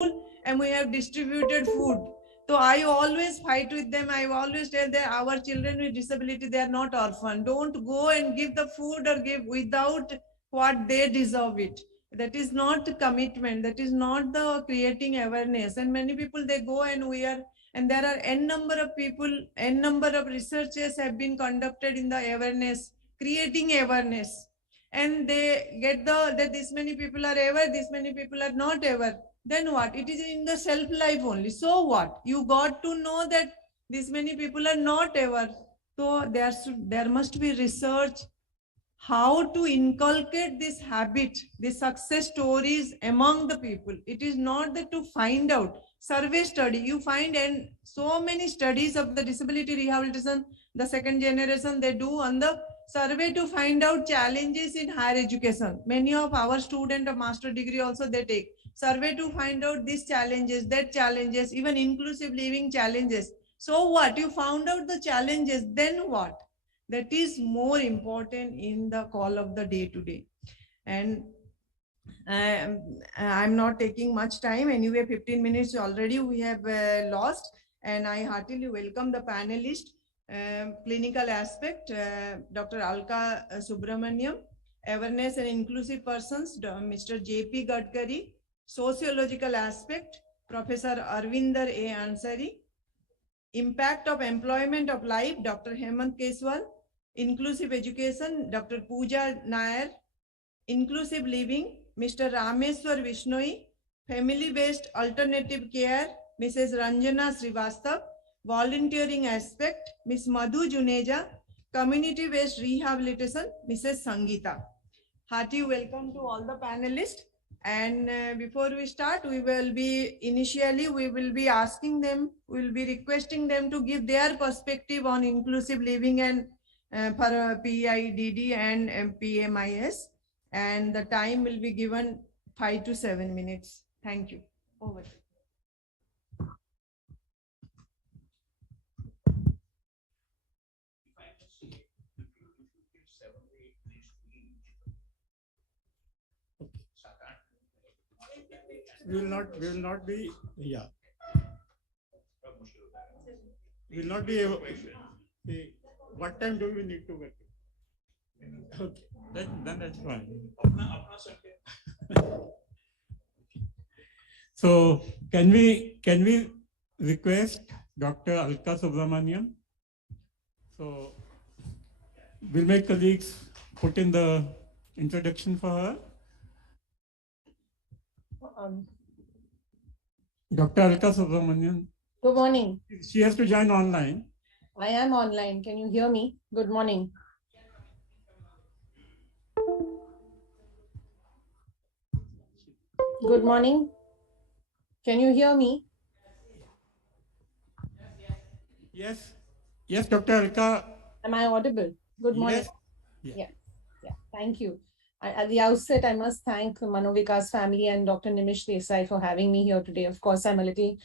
and we have distributed food. So I always fight with them. I always tell that our children with disability, they are not orphan. Don't go and give the food or give without what they deserve it. That is not commitment. That is not the creating awareness. And many people, they go and we are, and there are n number of people, n number of researches have been conducted in the awareness, creating awareness. And they get that this many people are aware, this many people are not aware. Then what? It is in the self life only. So what? You got to know that this many people are not aware. So there must be research how to inculcate this habit, the success stories among the people. It is not that to find out. Survey study, you find, and so many studies of the disability rehabilitation, the second generation, they do on the survey to find out challenges in higher education. Many of our student of master degree also, they take survey to find out these challenges, that challenges, even inclusive living challenges. So what? You found out the challenges, then what? That is more important in the call of the day to day. And I'm not taking much time. Anyway, 15 minutes already we have lost. And I heartily welcome the panelist. Clinical aspect, Dr. Alka Subramaniam. Awareness and inclusive persons, Mr. J.P. Gadkari. Sociological aspect, Professor Arvinder A. Ansari. Impact of employment of life, Dr. Hemant Keswal. Inclusive education, Dr. Pooja Nair. Inclusive living, Mr. Rameswar Vishnoi. Family-based alternative care, Mrs. Ranjana Srivastav. Volunteering aspect, Ms. Madhu Juneja. Community-based rehabilitation, Mrs. Sangeeta. Hearty welcome to all the panelists. And before we start, we will be asking them, we will be requesting them to give their perspective on inclusive living and for PIDD and PMIS. And the time will be given 5 to 7 minutes. Thank you. Over. We will not be, yeah. We will not be able, what time do we need to wait? Okay, then that's fine. So can we request Dr. Alka Subramaniam? So will my colleagues put in the introduction for her? Dr. Alka Subramaniam. Good morning. She has to join online. I am online. Can you hear me? Good morning. Good morning. Can you hear me? Yes. Yes, Dr. Alka. Am I audible? Good morning. Yes. Yeah. Thank you. At the outset, I must thank Manovika's family and Dr. Nimish Desai for having me here today. Of course, I'm a little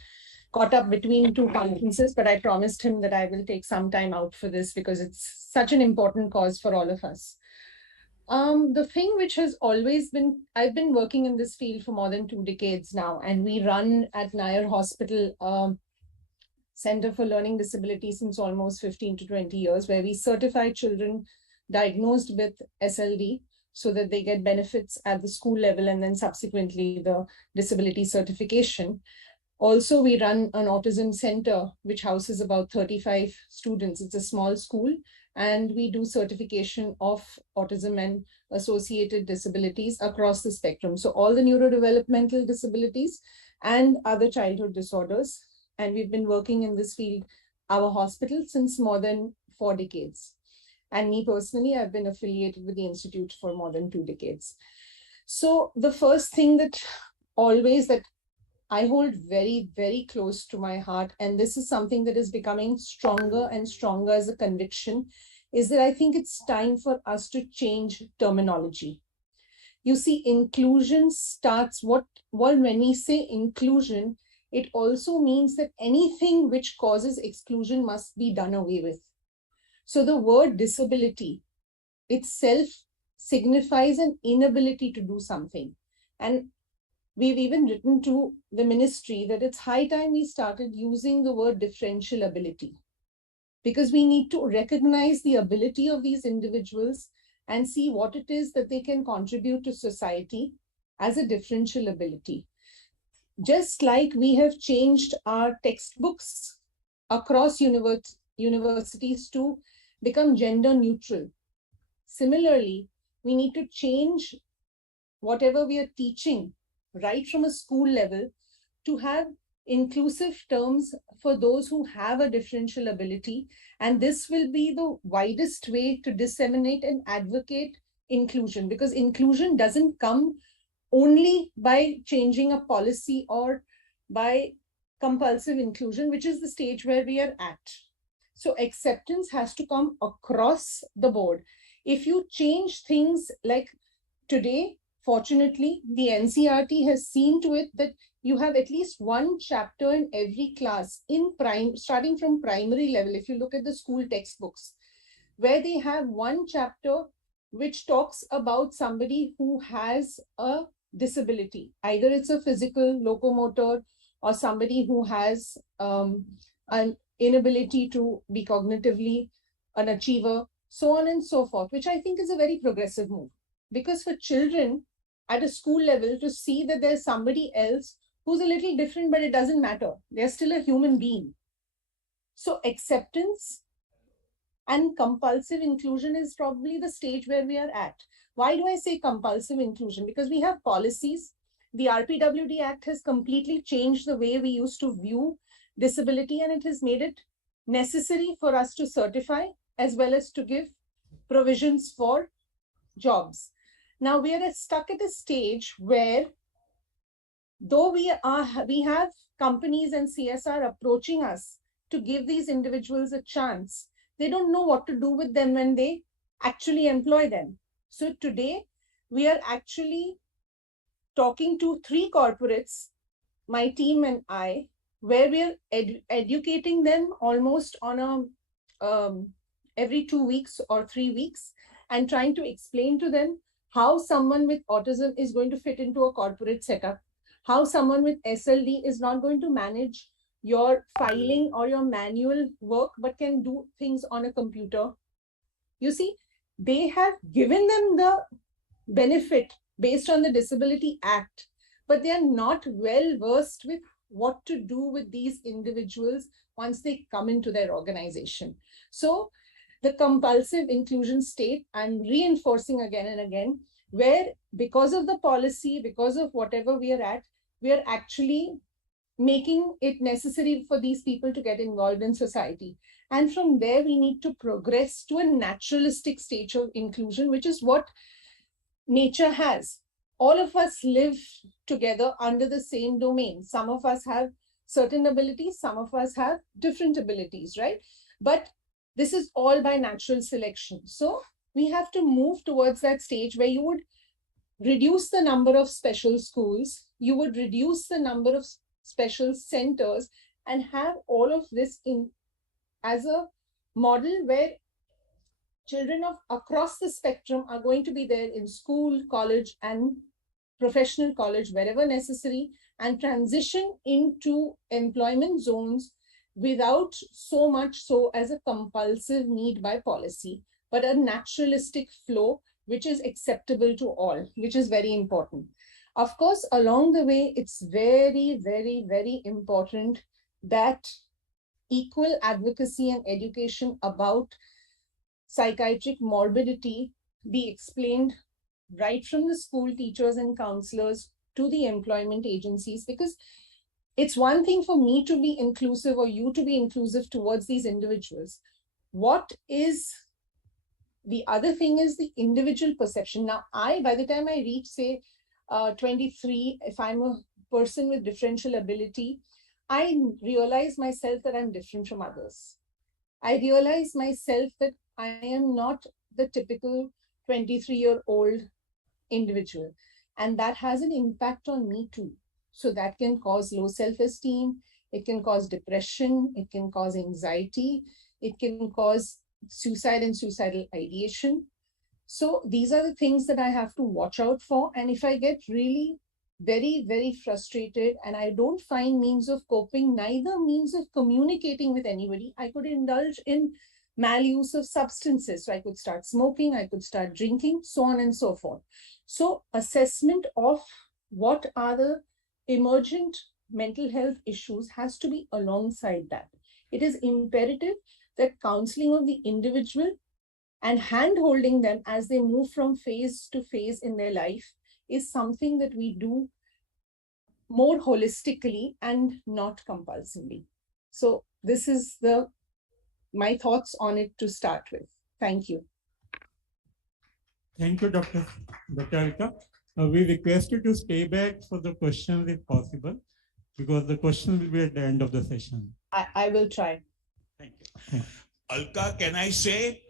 caught up between two conferences, but I promised him that I will take some time out for this because it's such an important cause for all of us. The thing which has always been, I've been working in this field for more than 2 decades now, and we run at Nair Hospital Center for Learning Disabilities since almost 15 to 20 years, where we certify children diagnosed with SLD so that they get benefits at the school level and then subsequently the disability certification. Also, we run an autism center, which houses about 35 students. It's a small school, and we do certification of autism and associated disabilities across the spectrum. So all the neurodevelopmental disabilities and other childhood disorders. And we've been working in this field, our hospital, since more than 4 decades. And me personally, I've been affiliated with the Institute for more than 2 decades. So the first thing that I hold very, very close to my heart, and this is something that is becoming stronger and stronger as a conviction, is that I think it's time for us to change terminology. You see, inclusion starts, when we say inclusion, it also means that anything which causes exclusion must be done away with. So the word disability itself signifies an inability to do something. And We've even written to the ministry that it's high time we started using the word differential ability, because we need to recognize the ability of these individuals and see what it is that they can contribute to society as a differential ability. Just like we have changed our textbooks across universities to become gender neutral, similarly, we need to change whatever we are teaching right from a school level to have inclusive terms for those who have a differential ability. And this will be the widest way to disseminate and advocate inclusion, because inclusion doesn't come only by changing a policy or by compulsive inclusion, which is the stage where we are at. So acceptance has to come across the board. If you change things like today, fortunately, the NCERT has seen to it that you have at least one chapter in every class starting from primary level. If you look at the school textbooks, where they have one chapter which talks about somebody who has a disability, either it's a physical, locomotor, or somebody who has an inability to be cognitively an achiever, so on and so forth, which I think is a very progressive move. Because for children at a school level to see that there's somebody else who's a little different, but it doesn't matter, they're still a human being. So acceptance and compulsive inclusion is probably the stage where we are at. Why do I say compulsive inclusion? Because we have policies. The RPWD Act has completely changed the way we used to view disability, and it has made it necessary for us to certify as well as to give provisions for jobs. Now we are stuck at a stage where, though we have companies and CSR approaching us to give these individuals a chance, they don't know what to do with them when they actually employ them. So today we are actually talking to 3 corporates, my team and I, where we are educating them almost on a every 2 weeks or 3 weeks, and trying to explain to them how someone with autism is going to fit into a corporate setup, how someone with SLD is not going to manage your filing or your manual work, but can do things on a computer. You see, they have given them the benefit based on the Disability Act, but they are not well versed with what to do with these individuals once they come into their organization. So the compulsive inclusion state, I'm reinforcing again and again, where because of the policy, because of whatever we are at, we are actually making it necessary for these people to get involved in society. And from there, we need to progress to a naturalistic stage of inclusion, which is what nature has. All of us live together under the same domain. Some of us have certain abilities, some of us have different abilities, right? But this is all by natural selection. So we have to move towards that stage where you would reduce the number of special schools, you would reduce the number of special centers, and have all of this in as a model where children of across the spectrum are going to be there in school, college, and professional college wherever necessary, and transition into employment zones without so much so as a compulsive need by policy, but a naturalistic flow which is acceptable to all, which is very important. Of course, along the way, it's very, very, very important that equal advocacy and education about psychiatric morbidity be explained right from the school teachers and counselors to the employment agencies, because it's one thing for me to be inclusive or you to be inclusive towards these individuals. What is the other thing is the individual perception. Now, by the time I reach, say, 23, if I'm a person with differential ability, I realize myself that I'm different from others. I realize myself that I am not the typical 23-year-old individual. And that has an impact on me too. So that can cause low self-esteem, it can cause depression, it can cause anxiety, it can cause suicide and suicidal ideation. So these are the things that I have to watch out for. And if I get really very, very frustrated, and I don't find means of coping, neither means of communicating with anybody. I could indulge in maluse of substances. So I could start smoking, I could start drinking, so on and so forth. So assessment of what are the emergent mental health issues has to be alongside that. It is imperative that counseling of the individual and hand-holding them as they move from phase to phase in their life is something that we do more holistically and not compulsively. So this is my thoughts on it to start with. Thank you. Thank you, Dr. Alka. We request you to stay back for the questions if possible, because the questions will be at the end of the session. I will try. Thank you. Alka, can I say?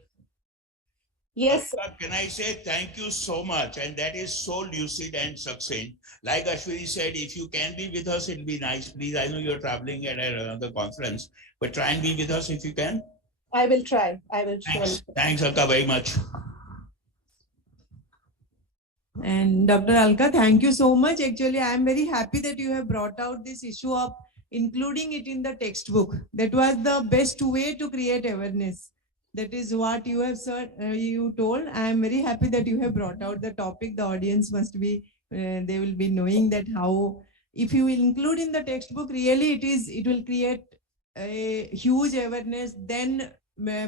Yes. Alka, can I say thank you so much? And that is so lucid and succinct. Like Ashwini said, if you can be with us, it'll be nice. Please, I know you're traveling at another conference, but try and be with us if you can. I will try. I will try. Thanks, Alka, very much. And Dr. Alka, thank you so much. Actually, I am very happy that you have brought out this issue of including it in the textbook. That was the best way to create awareness. That is what you have said, you told. I am very happy that you have brought out the topic. The audience must be, they will be knowing that how, if you will include in the textbook, really it will create a huge awareness than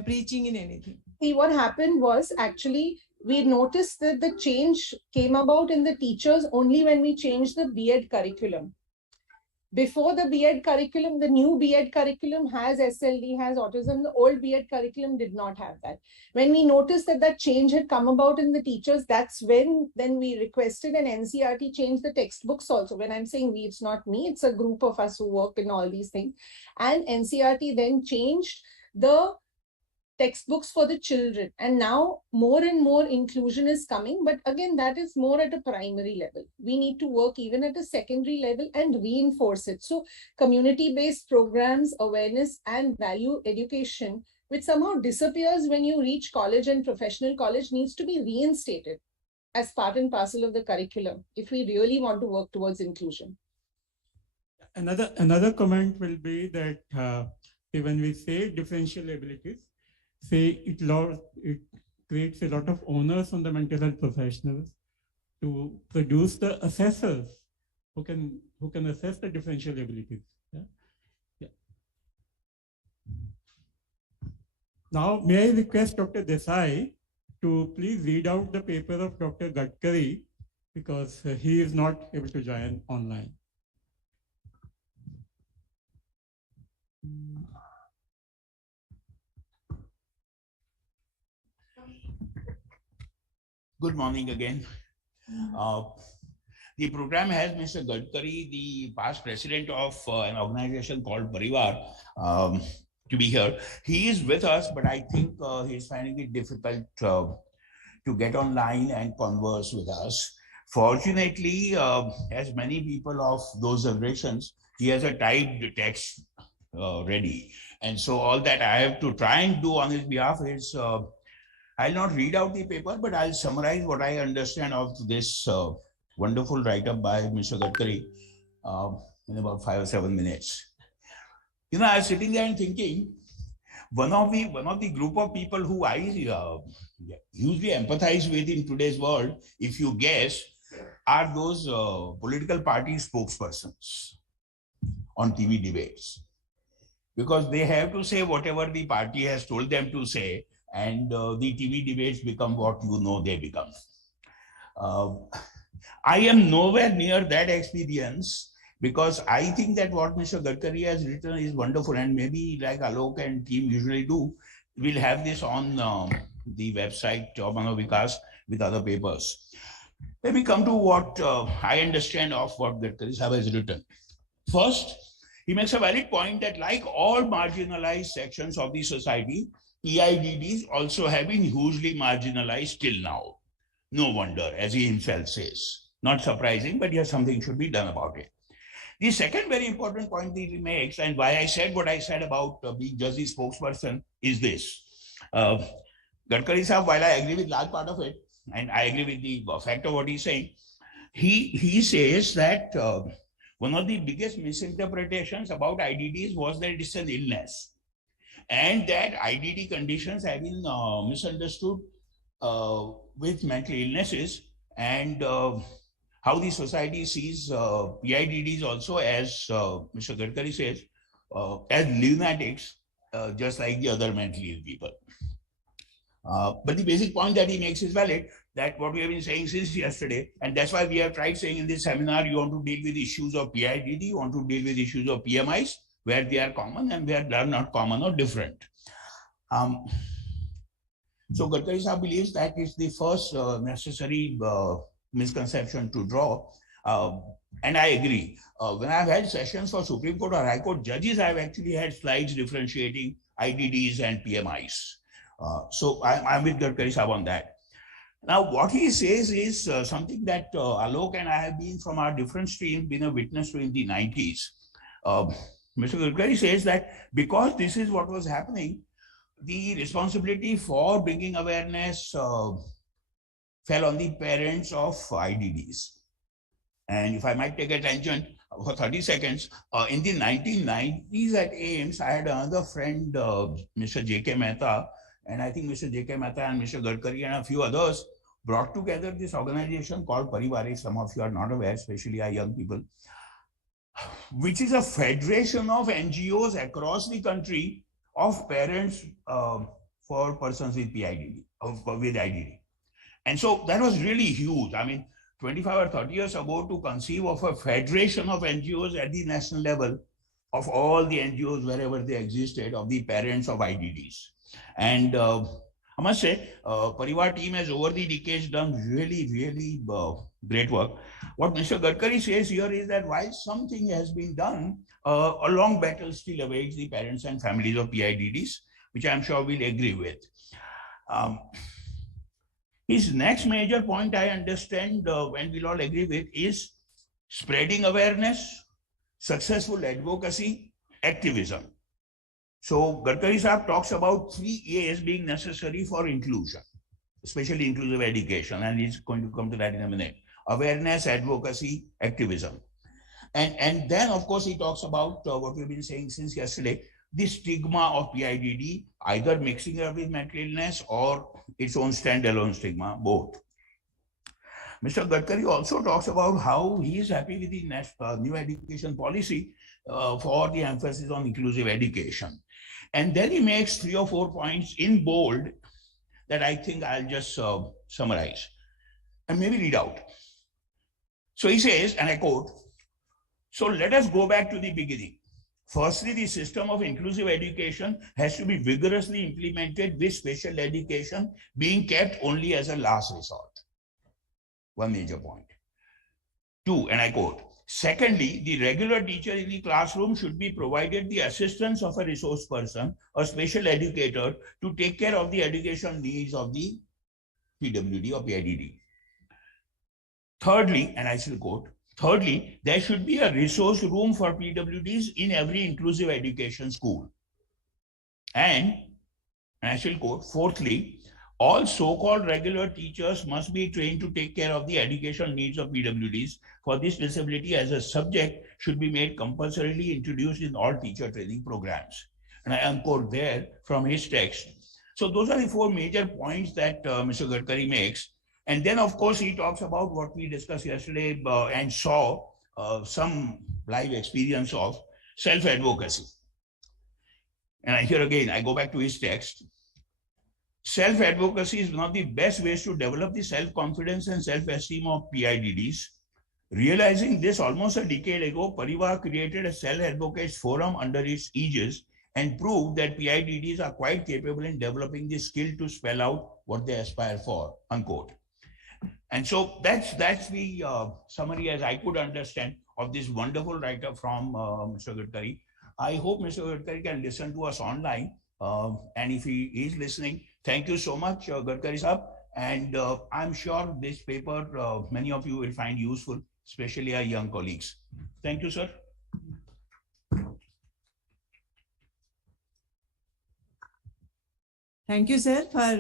preaching in anything. See, what happened was actually, we noticed that the change came about in the teachers only when we changed the B.Ed curriculum. Before the B.Ed curriculum, the new B.Ed curriculum has SLD, has autism. The old B.Ed curriculum did not have that. When we noticed that that change had come about in the teachers, that's when then we requested an NCERT change the textbooks also. When I'm saying we, it's not me, it's a group of us who work in all these things. And NCERT then changed the textbooks for the children, and now more and more inclusion is coming, but again that is more at a primary level. We need to work even at a secondary level and reinforce it. So community-based programs, awareness and value education, which somehow disappears when you reach college and professional college, needs to be reinstated as part and parcel of the curriculum if we really want to work towards inclusion. Another comment will be that when we say differential abilities, it creates a lot of onus on the mental health professionals to produce the assessors who can assess the differential abilities. Yeah? Yeah. Now, may I request Dr. Desai to please read out the paper of Dr. Gadkari, because he is not able to join online. Good morning again. The program has Mr. Gadkari, the past president of an organization called Parivar, to be here. He is with us, but I think he's finding it difficult to get online and converse with us. Fortunately, as many people of those generations, he has a typed text ready. And so all that I have to try and do on his behalf is I'll not read out the paper, but I'll summarize what I understand of this wonderful write-up by Mr. Gadkari in about 5 or 7 minutes. You know, I was sitting there and thinking, one of the group of people who I usually empathize with in today's world, if you guess, are those political party spokespersons on TV debates. Because they have to say whatever the party has told them to say, and the TV debates become what you know they become. I am nowhere near that experience, because I think that what Mr. Gadkari has written is wonderful, and maybe like Alok and team usually do, we'll have this on the website of Mano Vikas with other papers. Let me come to what I understand of what Gadkari Sahab has written. First, he makes a valid point that like all marginalized sections of the society, PIDDs also have been hugely marginalized till now. No wonder, as he himself says. Not surprising, but yes, something should be done about it. The second very important point that he makes, and why I said what I said about being just the spokesperson, is this. Gadkari Sahab, while I agree with large part of it, and I agree with the fact of what he's saying, he says that one of the biggest misinterpretations about IDDs was that it's an illness, and that IDD conditions have been misunderstood with mental illnesses, and how the society sees PIDDs also, as Mr. Gadkari says, as lunatics, just like the other mentally ill people. But the basic point that he makes is valid, that what we have been saying since yesterday, and that's why we have tried saying in this seminar, you want to deal with issues of PIDD, you want to deal with issues of PMIs, where they are common and where they are not common or different. So Gadkari Sahab believes that is the first necessary misconception to draw. And I agree. When I've had sessions for Supreme Court or High Court judges, I've actually had slides differentiating IDDs and PMIs. So I'm with Gadkari Sahab on that. Now, what he says is something that Alok and I have been from our different streams, been a witness to in the 90s. Mr. Gadkari says that because this is what was happening, the responsibility for bringing awareness fell on the parents of IDDs. And if I might take a tangent for 30 seconds, in the 1990s at AIMS, I had another friend, Mr. J.K. Mehta, and I think Mr. J.K. Mehta and Mr. Gadkari and a few others brought together this organization called Parivar, if some of you are not aware, especially our young people, which is a federation of NGOs across the country of parents for persons with PIDD, with IDD. And so that was really huge. I mean, 25 or 30 years ago, to conceive of a federation of NGOs at the national level, of all the NGOs wherever they existed, of the parents of IDDs. And I must say, Parivar team has over the decades done really, really great work. What Mr. Gadkari says here is that while something has been done, a long battle still awaits the parents and families of PIDDs, which I'm sure we'll agree with. His next major point, I understand, and we'll all agree with, is spreading awareness, successful advocacy, activism. So Gadkari Sahab talks about 3 A's being necessary for inclusion, especially inclusive education, and he's going to come to that in a minute. Awareness, advocacy, activism. And then, of course, he talks about what we've been saying since yesterday, the stigma of PIDD, either mixing it with mental illness or its own standalone stigma, both. Mr. Gadkari also talks about how he is happy with the new education policy for the emphasis on inclusive education. And then he makes 3 or 4 points in bold that I think I'll just summarize and maybe read out. So he says, and I quote, "So let us go back to the beginning. Firstly, the system of inclusive education has to be vigorously implemented, with special education being kept only as a last resort." One major point. 2, and I quote, "Secondly, the regular teacher in the classroom should be provided the assistance of a resource person, a special educator, to take care of the education needs of the PWD or PIDD. Thirdly, and I still quote, thirdly, there should be a resource room for PWDs in every inclusive education school. And I still quote, fourthly, all so-called regular teachers must be trained to take care of the education needs of PWDs. For this, disability as a subject should be made compulsorily introduced in all teacher training programs." And I unquote there from his text. So those are the 4 major points that Mr. Gadkari makes. And then, of course, he talks about what we discussed yesterday and saw some live experience of self-advocacy. And here again, I go back to his text. "Self-advocacy is one of the best ways to develop the self-confidence and self-esteem of PIDDs. Realizing this almost a decade ago, Parivar created a self-advocates forum under its aegis and proved that PIDDs are quite capable in developing the skill to spell out what they aspire for," unquote. And so that's the summary, as I could understand, of this wonderful write-up from Mr. Gadkari. I hope Mr. Gadkari can listen to us online. And if he is listening, thank you so much, Gadkari Sahab. And I'm sure this paper, many of you will find useful, especially our young colleagues. Thank you, sir. Thank you, sir, for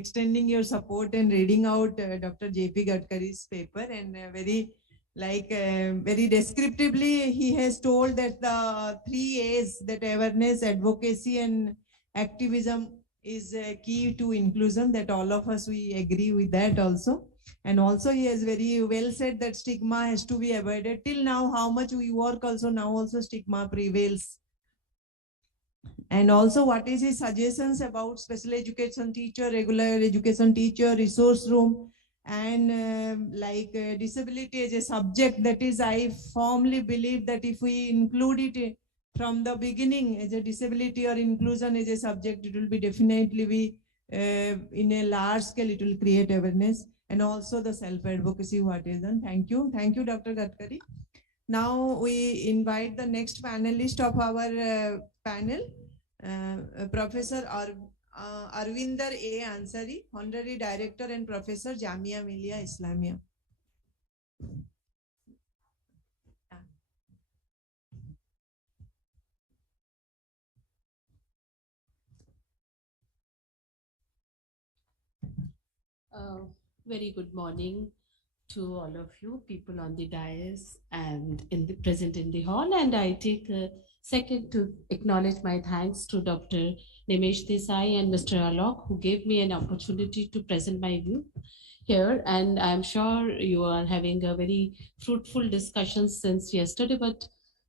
extending your support and reading out Dr. J.P. Gadkari's paper, and very descriptively, he has told that the 3 A's, that awareness, advocacy, and activism, is key to inclusion. That all of us, we agree with that also. And also, he has very well said that stigma has to be avoided. Till now, how much we work, also now also stigma prevails. And also, what is his suggestions about special education teacher, regular education teacher, resource room, and disability as a subject? That is, I firmly believe that if we include it from the beginning as a disability or inclusion as a subject, it will be definitely be in a large scale, it will create awareness. And also the self-advocacy, what is done. Thank you. Thank you, Dr. Gadkari. Now we invite the next panelist of our panel, Professor Arvinder A. Ansari, Honorary Director and Professor, Jamia Millia Islamia. Very good morning to all of you, people on the dais and present in the hall. And I take a second to acknowledge my thanks to Dr. Nimesh Desai and Mr. Alok, who gave me an opportunity to present my view here. And I'm sure you are having a very fruitful discussion since yesterday, but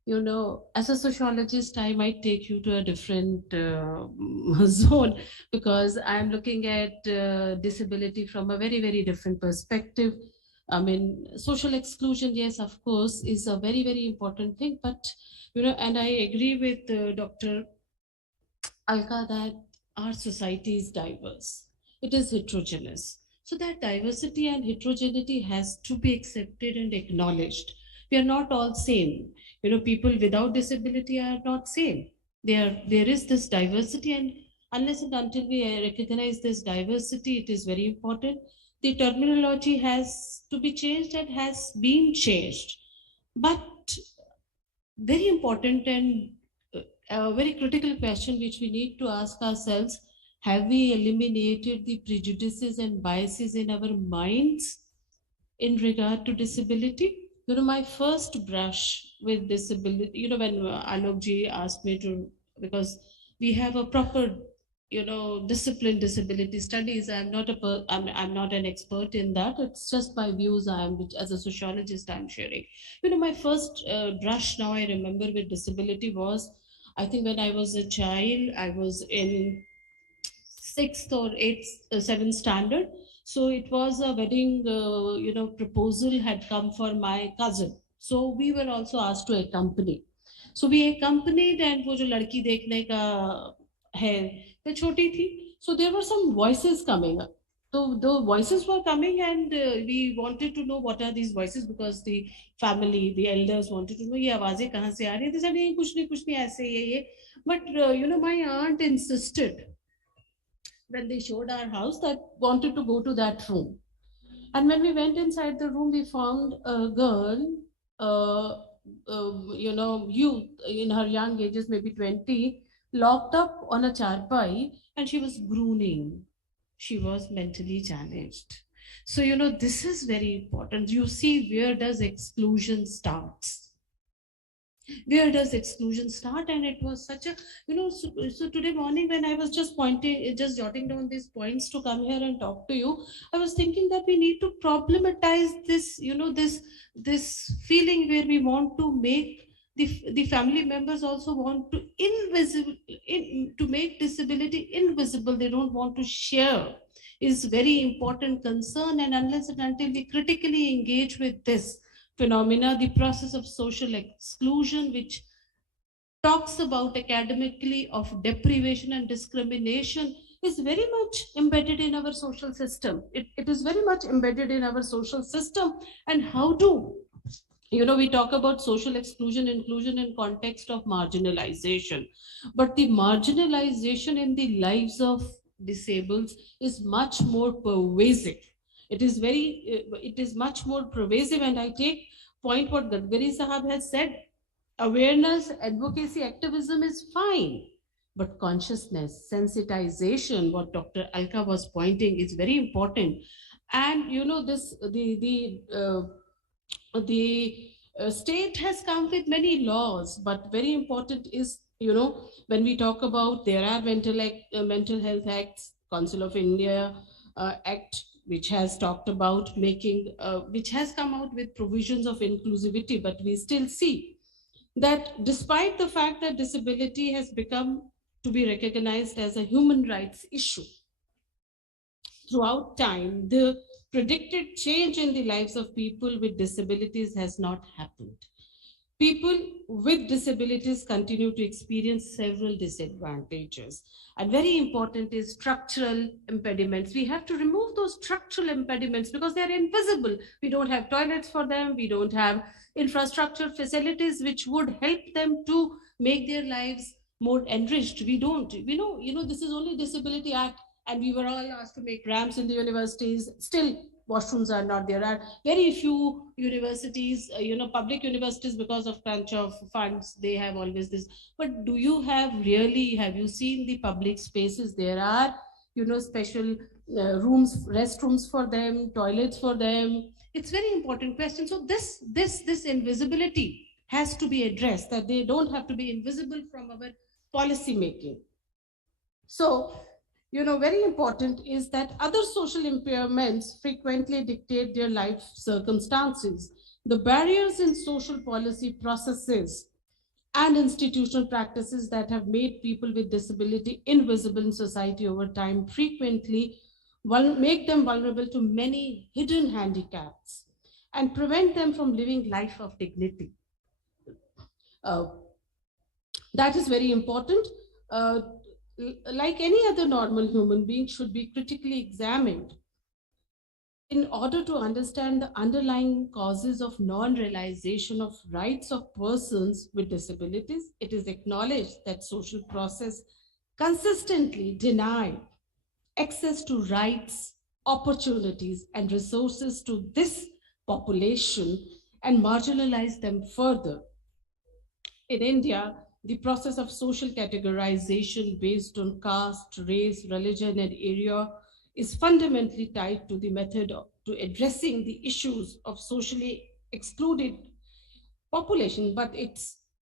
you know, as a sociologist, I might take you to a different zone, because I'm looking at disability from a very, very different perspective. I mean, social exclusion, yes, of course, is a very, very important thing. But, you know, and I agree with Dr. Alka that our society is diverse. It is heterogeneous. So that diversity and heterogeneity has to be accepted and acknowledged. We are not all same. You know, people without disability are not same. There is this diversity, and unless and until we recognize this diversity, it is very important. The terminology has to be changed and has been changed. But very important and a very critical question which we need to ask ourselves: have we eliminated the prejudices and biases in our minds in regard to disability? You know, my first brush with disability, you know, when Alokji asked me to, because we have a proper, you know, discipline disability studies. I'm not an expert in that. It's just my views. As a sociologist, I'm sharing. You know, my first brush now I remember with disability was, I think when I was a child, I was in 6th or 8th, 7th standard. So it was a wedding, you know, proposal had come for my cousin. So we were also asked to accompany. So we accompanied, and वो जो लड़की देखने का है, वो छोटी थी. So there were some voices coming up. So the voices were coming, and we wanted to know what are these voices, because the family, the elders wanted to know ये आवाजें कहाँ से आ रही हैं. They said नहीं कुछ नहीं ऐसे ये. But you know, my aunt insisted, when they showed our house, that wanted to go to that room. And when we went inside the room, we found a girl, you know, youth in her young ages, maybe 20, locked up on a charpai, and she was groaning. She was mentally challenged. So, you know, this is very important. You see, where does exclusion starts? Where does exclusion start? And it was such a, you know, so today morning when I was just jotting down these points to come here and talk to you, I was thinking that we need to problematize this, you know, this feeling where we want to make the family members also want to to make disability invisible. They don't want to share, is very important concern. And unless and until we critically engage with this phenomena, the process of social exclusion, which talks about academically of deprivation and discrimination, is very much embedded in our social system. It is very much embedded in our social system. And how do, you know, we talk about social exclusion, inclusion in context of marginalization, but the marginalization in the lives of disabled is much more pervasive. It is much more pervasive. And I take point what Gadkari Sahab has said. Awareness, advocacy, activism is fine, but consciousness, sensitization, what Dr. Alka was pointing, is very important. And you know, this the state has come with many laws, but very important is, you know, when we talk about, there are mental health acts, Council of India Act, which has talked about making, which has come out with provisions of inclusivity, but we still see that despite the fact that disability has become to be recognized as a human rights issue, throughout time, the predicted change in the lives of people with disabilities has not happened. People with disabilities continue to experience several disadvantages. And very important is structural impediments. We have to remove those structural impediments because they are invisible. We don't have toilets for them. We don't have infrastructure facilities which would help them to make their lives more enriched. We don't. This is only Disability Act, and we were all asked to make ramps in the universities. Still, washrooms are not there. Are very few universities, public universities, because of crunch of funds, they have always this. But do you have you seen the public spaces? There are, special rooms, restrooms for them, toilets for them. It's very important question. So this invisibility has to be addressed, that they don't have to be invisible from our policy making. So, very important is that other social impairments frequently dictate their life circumstances. The barriers in social policy processes and institutional practices that have made people with disability invisible in society over time frequently make them vulnerable to many hidden handicaps and prevent them from living life of dignity. That is very important. Like any other normal human being, should be critically examined in order to understand the underlying causes of non-realization of rights of persons with disabilities. It is acknowledged that social process consistently deny access to rights, opportunities, and resources to this population and marginalize them further. In India, the process of social categorization based on caste, race, religion, and area is fundamentally tied to the method to addressing the issues of socially excluded population. But it's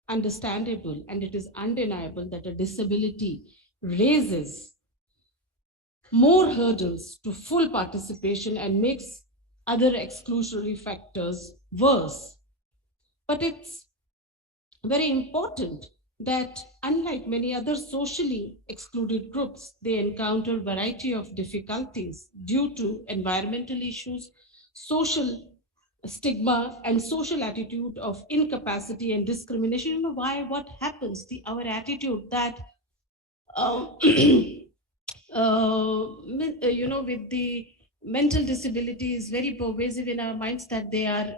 understandable and it is undeniable that a disability raises more hurdles to full participation and makes other exclusionary factors worse. But it's very important that unlike many other socially excluded groups, they encounter a variety of difficulties due to environmental issues, social stigma, and social attitude of incapacity and discrimination. What happens? Our attitude that, with the mental disability is very pervasive in our minds, that they are,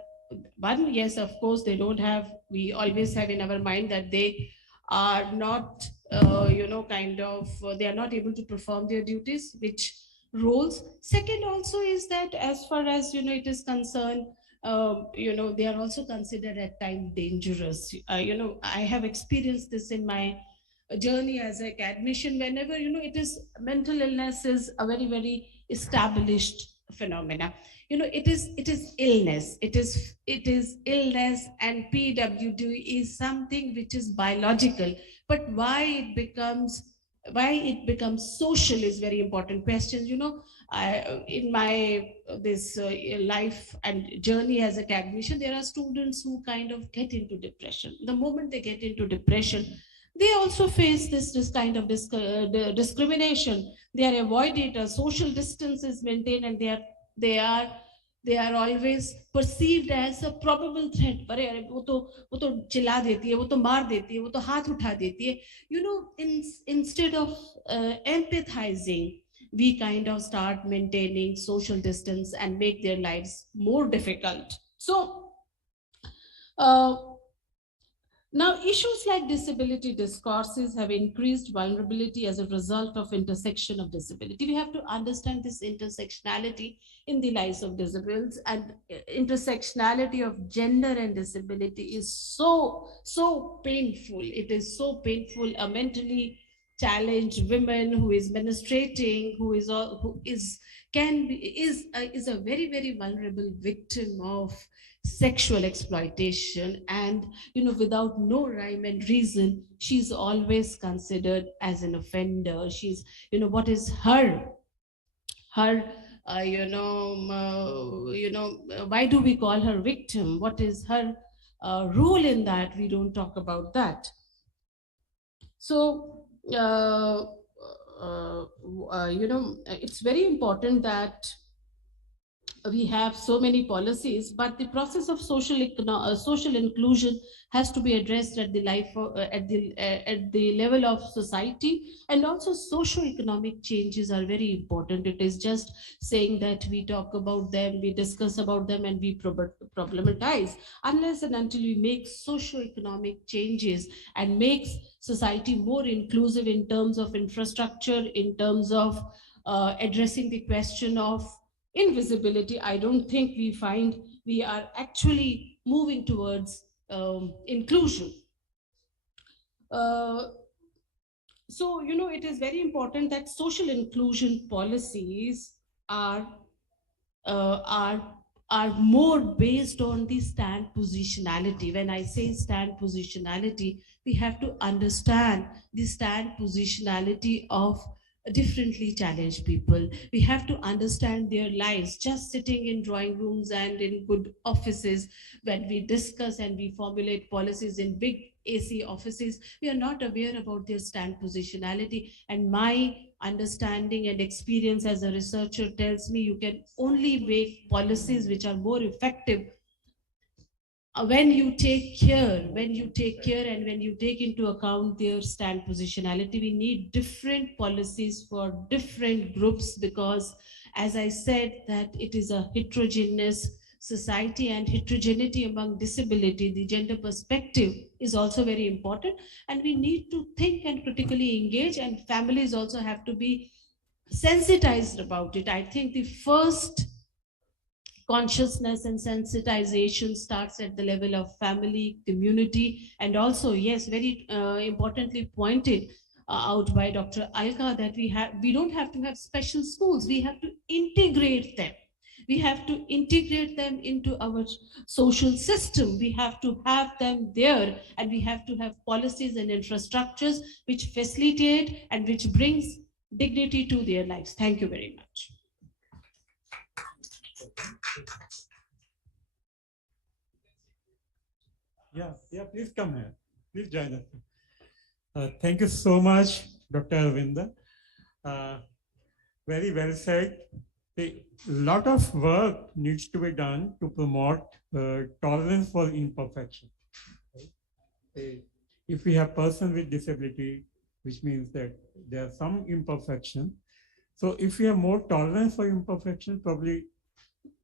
one, yes, of course, they don't have, we always have in our mind that they are not, they are not able to perform their duties, which roles. Second also is that as far as, it is concerned, they are also considered at times dangerous. I have experienced this in my journey as an academician. Whenever, it is, mental illness is a very, very established phenomena. It is illness, it is illness, and PWD is something which is biological. But why it becomes social is very important question. In my this life and journey as a academician, there are students who kind of get into depression. The moment they get into depression, they also face this kind of discrimination. They are avoided, a social distance is maintained, and they are always perceived as a probable threat. अरे अरे वो तो चिल्ला देती है, वो तो मार देती है, वो तो हाथ उठा देती है. Instead of empathizing, we kind of start maintaining social distance and make their lives more difficult. So now, issues like disability discourses have increased vulnerability as a result of intersection of disability. We have to understand this intersectionality in the lives of disabled, and intersectionality of gender and disability is so painful. It is so painful. A mentally challenged women, who is menstruating, who is a very, very vulnerable victim of sexual exploitation, and without no rhyme and reason, she's always considered as an offender. She's, what is her why do we call her victim? What is her role in that? We don't talk about that. So it's very important that we have so many policies, but the process of social inclusion has to be addressed at the at the level of society, and also socio-economic changes are very important. It is just saying that we talk about them, we discuss about them, and we problematize, unless and until we make socio-economic changes and makes society more inclusive in terms of infrastructure, in terms of addressing the question of invisibility. I don't think we are actually moving towards inclusion. So, it is very important that social inclusion policies are more based on the stand positionality. When I say stand positionality, we have to understand the stand positionality of differently challenged people. We have to understand their lives. Just sitting in drawing rooms and in good offices, when we discuss and we formulate policies in big AC offices, we are not aware about their stand positionality. And my understanding and experience as a researcher tells me you can only make policies which are more effective when you take care and when you take into account their stand positionality. We need different policies for different groups, because as I said, that it is a heterogeneous society, and heterogeneity among disability, the gender perspective is also very important, and we need to think and critically engage, and families also have to be sensitized about it. I think the first consciousness and sensitization starts at the level of family, community, and also, yes, very importantly pointed out by Dr. Alka, that we don't have to have special schools. We have to integrate them. We have to integrate them into our social system. We have to have them there, and we have to have policies and infrastructures which facilitate and which brings dignity to their lives. Thank you very much. Yeah, please come here. Please join us. Thank you so much, Dr. Arvinda. Very well said. A lot of work needs to be done to promote tolerance for imperfection. Right? If we have person with disability, which means that there are some imperfection. So if we have more tolerance for imperfection, probably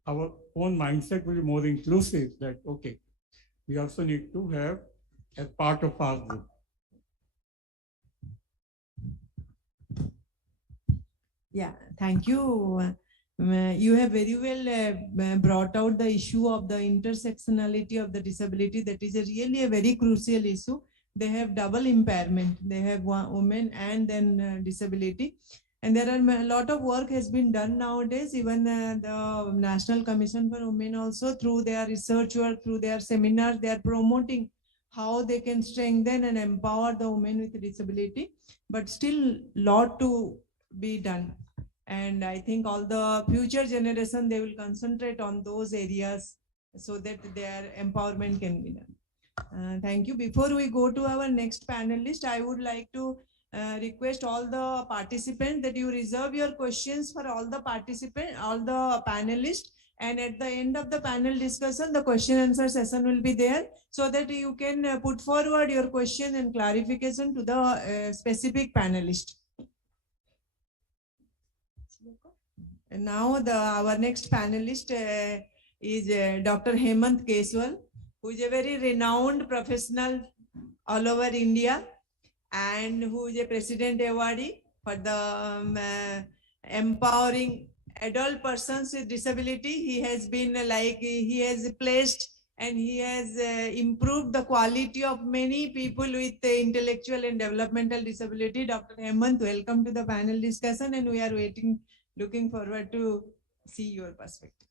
our own mindset will be more inclusive, that, okay, we also need to have as part of our group. Yeah, thank you. You have very well brought out the issue of the intersectionality of the disability. That is really a very crucial issue. They have double impairment. They have women and then disability. And there are a lot of work has been done nowadays. Even the National Commission for Women also, through their research work, through their seminars, they are promoting how they can strengthen and empower the women with disability. But still, lot to be done. And I think all the future generation, they will concentrate on those areas so that their empowerment can be done. Thank you. Before we go to our next panelist, I would like to request all the participants that you reserve your questions for all the participants, all the panelists. And at the end of the panel discussion, the question answer session will be there, so that you can put forward your question and clarification to the specific panelist. And now our next panelist is Dr. Hemant Keswal, who is a very renowned professional all over India, and who is a president awardee for the empowering adult persons with disability. He has been he has placed and he has improved the quality of many people with intellectual and developmental disability. Dr. Hemant, welcome to the panel discussion, and we are looking forward to see your perspective.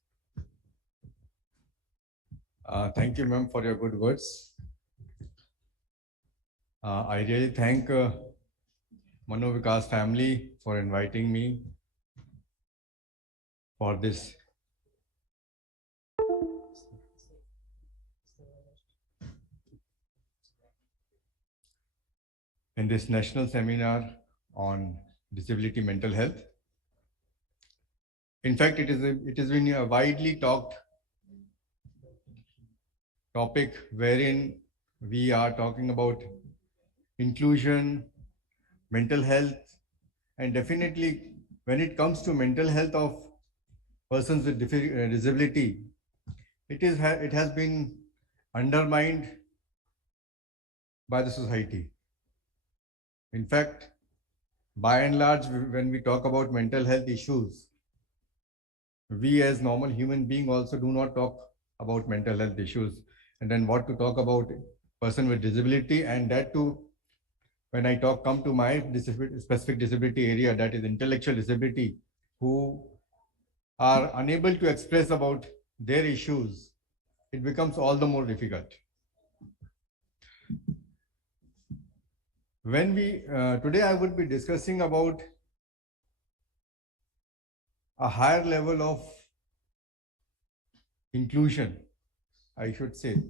Thank you, ma'am, for your good words. I really thank Manovikas family for inviting me for this. In this national seminar on disability mental health. In fact, it has been a widely talked topic wherein we are talking about inclusion, mental health, and definitely when it comes to mental health of persons with disability, it has been undermined by the society. In fact, by and large, when we talk about mental health issues, we as normal human beings also do not talk about mental health issues. And then what to talk about person with disability, and that too, when I come to my specific disability area, that is intellectual disability, who are unable to express about their issues, it becomes all the more difficult. When today I would be discussing about a higher level of inclusion, I should say.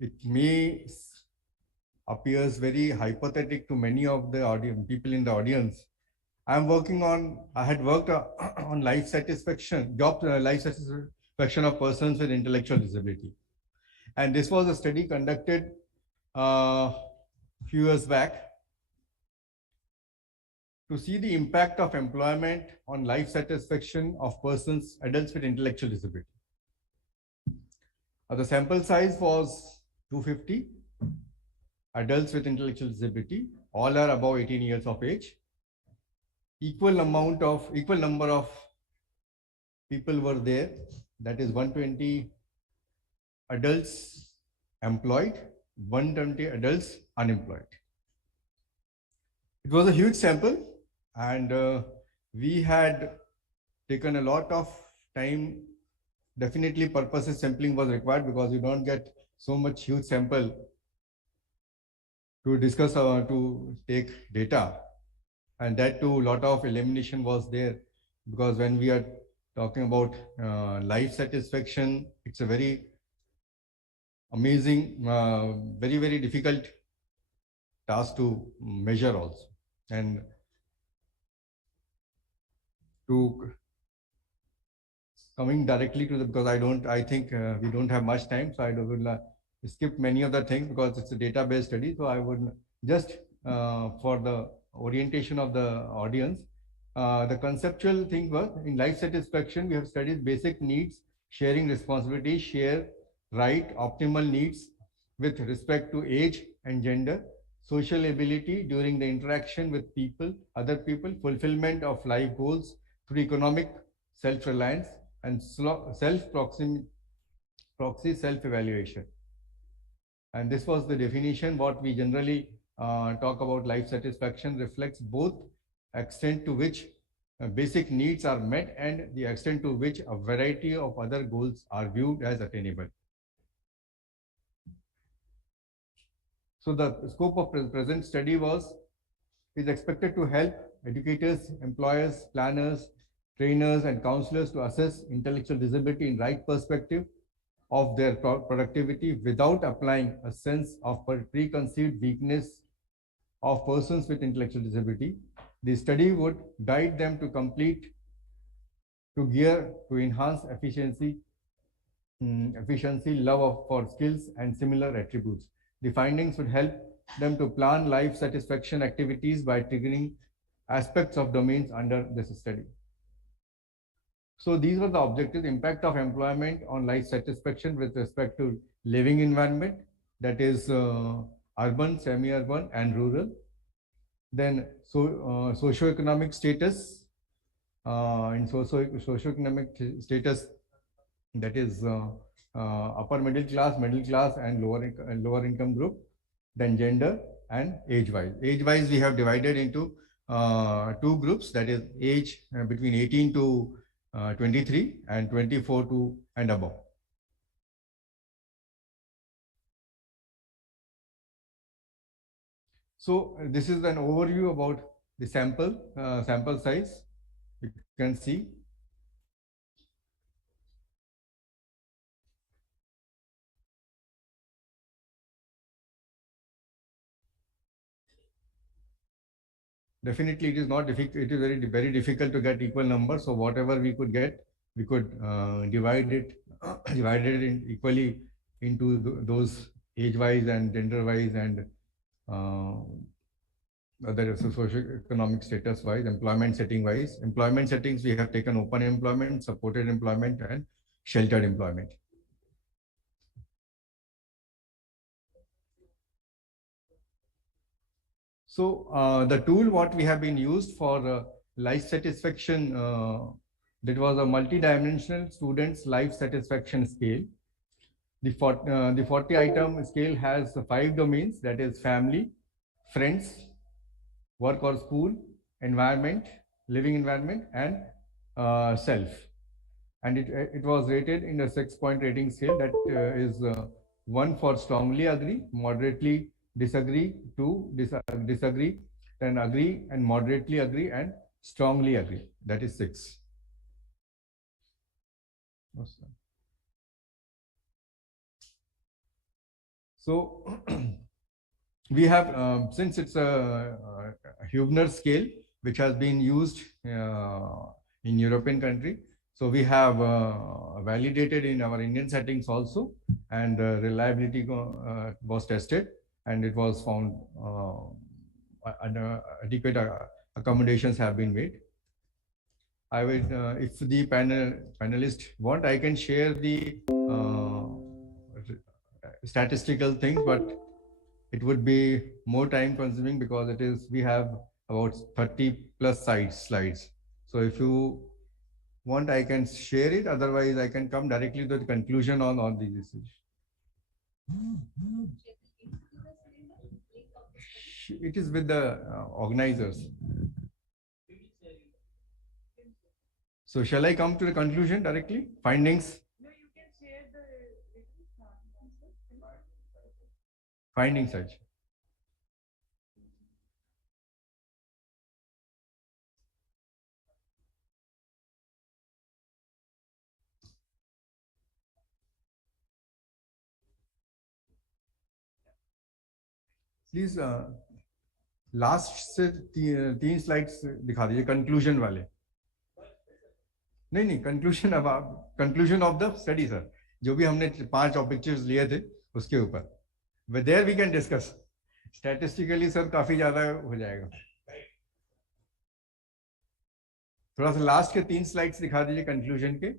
It may appears very hypothetical to many of the people in the audience. I had worked on life satisfaction of persons with intellectual disability. And this was a study conducted a few years back to see the impact of employment on life satisfaction of adults with intellectual disability. The sample size was 250 adults with intellectual disability. All are above 18 years of age. Equal number of people were there. That is 120 adults employed, 120 adults unemployed. It was a huge sample, and we had taken a lot of time. Definitely purposive sampling was required because you don't get so much huge sample to discuss to take data, and that too, a lot of elimination was there, because when we are talking about life satisfaction, it's a very amazing, very difficult task to measure also. And to coming directly to because I think we don't have much time, so I will skip many of the things because it's a database study. So I would just for the orientation of the audience, the conceptual thing was in life satisfaction, we have studied basic needs, sharing responsibility, share, right, optimal needs with respect to age and gender, social ability during the interaction with other people, fulfillment of life goals through economic self-reliance, and self-proxy self-evaluation. And this was the definition. What we generally talk about life satisfaction reflects both extent to which basic needs are met and the extent to which a variety of other goals are viewed as attainable. So the scope of present study is expected to help educators, employers, planners, trainers, and counselors to assess intellectual disability in right perspective of their productivity without applying a sense of preconceived weakness of persons with intellectual disability. The study would guide them to enhance efficiency, love for skills, and similar attributes. The findings would help them to plan life satisfaction activities by triggering aspects of domains under this study. So these were the objectives: impact of employment on life satisfaction with respect to living environment, that is urban, semi-urban, and rural. Then socioeconomic status, in socioeconomic status, that is upper middle class and lower income group, then gender and age wise. Age wise, we have divided into two groups, that is age between 18 to 23 and 24 to and above. So this is an overview about the sample size. You can see. Definitely, it is not difficult. It is very difficult to get equal numbers. So whatever we could get, we could divide it equally into those age-wise and gender-wise and other socio-economic status-wise, employment setting-wise. Employment settings, we have taken open employment, supported employment, and sheltered employment. So the tool what we have been used for life satisfaction, that was a multi-dimensional students life satisfaction scale. The 40 item scale has 5 domains, that is family, friends, work or school, environment, living environment, and self. And it was rated in a 6-point rating scale, that is 1 for strongly agree, moderately disagree, 2 disagree, then agree and moderately agree, and strongly agree, that is 6. So we have, since it's a Hubner scale, which has been used in European country, so we have validated in our Indian settings also, and reliability was tested, and it was found adequate accommodations have been made. I will, if the panelists want, I can share the statistical things, but it would be more time consuming because it is, we have about 30 plus slides. So if you want, I can share it. Otherwise, I can come directly to the conclusion on all these issues. It is with the organizers. So shall I come to the conclusion directly? Findings? No, you can share the Findings such. Please last से 3 slides दिखा दीजिए conclusion वाले. नहीं conclusion, अब आप conclusion of the study sir, जो भी हमने 5 पिक्चर्स लिए थे उसके ऊपर, there we can discuss. Statistically sir काफी ज्यादा हो जाएगा. थोड़ा सा लास्ट के 3 स्लाइड्स दिखा दीजिए कंक्लूजन के.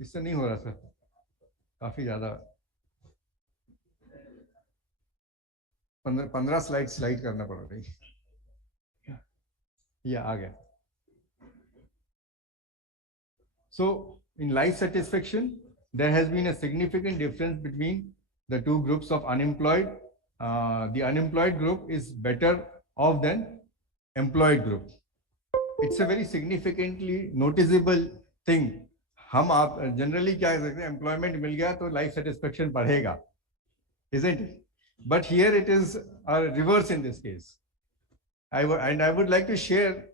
इससे नहीं हो रहा सर, काफी ज्यादा. 15 स्लाइड करना पड़ रही. या आ गया. So in life satisfaction, there has been a significant difference between the two groups of unemployed. The unemployed group is better off than employed group. It's a very significantly noticeable thing. हम आप generally क्या कहते हैं, employment मिल गया तो life satisfaction बढ़ेगा, isn't it? But here it is a reverse in this case. I would like to share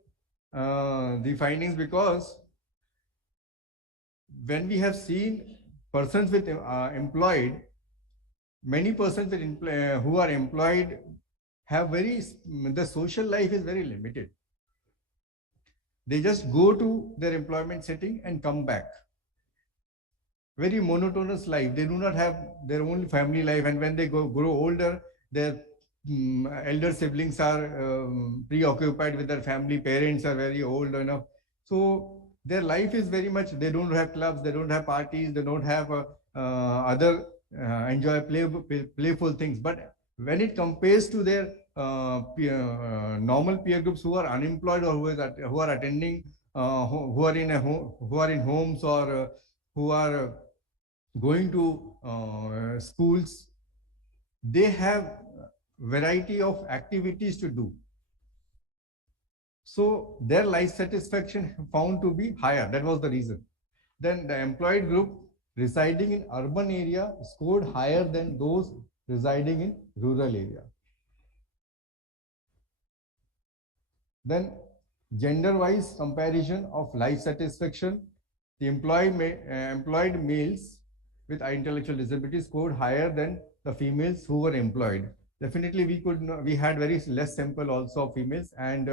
the findings, because when we have seen persons with employed, many persons with who are employed have the social life is very limited. They just go to their employment setting and come back. Very monotonous life. They do not have their own family life, and when they grow older, their elder siblings are preoccupied with their family. Parents are very old enough, so their life is very much, they don't have clubs, they don't have parties, they don't have other enjoy playful things. But when it compares to their normal peer groups who are unemployed, or who are attending, who are in homes, or who are going to schools, they have variety of activities to do. So their life satisfaction found to be higher. That was the reason. Then the employed group residing in urban area scored higher than those residing in rural area. Then gender-wise comparison of life satisfaction, the employed males with intellectual disabilities scored higher than the females who were employed. Definitely, we had very less sample also of females, and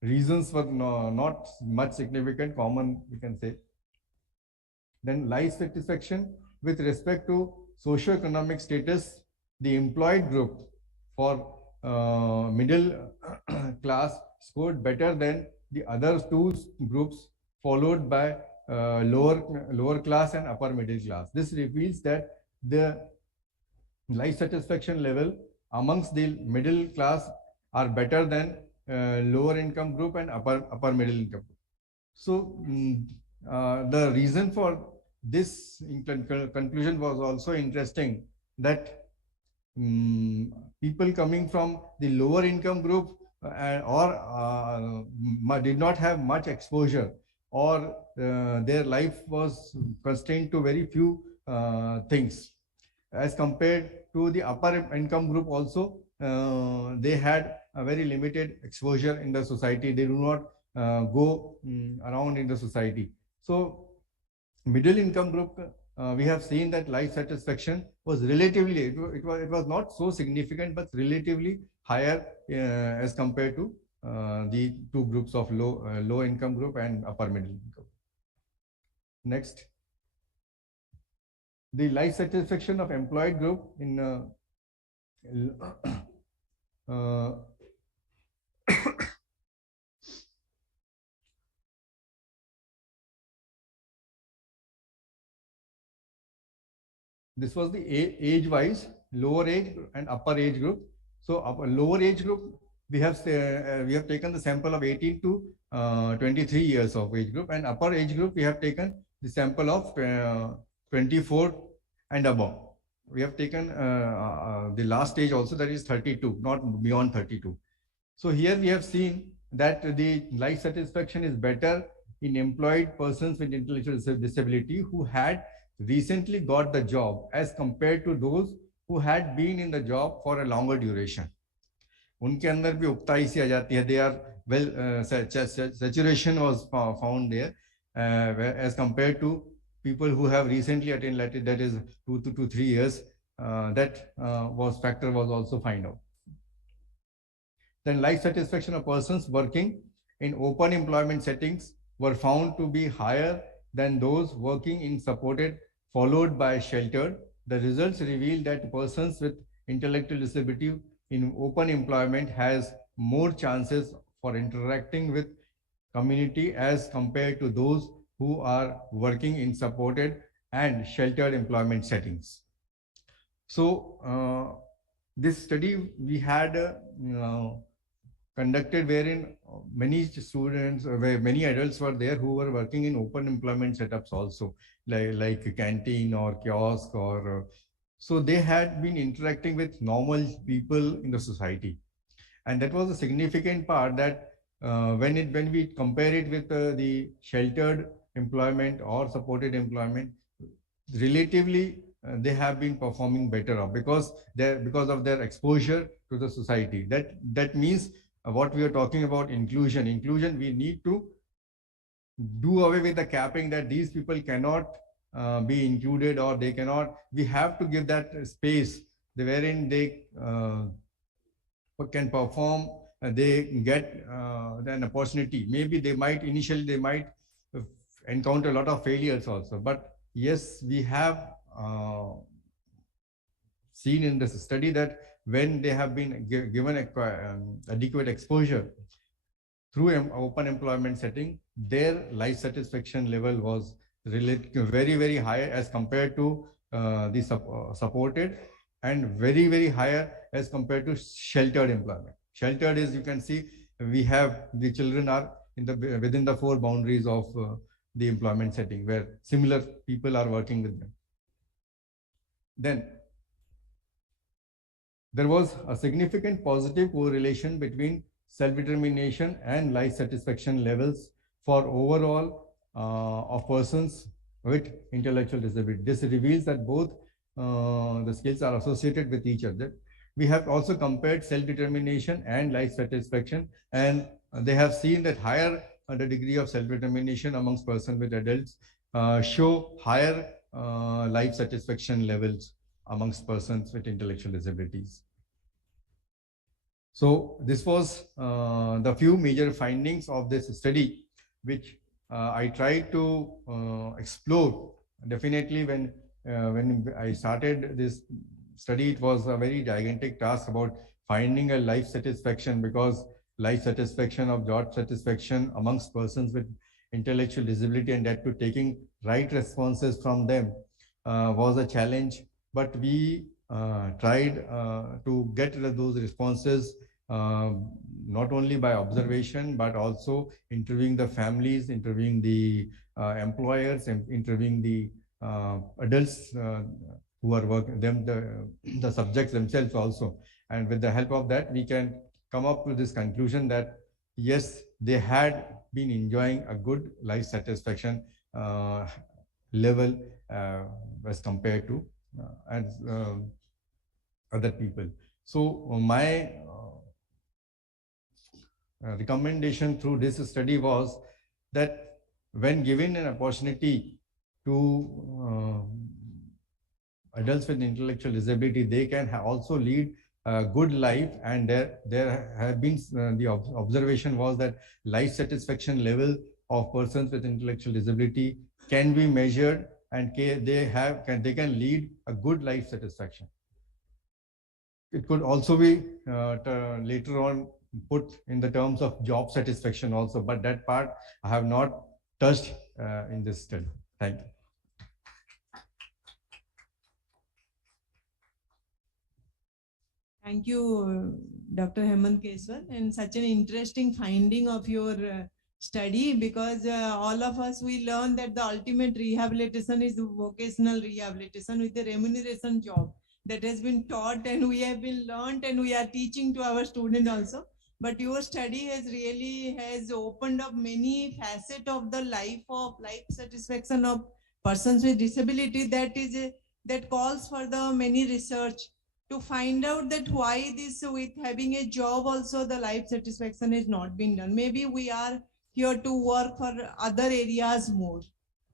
reasons were not much significant, common, we can say. Then life satisfaction with respect to socio-economic status, the employed group for middle class scored better than the other two groups, followed by lower class and upper middle class. This reveals that the life satisfaction level amongst the middle class are better than lower income group and upper middle income group. So the reason for this conclusion was also interesting, that people coming from the lower income group did not have much exposure, or their life was constrained to very few things, as compared to the upper income group. Also they had a very limited exposure in the society. They do not go around in the society. So middle income group, we have seen that life satisfaction was relatively, it was not so significant, but relatively higher as compared to the two groups of low income group and upper middle income. Next, the life satisfaction of employed group in this was the age wise, lower age and upper age group. So lower age group, we have taken the sample of 18 to 23 years of age group, and upper age group we have taken the sample of 24 and above. We have taken the last age also, that is 32, not beyond 32. So here we have seen that the life satisfaction is better in employed persons with intellectual disability who had recently got the job, as compared to those who had been in the job for a longer duration. उनके अंदर भी उक्ताई सी आ जाती है. They are well, saturation was found there as compared to people who have recently attained, that is 2 to 3 years. That factor was also found out. Then life satisfaction of persons working in open employment settings were found to be higher than those working in supported, followed by sheltered. The results reveal that persons with intellectual disability in open employment has more chances for interacting with community as compared to those who are working in supported and sheltered employment settings. So this study we had conducted wherein many students, where many adults were there who were working in open employment setups also, like a canteen or kiosk, or so they had been interacting with normal people in the society. And that was a significant part, that when we compare it with the sheltered employment or supported employment, relatively they have been performing better off because of their exposure to the society. That means what we are talking about inclusion, we need to do away with the capping that these people cannot be included, or they cannot. We have to give that space wherein they can perform, they get an opportunity. Maybe initially they might encounter a lot of failures also, but yes, we have seen in this study that when they have been given adequate exposure through open employment setting, their life satisfaction level was very, very high as compared to the supported, and very, very higher as compared to sheltered employment. Sheltered is, you can see, we have the children are within the four boundaries of the employment setting where similar people are working with them. Then there was a significant positive correlation between self-determination and life satisfaction levels for overall of persons with intellectual disability. This reveals that both the skills are associated with each other. We have also compared self-determination and life satisfaction, and they have seen that higher the degree of self-determination amongst persons with adults show higher life satisfaction levels amongst persons with intellectual disabilities. So this was the few major findings of this study, which I tried to explore. Definitely when I started this study, it was a very gigantic task about finding a life satisfaction, because life satisfaction of job satisfaction amongst persons with intellectual disability, and that to taking right responses from them was a challenge. But we tried to get those responses not only by observation, but also interviewing the families, interviewing the employers, and interviewing the adults who are working, the subjects themselves also. And with the help of that, we can come up with this conclusion that yes, they had been enjoying a good life satisfaction level as compared to other people. So my recommendation through this study was that when given an opportunity to adults with intellectual disability, they can also lead a good life. And there have been the observation was that life satisfaction level of persons with intellectual disability can be measured, and they can lead a good life satisfaction. It could also be later on put in the terms of job satisfaction also, but that part I have not touched in this study. Thank you. Thank you, Dr. Hemant Keswal, and such an interesting finding of your study, because all of us, we learn that the ultimate rehabilitation is vocational rehabilitation with a remuneration job. That has been taught, and we have been learned, and we are teaching to our students also. But your study has opened up many facets of the life satisfaction of persons with disability, that calls for the many research to find out that why this, with having a job also, the life satisfaction has not been done. Maybe we are here to work for other areas more.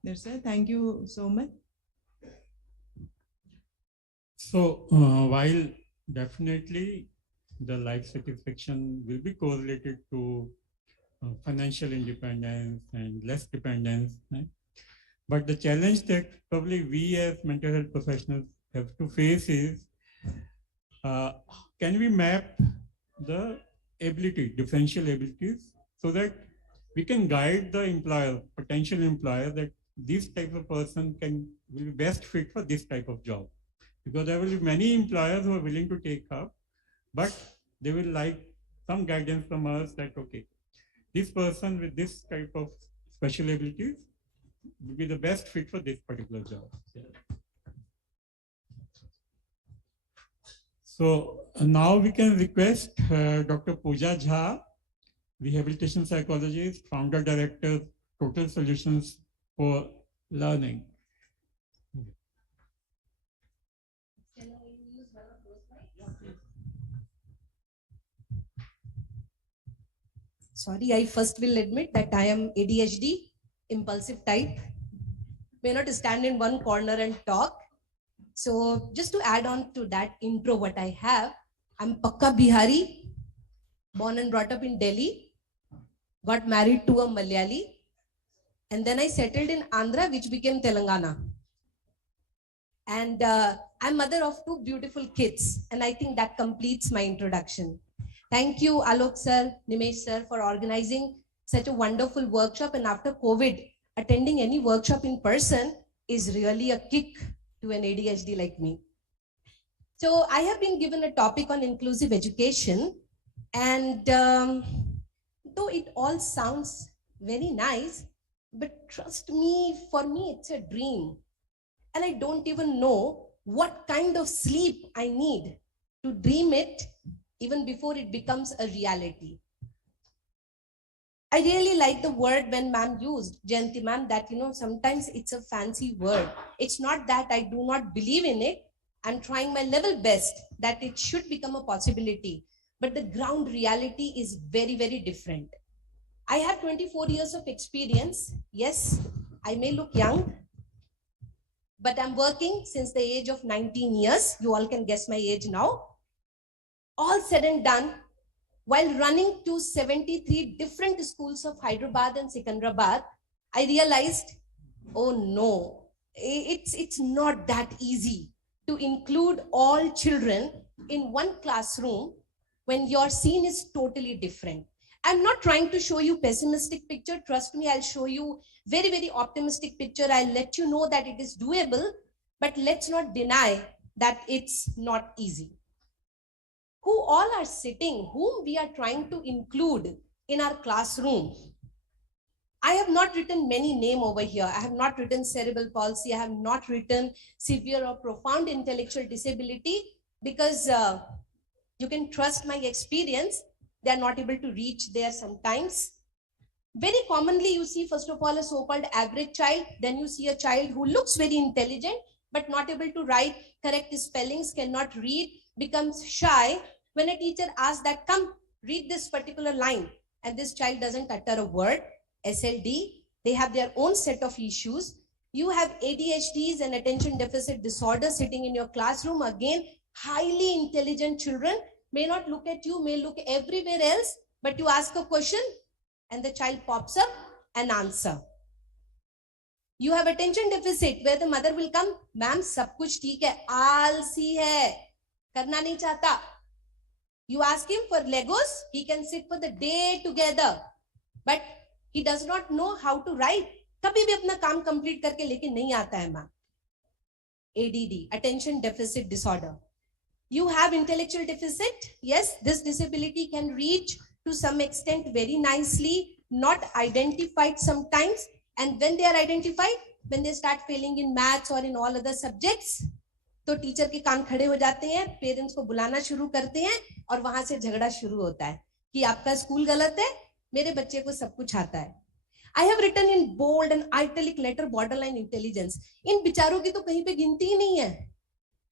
That's it. Thank you so much. So while definitely the life satisfaction will be correlated to financial independence and less dependence, right? But the challenge that probably we as mental health professionals have to face is, can we map the differential abilities, so that we can guide the potential employer, that this type of person will be best fit for this type of job? Because there will be many employers who are willing to take up, but they will like some guidance from us that, okay, this person with this type of special abilities will be the best fit for this particular job. Yeah. So now we can request Dr. Pooja Jha, rehabilitation psychologist, founder director, Total Solutions for Learning. Sorry, I first will admit that I am ADHD, impulsive type. May not stand in one corner and talk. So just to add on to that intro, what I have, I'm Pakka Bihari, born and brought up in Delhi, got married to a Malayali, and then I settled in Andhra, which became Telangana. And I'm mother of 2 beautiful kids, and I think that completes my introduction. Thank you, Alok sir, Nimesh sir, for organizing such a wonderful workshop. And after COVID, attending any workshop in person is really a kick to an ADHD like me. So I have been given a topic on inclusive education, and though it all sounds very nice, But trust me, for me, it's a dream. And I don't even know what kind of sleep I need to dream it even before it becomes a reality. I really like the word when ma'am used, Jayanti ma'am, that, sometimes it's a fancy word. It's not that I do not believe in it. I'm trying my level best that it should become a possibility. But the ground reality is very, very different. I have 24 years of experience. Yes, I may look young, but I'm working since the age of 19 years. You all can guess my age now. All said and done, while running to 73 different schools of Hyderabad and Secunderabad, I realized, oh no, it's not that easy to include all children in one classroom when your scene is totally different. I'm not trying to show you pessimistic picture. Trust me, I'll show you very, very optimistic picture. I'll let you know that it is doable, but let's not deny that it's not easy. Who all are sitting, whom we are trying to include in our classroom. I have not written many names over here. I have not written cerebral palsy. I have not written severe or profound intellectual disability because you can trust my experience. They are not able to reach there sometimes. Very commonly, you see, first of all, a so-called average child. Then you see a child who looks very intelligent, but not able to write correct spellings, cannot read, becomes shy. When a teacher asks that, come, read this particular line, and this child doesn't utter a word, SLD, they have their own set of issues. You have ADHDs and attention deficit disorder sitting in your classroom. Again, highly intelligent children may not look at you, may look everywhere else, but you ask a question and the child pops up and answer. You have attention deficit where the mother will come, ma'am, sab kuch theek hai, aalsi hai, karna nahi chahta. You ask him for Legos, he can sit for the day together, but he does not know how to write. कभी भी अपना काम complete करके लेके नहीं आता है माँ. ADD, attention deficit disorder. You have intellectual deficit. Yes, this disability can reach to some extent very nicely, not identified sometimes. And when they are identified, when they start failing in maths or in all other subjects, तो teacher के कान खड़े हो जाते हैं, parents को बुलाना शुरू करते हैं और वहां से झगड़ा शुरू होता है कि आपका स्कूल गलत है, मेरे बच्चे को सब कुछ आता है. I have written in bold and italic letter borderline intelligence. इन बिचारों की तो कहीं पे गिनती ही नहीं है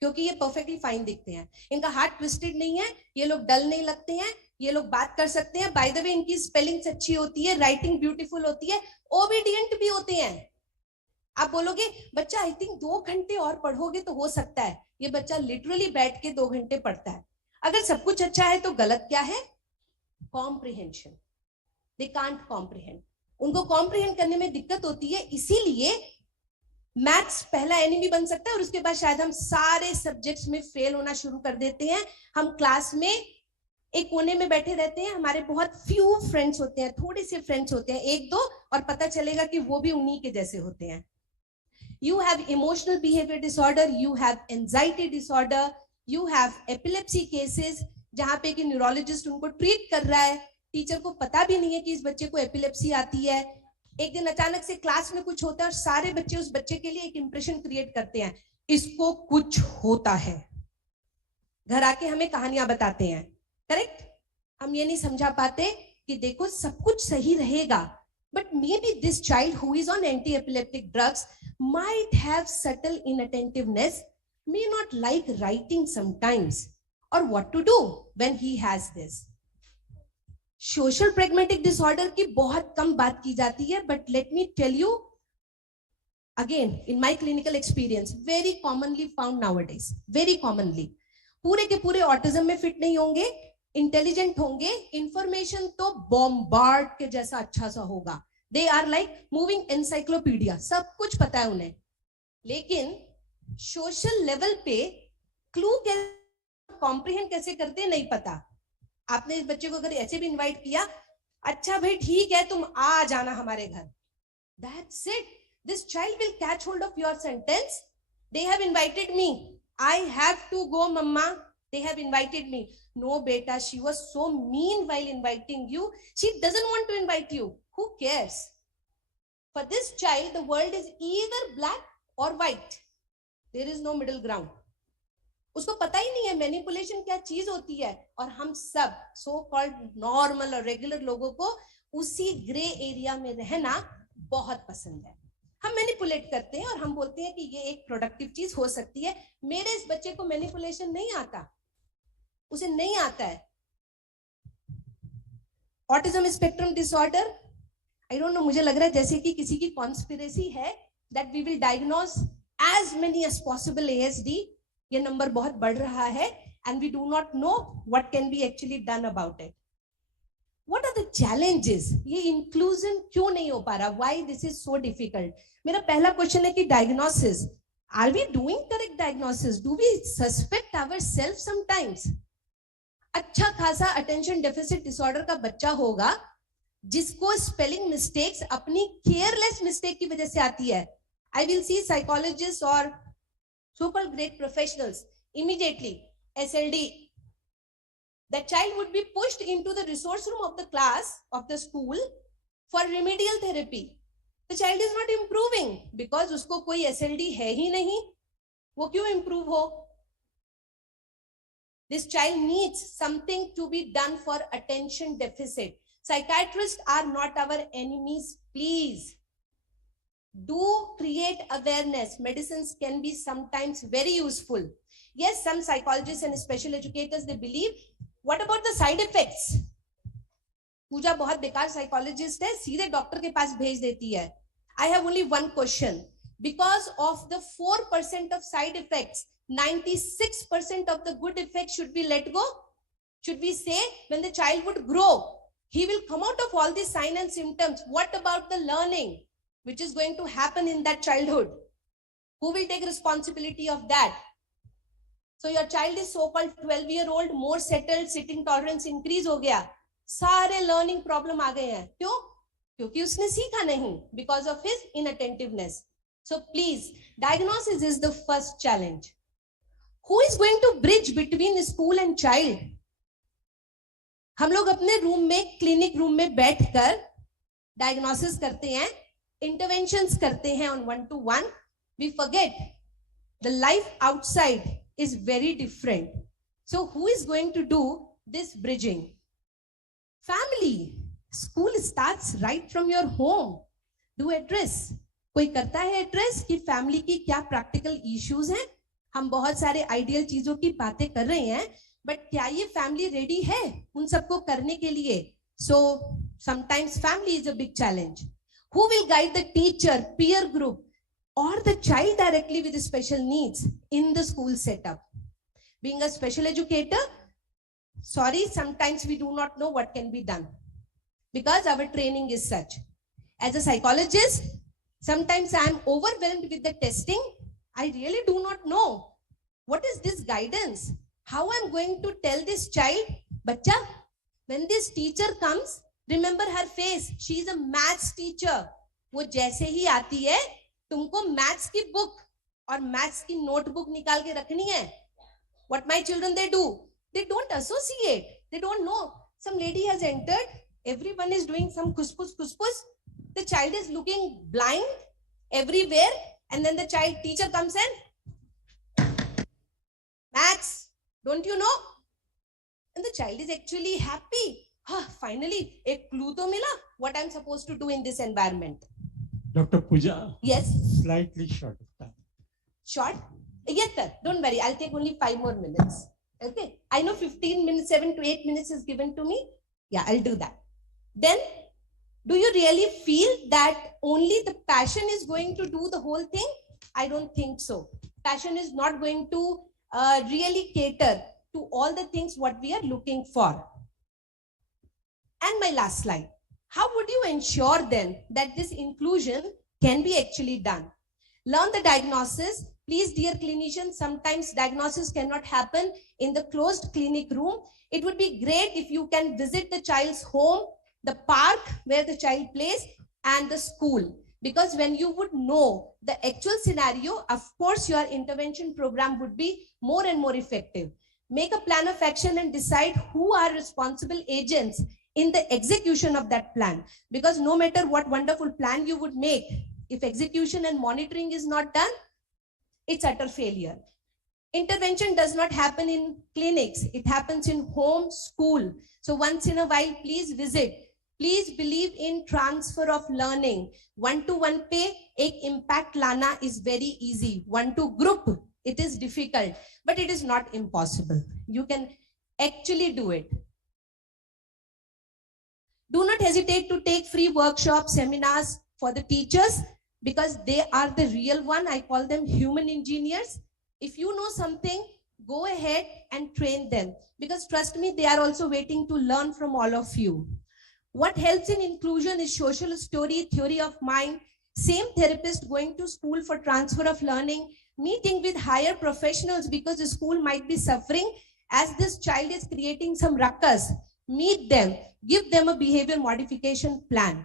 क्योंकि ये perfectly fine दिखते हैं. इनका हार्ट ट्विस्टेड नहीं है, ये लोग डल नहीं लगते हैं, ये लोग बात कर सकते हैं. By the way, इनकी स्पेलिंग्स अच्छी होती है, राइटिंग ब्यूटीफुल होती है, ओबीडियंट भी होते हैं. आप बोलोगे बच्चा आई थिंक 2 घंटे और पढ़ोगे तो हो सकता है. ये बच्चा लिटरली बैठ के 2 घंटे पढ़ता है. अगर सब कुछ अच्छा है तो गलत क्या है? कॉम्प्रिहेंशन. They can't comprehend. उनको कॉम्प्रिहेंड करने में दिक्कत होती है, इसीलिए मैथ्स पहला एनिमी बन सकता है और उसके बाद शायद हम सारे सब्जेक्ट्स में फेल होना शुरू कर देते हैं. हम क्लास में एक कोने में बैठे रहते हैं, हमारे बहुत फ्यू फ्रेंड्स होते हैं, थोड़े से फ्रेंड्स होते हैं, 1-2, और पता चलेगा कि वो भी उन्हीं के जैसे होते हैं. You have emotional behavior disorder, you have anxiety disorder, you have epilepsy cases जहां पे कि न्यूरोलॉजिस्ट उनको ट्रीट कर रहा है, टीचर को पता भी नहीं है कि इस बच्चे को एपिलेप्सी आती है. एक दिन अचानक से क्लास में कुछ होता है और सारे बच्चे उस बच्चे के लिए एक इंप्रेशन क्रिएट करते हैं, इसको कुछ होता है. घर आके हमें कहानियां बताते हैं. करेक्ट? हम ये नहीं समझा पाते कि देखो सब कुछ सही रहेगा, but maybe this child who is on anti-epileptic drugs might have subtle inattentiveness, may not like writing sometimes, or what to do when he has this. Social pragmatic disorder की बहुत कम बात की जाती है, but let me tell you again, in my clinical experience, very commonly found nowadays, very commonly. पूरे के पूरे autism में फिट नहीं होंगे, इंटेलिजेंट होंगे, इंफॉर्मेशन तो बॉम्बार्ड के जैसा अच्छा सा होगा. They are like moving encyclopedia, सब कुछ पता है उन्हें, लेकिन सोशल लेवल पे क्लू कैसे कॉम्प्रिहेंड कैसे करते हैं नहीं पता. आपने इस बच्चे को अगर ऐसे भी इनवाइट किया, अच्छा भाई ठीक है तुम आ जाना हमारे घर, that's it. This child will catch hold of your sentence. They have invited me, I have to go mama, they have invited me. No beta, she was so mean while inviting you, she doesn't want to invite you. Who cares? For this child, the world is either black or white. There is no middle ground. उसको पता ही नहीं है manipulation क्या चीज होती है, और हम सब सो कॉल्ड नॉर्मल और रेगुलर लोगों को उसी ग्रे एरिया में रहना बहुत पसंद है. हम मैनिपुलेट करते हैं और हम बोलते हैं कि ये एक प्रोडक्टिव चीज हो सकती है. मेरे इस बच्चे को मैनिपुलेशन नहीं आता, उसे नहीं आता है. Autism spectrum disorder, I don't know, मुझे लग रहा है जैसे कि किसी की कॉन्स्पिरेसी है that we will diagnose as many as possible ASD. ये नंबर बहुत बढ़ रहा है and we do not know what can be actually done about it. What are the challenges? ये inclusion क्यों नहीं हो पा रहा? Why this is so difficult? मेरा पहला क्वेश्चन है कि diagnosis. Are we doing correct diagnosis? Do we suspect ourselves sometimes? अच्छा खासा attention deficit disorder का बच्चा होगा जिसको spelling mistakes अपनी careless mistake की वजह से आती है. I will see psychologists or so-called great professionals immediately. SLD, the child would be pushed into the resource room of the class of the school for remedial therapy. The child is not improving because उसको कोई SLD है ही नहीं. वो क्यों improve हो? This child needs something to be done for attention deficit. Psychiatrists are not our enemies, please. Do create awareness. Medicines can be sometimes very useful. Yes, some psychologists and special educators, they believe. What about the side effects? पूजा बहुत बेकार psychologist है, सीधे doctor के पास भेज देती है. I have only one question. Because of the 4% of side effects, 96% of the good effects should be let go. Should we say when the child would grow, he will come out of all these signs and symptoms? What about the learning which is going to happen in that childhood? Who will take responsibility of that? So your child is so-called 12-year-old, more settled, sitting tolerance increase हो गया, सारे learning problem आ गए हैं. क्यों? क्योंकि उसने सीखा नहीं, because of his inattentiveness. So please, diagnosis is the first challenge. Who is going to bridge between school and child? हम लोग अपने रूम में, क्लिनिक रूम में बैठकर diagnosis करते हैं, interventions करते हैं on one-to-one. We forget the life outside is very different. So who is going to do this bridging? Family. School starts right from your home. Do address. कोई करता है address कि family की क्या practical issues हैं? हम बहुत सारे ideal चीजों की बातें कर रहे हैं, but क्या ये family ready है उन सबको करने के लिए? So sometimes family is a big challenge. Who will guide the teacher, peer group, or the child directly with special needs in the school setup? Being a special educator, sorry, sometimes we do not know what can be done because our training is such. As a psychologist, sometimes I am overwhelmed with the testing. I really do not know what is this guidance. How I'm going to tell this child, Bacha, when this teacher comes, remember her face. She is a maths teacher. वो जैसे ही आती है, तुमको maths की book और maths की notebook निकाल के रखनी है. What my children they do? They don't associate. They don't know. Some lady has entered. Everyone is doing some kuspus. The child is looking blind everywhere, and then the child teacher comes in. Maths, don't you know? And the child is actually happy. Finally, a clue to mila what I'm supposed to do in this environment. Dr. Pooja. Yes. Slightly short of time. Short? Yes, sir. Don't worry. I'll take only 5 more minutes. Okay. I know 15 minutes, 7 to 8 minutes is given to me. Yeah, I'll do that. Then, do you really feel that only the passion is going to do the whole thing? I don't think so. Passion is not going to really cater to all the things what we are looking for. And my last slide. How would you ensure then that this inclusion can be actually done? Learn the diagnosis. Please, dear clinicians, sometimes diagnosis cannot happen in the closed clinic room. It would be great if you can visit the child's home, the park where the child plays, and the school. Because when you would know the actual scenario, of course, your intervention program would be more and more effective. Make a plan of action and decide who are responsible agents in the execution of that plan. Because no matter what wonderful plan you would make, if execution and monitoring is not done, it's utter failure. Intervention does not happen in clinics. It happens in home, school. So once in a while, please visit. Please believe in transfer of learning. One-to-one पे एक impact लाना is very easy. One-to-group, it is difficult, but it is not impossible. You can actually do it. Do not hesitate to take free workshops, seminars for the teachers, because they are the real one. I call them human engineers. If you know something, go ahead and train them, because trust me, they are also waiting to learn from all of you. What helps in inclusion is social story, theory of mind, same therapist going to school for transfer of learning, meeting with higher professionals because the school might be suffering as this child is creating some ruckus. Meet them, give them a behavior modification plan.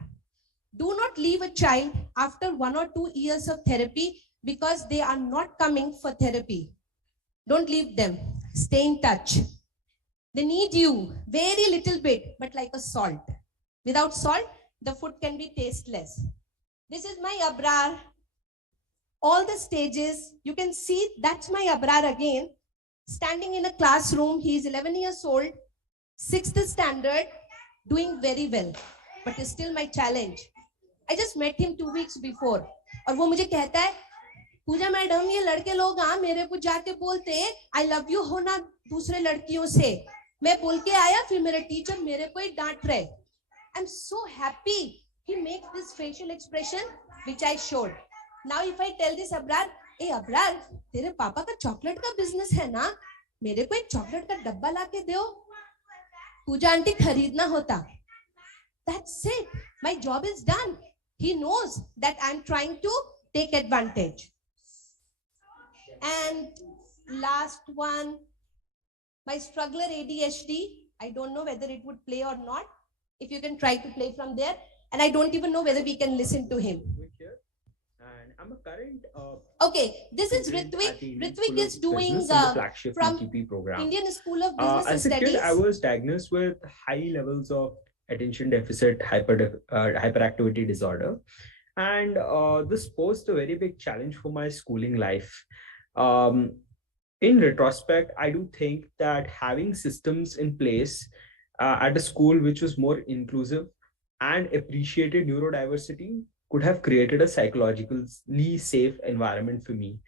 Do not leave a child after 1 or 2 years of therapy because they are not coming for therapy. Don't leave them. Stay in touch. They need you very little bit, but like a salt. Without salt, the food can be tasteless. This is my Abrar. All the stages, you can see that's my Abrar again. Standing in a classroom, he is 11 years old, 6th standard, doing very well. But it's still my challenge. I just met him 2 weeks before. और वो मुझे कहता है, पूजा madam, ये लड़के लोग मेरे को जाके बोलते हैं, I love you हो ना दूसरे लड़कियों से. मैं बोल के आया, फिर मेरे टीचर मेरे को ही डांट रहे. I'm so happy he makes this facial expression which I showed. Now if I tell this Abrar, hey Abrar, तेरे पापा का चॉकलेट का बिजनेस है ना, मेरे को एक चॉकलेट का डब्बा लाके दो, पूजा आंटी खरीदना होता. That's it. My job is done. He knows that I'm trying to take advantage. And last one, my struggler ADHD. I don't know whether it would play or not. If you can try to play from there. And I don't even know whether we can listen to him. And I'm a current okay, this is Ritvik. Ritvik is doing from TP program. Indian School of Business as a Studies. kid, I was diagnosed with high levels of attention deficit hyperactivity disorder, and this posed a very big challenge for my schooling life. In retrospect, I do think that having systems in place at a school which was more inclusive and appreciated neurodiversity could have created a psychologically safe environment for me.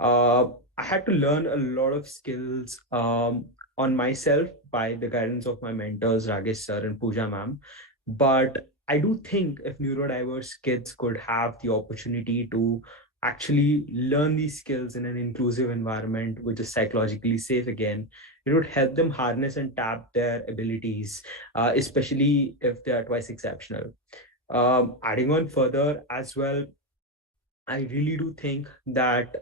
I had to learn a lot of skills on myself by the guidance of my mentors, Ragesh sir and Pooja ma'am. But I do think if neurodiverse kids could have the opportunity to actually learn these skills in an inclusive environment, which is psychologically safe again, it would help them harness and tap their abilities, especially if they are twice exceptional. Adding on further as well, I really do think that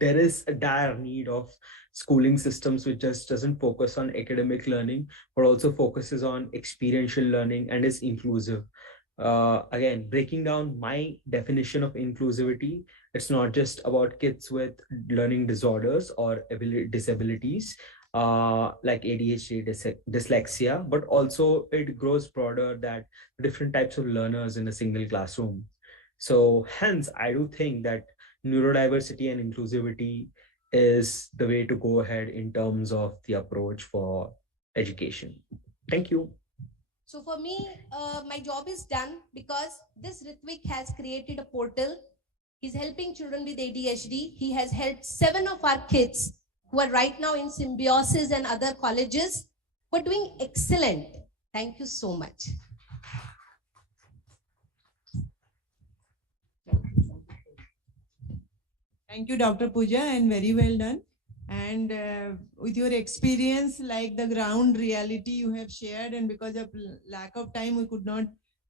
there is a dire need of schooling systems which just doesn't focus on academic learning, but also focuses on experiential learning and is inclusive. Again, breaking down my definition of inclusivity, it's not just about kids with learning disorders or disabilities like ADHD, dyslexia, but also it grows broader that different types of learners in a single classroom. So hence, I do think that neurodiversity and inclusivity is the way to go ahead in terms of the approach for education. Thank you. So for me, my job is done because this Ritvik has created a portal. He's helping children with ADHD. He has helped 7 of our kids who are right now in Symbiosis and other colleges who are doing excellent. Thank you so much. Thank you, Dr. Pooja, and very well done. And with your experience, like the ground reality you have shared, and because of lack of time, we could not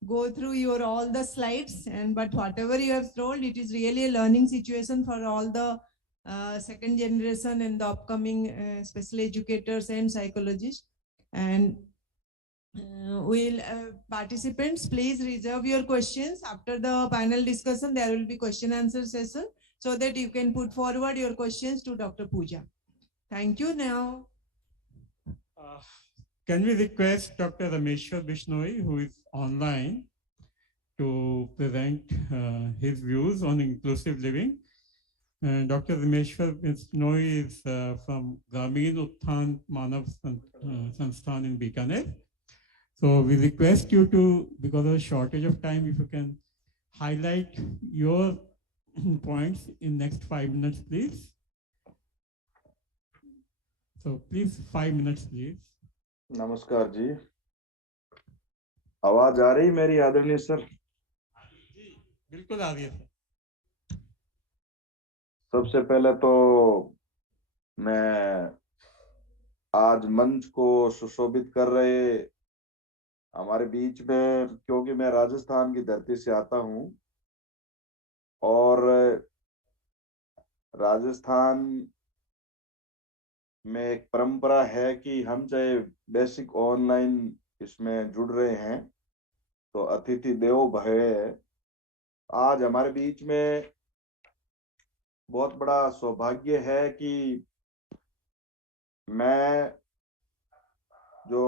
go through your all the slides. And but whatever you have told, it is really a learning situation for all the second generation and the upcoming special educators and psychologists. And participants, please reserve your questions after the panel discussion. There will be question answer session, so that you can put forward your questions to Dr. Pooja. Thank you now. can we request Dr. Rameshwar Bishnoi, who is online, to present his views on inclusive living? Dr. Rameshwar Bishnoi is from Grameen Utthan Manav Sansthan in Bikaner. So we request you to, because of a shortage of time, if you can highlight your points in next 5 minutes, please. So please, 5 minutes, please. नमस्कार जी, आवाज आ रही मेरी आदरणीय sir? जी बिल्कुल आ रही है sir. सबसे पहले तो मैं आज मंच को सुशोभित कर रहे हमारे बीच में, क्योंकि मैं राजस्थान की धरती से आता हूं और राजस्थान में एक परंपरा है कि हम चाहे बेसिक ऑनलाइन इसमें जुड़ रहे हैं तो अतिथि देवो भव। आज हमारे बीच में बहुत बड़ा सौभाग्य है कि मैं जो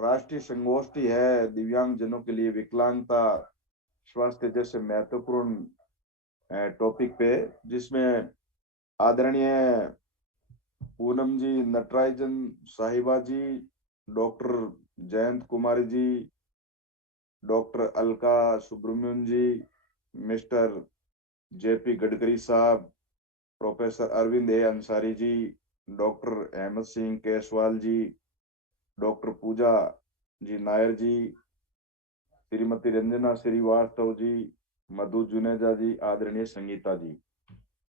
राष्ट्रीय संगोष्ठी है दिव्यांग जनों के लिए विकलांगता स्वास्थ्य जैसे महत्वपूर्ण टॉपिक पे, जिसमें आदरणीय पूनम जी, नटराजन साहिबा जी, डॉक्टर जयंत कुमारी जी, डॉक्टर अलका सुब्रमण्यम जी, मिस्टर जेपी गडकरी साहब, प्रोफेसर अरविंद ए अंसारी जी, डॉक्टर अहमद सिंह केसवाल जी, डॉक्टर पूजा जी नायर जी, श्रीमती रंजना श्रीवास्तव जी, मधु जुनेजा जी, आदरणीय संगीता जी,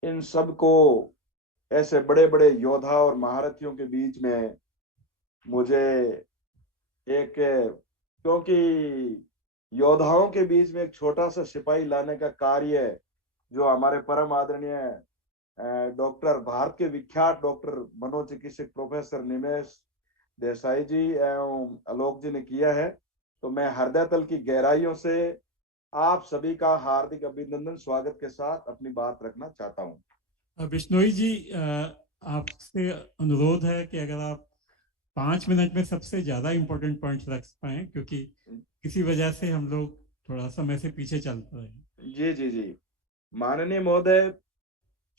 इन सबको ऐसे बड़े बड़े योद्धा और महारथियों के बीच में मुझे एक, क्योंकि योद्धाओं के बीच में एक छोटा सा सिपाही लाने का कार्य जो हमारे परम आदरणीय डॉक्टर, भारत के विख्यात डॉक्टर मनोचिकित्सक प्रोफेसर निमेश देसाई जी एवं आलोक जी ने किया है, तो मैं हृदय तल की गहराइयों से आप सभी का हार्दिक अभिनंदन स्वागत के साथ अपनी बात रखना चाहता हूं। बिश्नोई जी, आपसे अनुरोध है कि अगर आप 5 मिनट में सबसे ज्यादा इम्पोर्टेंट पॉइंट्स रख पाए, क्योंकि किसी वजह से हम लोग थोड़ा समय से पीछे चल रहे हैं। जी जी जी, माननीय महोदय,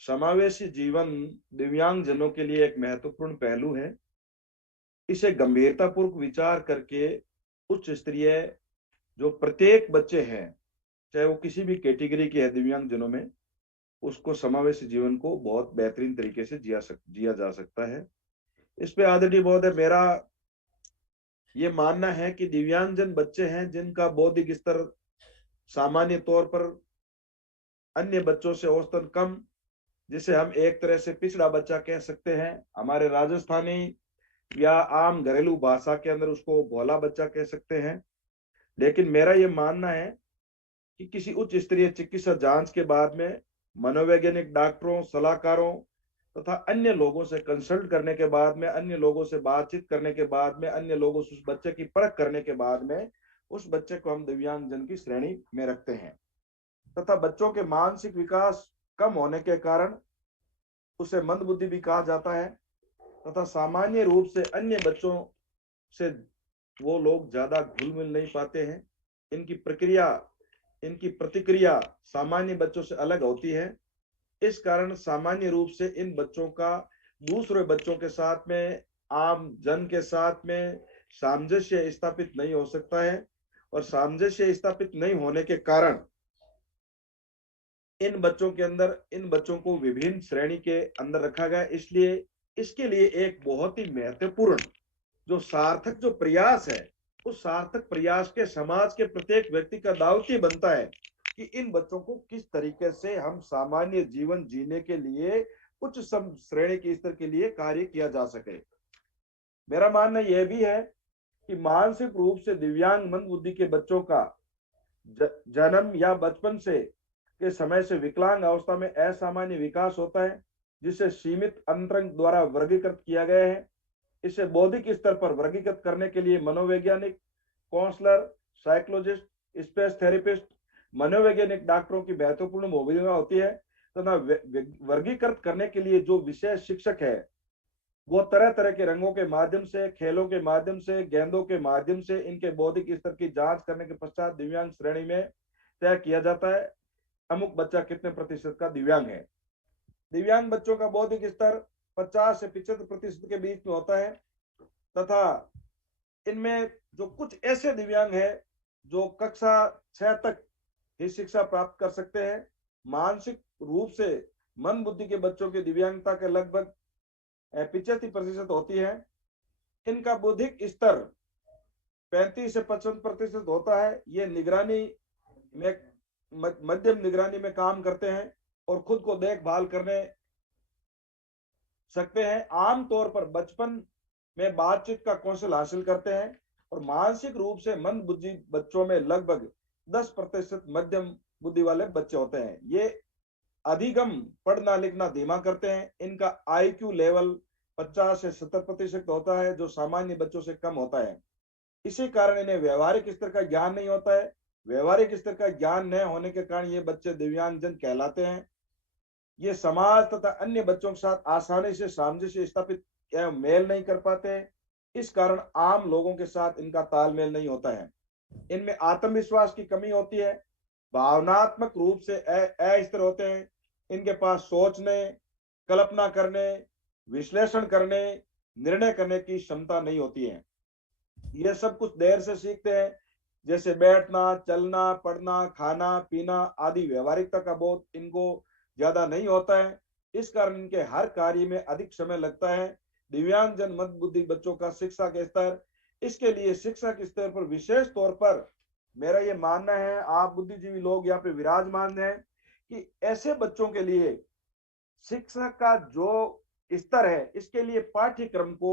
समावेशी जीवन दिव्यांग जनों के लिए एक महत्वपूर्ण पहलू है। इसे गंभीरतापूर्वक विचार करके उच्च स्तरीय जो प्रत्येक बच्चे हैं, चाहे वो किसी भी कैटेगरी के है दिव्यांग जनों में, उसको समावेशी जीवन को बहुत बेहतरीन तरीके से जिया जा सकता है। इस पे आदरणीय महोदय, मेरा ये मानना है कि दिव्यांगजन बच्चे हैं जिनका बौद्धिक स्तर सामान्य तौर पर अन्य बच्चों से औसतन कम, जिसे हम एक तरह से पिछड़ा बच्चा कह सकते हैं, हमारे राजस्थानी या आम घरेलू भाषा के अंदर उसको भोला बच्चा कह सकते हैं। लेकिन मेरा ये मानना है कि किसी उच्च स्तरीय चिकित्सा जांच के बाद में मनोवैज्ञानिक डॉक्टरों, सलाहकारों तथा अन्य लोगों से कंसल्ट करने के बाद में, अन्य लोगों से बातचीत करने के बाद में, अन्य लोगों से उस बच्चे की परख करने के बाद में उस बच्चे को हम दिव्यांगजन की श्रेणी में रखते हैं। तथा बच्चों के मानसिक विकास कम होने के कारण उसे मंदबुद्धि भी कहा जाता है, तथा सामान्य रूप से अन्य बच्चों से वो लोग ज्यादा घुल मिल नहीं पाते हैं। इनकी प्रतिक्रिया सामान्य बच्चों से अलग होती है। इस कारण सामान्य रूप से इन बच्चों का दूसरे बच्चों के साथ में, आम जन के साथ में सामंजस्य स्थापित नहीं हो सकता है, और सामंजस्य स्थापित नहीं होने के कारण इन बच्चों को विभिन्न श्रेणी के अंदर रखा गया। इसलिए इसके लिए एक बहुत ही महत्वपूर्ण जो सार्थक जो प्रयास है, उस सार्थक प्रयास के समाज के प्रत्येक व्यक्ति का दायित्व बनता है कि इन बच्चों को किस तरीके से हम सामान्य जीवन जीने के लिए उच्च श्रेणी के स्तर के लिए कार्य किया जा सके। मेरा मानना यह भी है कि मानसिक रूप से दिव्यांग मंदबुद्धि के बच्चों का जन्म या बचपन से के समय से विकलांग अवस्था में असामान्य विकास होता है, जिसे सीमित अंतरंग द्वारा वर्गीकृत किया गया है। इसे बौद्धिक स्तर पर वर्गीकृत करने के लिए मनोवैज्ञानिक, काउंसलर, साइकोलॉजिस्ट, स्पेस थेरेपिस्ट, मनोवैज्ञानिक डॉक्टरों की महत्वपूर्ण भूमिका होती है, तथा वर्गीकृत करने के लिए जो विशेष शिक्षक है वो तरह तरह के रंगों के माध्यम से, खेलों के माध्यम से, गेंदों के माध्यम से इनके बौद्धिक स्तर की जांच करने के पश्चात दिव्यांग श्रेणी में तय किया जाता है अमुक बच्चा कितने प्रतिशत का दिव्यांग है। दिव्यांग बच्चों का बौद्धिक स्तर 50 से 75% के बीच में होता है तथा इनमें जो कुछ ऐसे दिव्यांग हैं जो कक्षा 6 तक ही शिक्षा प्राप्त कर सकते हैं। मानसिक रूप से मंद बुद्धि के बच्चों की दिव्यांगता के लगभग 85% होती है। इनका बौद्धिक स्तर 35 से 55% होता है। ये निगरानी में मध्यम निगरानी में काम करते हैं और खुद को देखभाल करने सकते हैं। आमतौर पर बचपन में बातचीत का कौशल हासिल करते हैं और मानसिक रूप से मंद बुद्धि बच्चों में लगभग 10% मध्यम बुद्धि वाले बच्चे होते हैं। ये अधिगम पढ़ना लिखना धीमा करते हैं। इनका IQ लेवल 50 से 70% होता है जो सामान्य बच्चों से कम होता है। इसी कारण इन्हें व्यवहारिक स्तर का ज्ञान नहीं होता है। व्यवहारिक स्तर का ज्ञान न होने के कारण ये बच्चे दिव्यांगजन कहलाते हैं। ये समाज तथा अन्य बच्चों के साथ आसानी से सामंजस्य स्थापित एवं मेल नहीं कर पाते। इस कारण आम लोगों के साथ इनका तालमेल नहीं होता है। इनमें आत्मविश्वास की कमी होती है। भावनात्मक रूप से अस्थिर होते हैं। इनके पास सोचने, कल्पना करने, विश्लेषण करने, निर्णय करने की क्षमता नहीं होती है। ये सब कुछ देर से सीखते हैं, जैसे बैठना, चलना, पढ़ना, खाना, पीना आदि व्यवहारिकता का बोध इनको ज्यादा नहीं होता है। इस कारण इनके हर कार्य में अधिक समय लगता है। दिव्यांगजन मंद बुद्धि बच्चों का शिक्षा के स्तर, इसके लिए शिक्षा के स्तर पर विशेष तौर पर मेरा ये मानना है, आप बुद्धिजीवी लोग यहाँ पे विराजमान हैं, कि ऐसे बच्चों के लिए शिक्षा का जो स्तर है इसके लिए पाठ्यक्रम को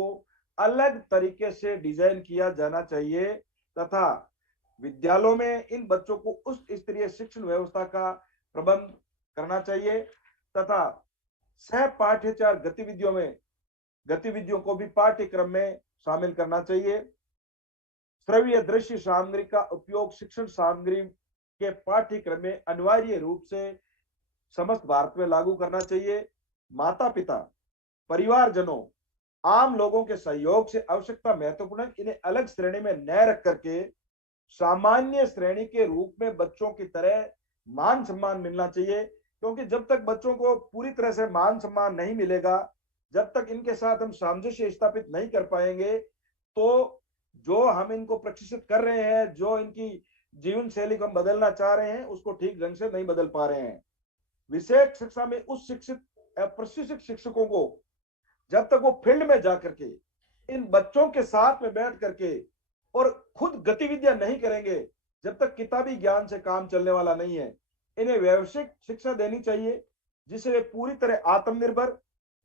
अलग तरीके से डिजाइन किया जाना चाहिए तथा विद्यालयों में इन बच्चों को उच्च स्तरीय शिक्षण व्यवस्था का प्रबंध करना चाहिए तथा सह पाठ्यचर्या गतिविधियों को भी पाठ्यक्रम में शामिल करना चाहिए। श्रव्य दृश्य सामग्री का उपयोग शिक्षण सामग्री के पाठ्यक्रम में अनिवार्य रूप से समस्त भारत में लागू करना चाहिए। माता पिता, परिवारजनों, आम लोगों के सहयोग से आवश्यकता महत्वपूर्ण, इन्हें अलग श्रेणी में न रख करके सामान्य श्रेणी के रूप में बच्चों की तरह मान सम्मान मिलना चाहिए। क्योंकि जब तक बच्चों को पूरी तरह से मान सम्मान नहीं मिलेगा, जब तक इनके साथ हम सामंजस्य स्थापित नहीं कर पाएंगे, तो जो हम इनको प्रशिक्षित कर रहे हैं, जो इनकी जीवन शैली को हम बदलना चाह रहे हैं, उसको ठीक ढंग से नहीं बदल पा रहे हैं। विशेष शिक्षा में उस शिक्षित प्रशिक्षित शिक्षकों को जब तक वो फील्ड में जा करके इन बच्चों के साथ में बैठ करके और खुद गतिविधियां नहीं करेंगे, जब तक किताबी ज्ञान से काम चलने वाला नहीं है। इन्हें व्यावसायिक शिक्षा देनी चाहिए जिससे वे पूरी तरह आत्मनिर्भर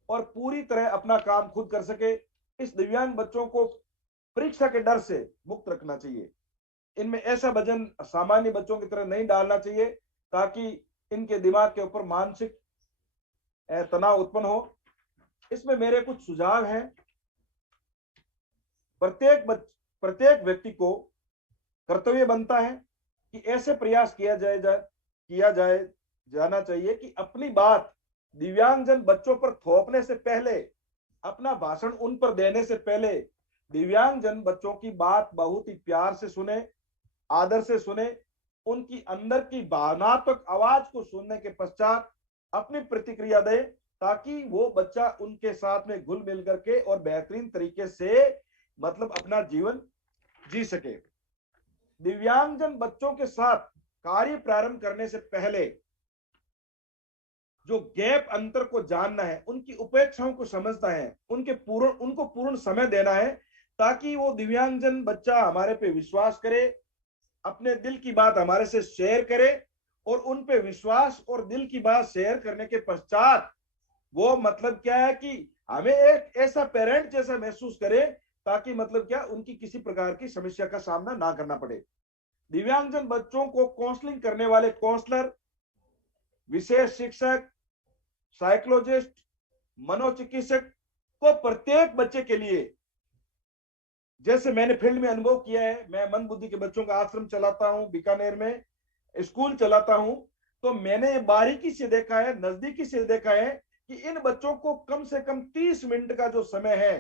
और पूरी तरह अपना काम खुद कर सके। इस दिव्यांग बच्चों को परीक्षा के डर से मुक्त रखना चाहिए। इनमें ऐसा वजन सामान्य बच्चों की तरह नहीं डालना चाहिए ताकि इनके दिमाग के ऊपर मानसिक तनाव उत्पन्न हो। इसमें मेरे कुछ सुझाव हैं। प्रत्येक व्यक्ति को कर्तव्य बनता है कि ऐसे प्रयास किया जाना चाहिए कि अपनी बात दिव्यांगजन बच्चों पर थोपने से पहले, अपना भाषण उन पर देने से पहले दिव्यांगजन बच्चों की बात बहुत ही प्यार से सुने, आदर से सुने, उनकी अंदर की भावनात्मक आवाज को सुनने के पश्चात अपनी प्रतिक्रिया दे ताकि वो बच्चा उनके साथ में घुल मिल करके और बेहतरीन तरीके से मतलब अपना जीवन जी सके। दिव्यांगजन बच्चों के साथ कार्य प्रारंभ करने से पहले जो गैप अंतर को जानना है, उनकी उपेक्षाओं को समझना है, उनको पूर्ण समय देना है ताकि वो दिव्यांगजन बच्चा हमारे पे विश्वास करे, अपने दिल की बात हमारे से शेयर करे और उन पे विश्वास और दिल की बात शेयर करने के पश्चात वो मतलब क्या है कि हमें एक ऐसा पेरेंट जैसा महसूस करे ताकि मतलब क्या उनकी किसी प्रकार की समस्या का सामना ना करना पड़े। दिव्यांगजन बच्चों को काउंसलिंग करने वाले काउंसलर, विशेष शिक्षक, साइकोलॉजिस्ट, मनोचिकित्सक को प्रत्येक बच्चे के लिए, जैसे मैंने फील्ड में अनुभव किया है, मैं मंद बुद्धि के बच्चों का आश्रम चलाता हूं, बीकानेर में स्कूल चलाता हूं, तो मैंने बारीकी से देखा है, नजदीकी से देखा है कि इन बच्चों को कम से कम 30 मिनट का जो समय है,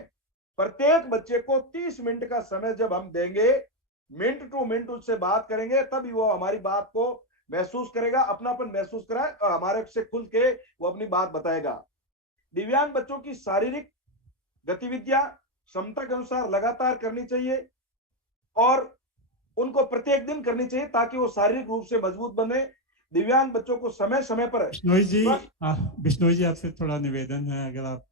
प्रत्येक बच्चे को 30 मिनट का समय जब हम देंगे, मिनट टू मिनट उससे बात करेंगे, तभी वो हमारी बात को महसूस करेगा, अपनापन महसूस कराए और हमारे से खुल के वो अपनी बात बताएगा। दिव्यांग बच्चों की शारीरिक गतिविधियां क्षमता के अनुसार लगातार करनी चाहिए और उनको प्रत्येक दिन करनी चाहिए ताकि वो शारीरिक रूप से मजबूत बने। दिव्यांग बच्चों को समय समय पर बिश्नोई जी आपसे थोड़ा निवेदन है, अगर आप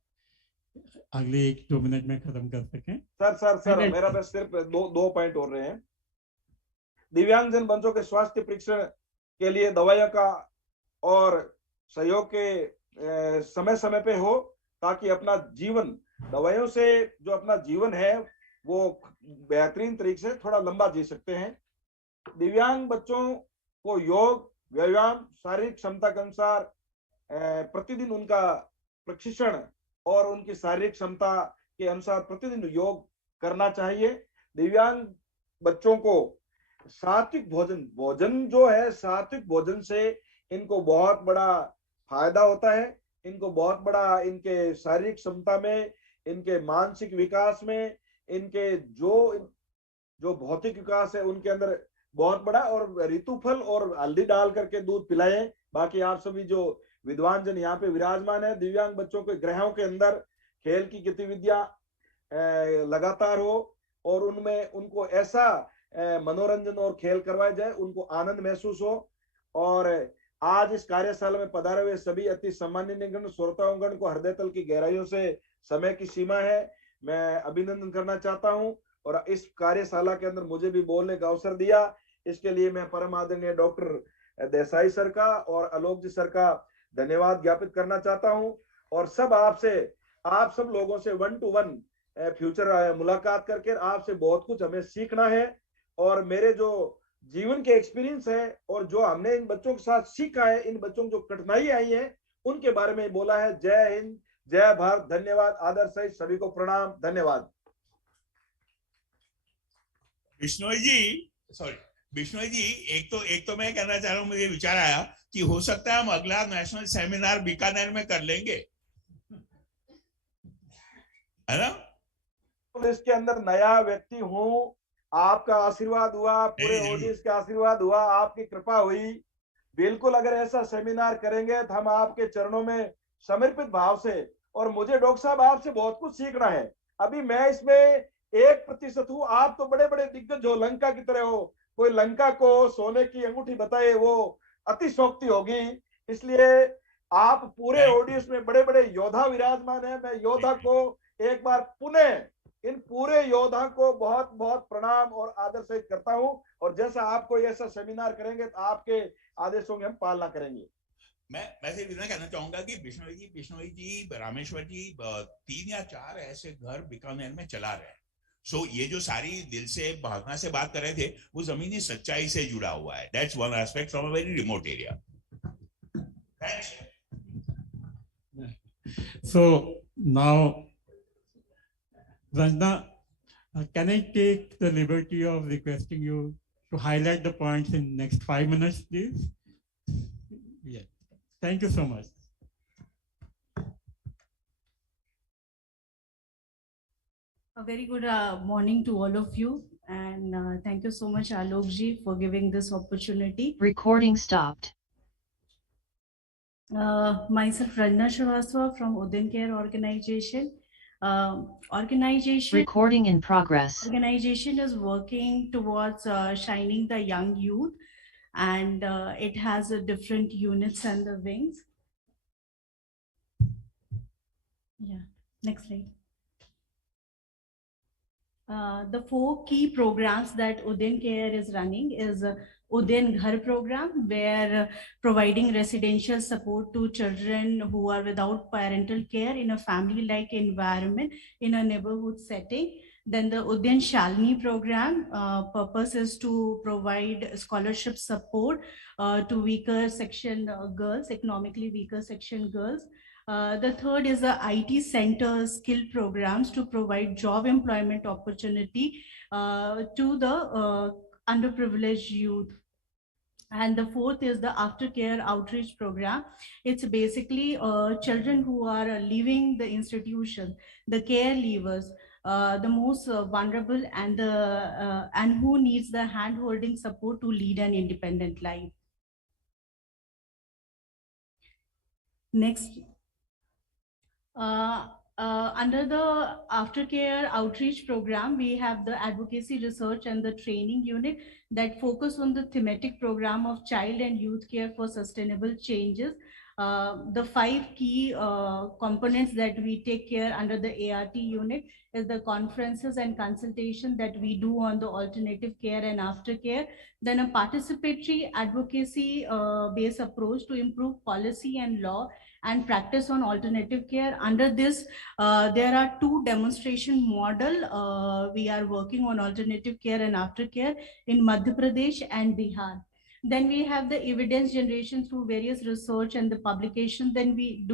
अगले 1-2 मिनट में खत्म कर सकें। सर मेरा बस सिर्फ दो पॉइंट हो रहे हैं। दिव्यांगजन बच्चों के स्वास्थ्य परीक्षण के लिए दवाइयों का और सहयोग के समय समय पे हो, ताकि अपना जीवन दवाइयों से जो अपना जीवन है वो बेहतरीन तरीके से थोड़ा लंबा जी सकते हैं। दिव्यांग बच्चों को योग, व्यायाम, शारीरिक क्षमता के अनुसार प्रतिदिन उनका प्रशिक्षण और उनकी शारीरिक क्षमता के अनुसार प्रतिदिन योग करना चाहिए। दिव्यांग बच्चों को सात्विक भोजन जो है, सात्विक भोजन से इनको बहुत बड़ा फायदा होता है। इनको बहुत बड़ा इनके शारीरिक क्षमता में, इनके मानसिक विकास में, इनके जो भौतिक विकास है उनके अंदर बहुत बड़ा। और ऋतुफल और हल्दी डाल करके दूध पिलाएं। बाकी आप सभी जो विद्वान जन यहाँ पे विराजमान है, दिव्यांग बच्चों के ग्रहों के अंदर खेल की गतिविधियां लगातार हो और उनमें उनको ऐसा मनोरंजन और खेल करवाया जाए, उनको आनंद महसूस हो। और आज इस कार्यशाला में पधारे हुए सभी अति सम्माननीय श्रोताओंगण को हृदय तल की गहराइयों से, समय की सीमा है, मैं अभिनंदन करना चाहता हूं। और इस कार्यशाला के अंदर मुझे भी बोलने का अवसर दिया, इसके लिए मैं परम आदरणीय डॉक्टर देसाई सर का और आलोक जी सर का धन्यवाद ज्ञापित करना चाहता हूं। और आप सब लोगों से 1-to-1 फ्यूचर मुलाकात करके आपसे बहुत कुछ हमें सीखना है। और मेरे जो जीवन के एक्सपीरियंस है और जो हमने इन बच्चों के साथ सीखा है, इन बच्चों की जो कठिनाई आई है उनके बारे में बोला है। जय हिंद, जय भारत, धन्यवाद, आदर सहित सभी को प्रणाम, धन्यवाद। बिश्नोई जी, एक तो मैं कहना चाह रहा हूँ, मुझे विचार आया कि हो सकता है हम अगला नेशनल सेमिनार बीकानेर में कर लेंगे, है ना? तो इसके अंदर नया व्यक्ति हूँ, आपका आशीर्वाद हुआ, पूरे ऑडियंस का आशीर्वाद हुआ, आपकी कृपा हुई। बिल्कुल अगर ऐसा सेमिनार करेंगे तो हम आपके चरणों में समर्पित भाव से, और मुझे डॉक्टर साहब आपसे बहुत कुछ सीखना है। अभी मैं इसमें 1% हूँ, आप तो बड़े बड़े दिग्गज हो, लंका की तरह हो। कोई लंका को सोने की अंगूठी बताए वो अतिशोक्ति होगी। इसलिए आप पूरे ऑडियंस में बड़े बड़े योद्धा विराजमान है। मैं योद्धा को एक बार पुनः, इन पूरे योद्धा को बहुत बहुत प्रणाम और आदर सहित करता हूं। और जैसा आप कोई ऐसा सेमिनार करेंगे तो आपके आदेशों की हम पालना करेंगे। मैं सिर्फ इतना कहना चाहूंगा कि बिश्नोई जी, रामेश्वर जी 3 या 4 ऐसे घर बीकानेर में चला रहे हैं। सो ये जो सारी दिल से भावना से बात कर रहे थे वो जमीनी सच्चाई से जुड़ा हुआ है। That's one aspect from a very remote area. Thanks. So now, Ranjana, can I take the liberty of requesting you to highlight the points in next 5 minutes, please? Yeah. Thank you so much. A very good morning to all of you, and thank you so much, Alok ji, for giving this opportunity. Recording stopped. Myself, Rajna Shrivastava from Udin Care Organization. Recording in progress. Organization is working towards shining the young youth, and it has different units and the wings. Yeah, next slide. The 4 key programs that Udin Care is running is Udin Ghar program, where providing residential support to children who are without parental care in a family-like environment in a neighborhood setting. Then the Udin Shalini program, purpose is to provide scholarship support to weaker section girls, economically weaker section girls. The third is the IT center skill programs to provide job employment opportunity to the underprivileged youth. And the fourth is the aftercare outreach program. It's basically children who are leaving the institution, the care leavers, the most vulnerable, and who needs the hand-holding support to lead an independent life. Next. Under the aftercare outreach program, we have the advocacy research and the training unit that focus on the thematic program of child and youth care for sustainable changes. The 5 key components that we take care under the ART unit is the conferences and consultation that we do on the alternative care and aftercare, then a participatory advocacy based approach to improve policy and law and practice on alternative care. Under this, there are 2 demonstration model. We are working on alternative care and aftercare in Madhya Pradesh and Bihar. Then we have the evidence generation through various research and the publication. Then we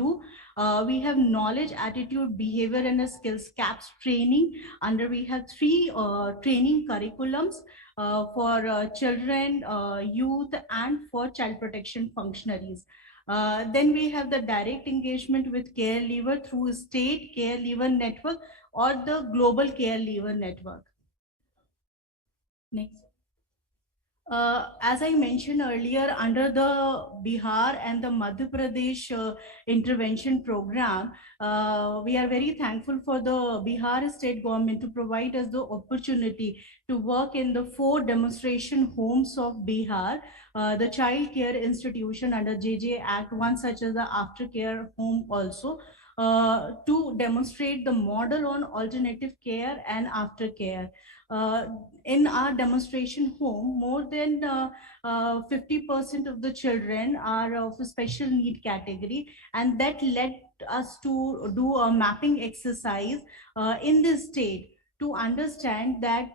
have knowledge, attitude, behavior, and skills CAPS training. Under we have 3 training curriculums for children, youth, and for child protection functionaries. Then we have the direct engagement with care leaver through state care leaver network or the global care leaver network. Next. As I mentioned earlier, under the Bihar and the Madhya Pradesh intervention program, we are very thankful for the Bihar state government to provide us the opportunity to work in the 4 demonstration homes of Bihar, the child care institution under JJ Act, one such as the aftercare home also, to demonstrate the model on alternative care and aftercare. In our demonstration home, more than 50% of the children are of a special need category, and that led us to do a mapping exercise in this state to understand that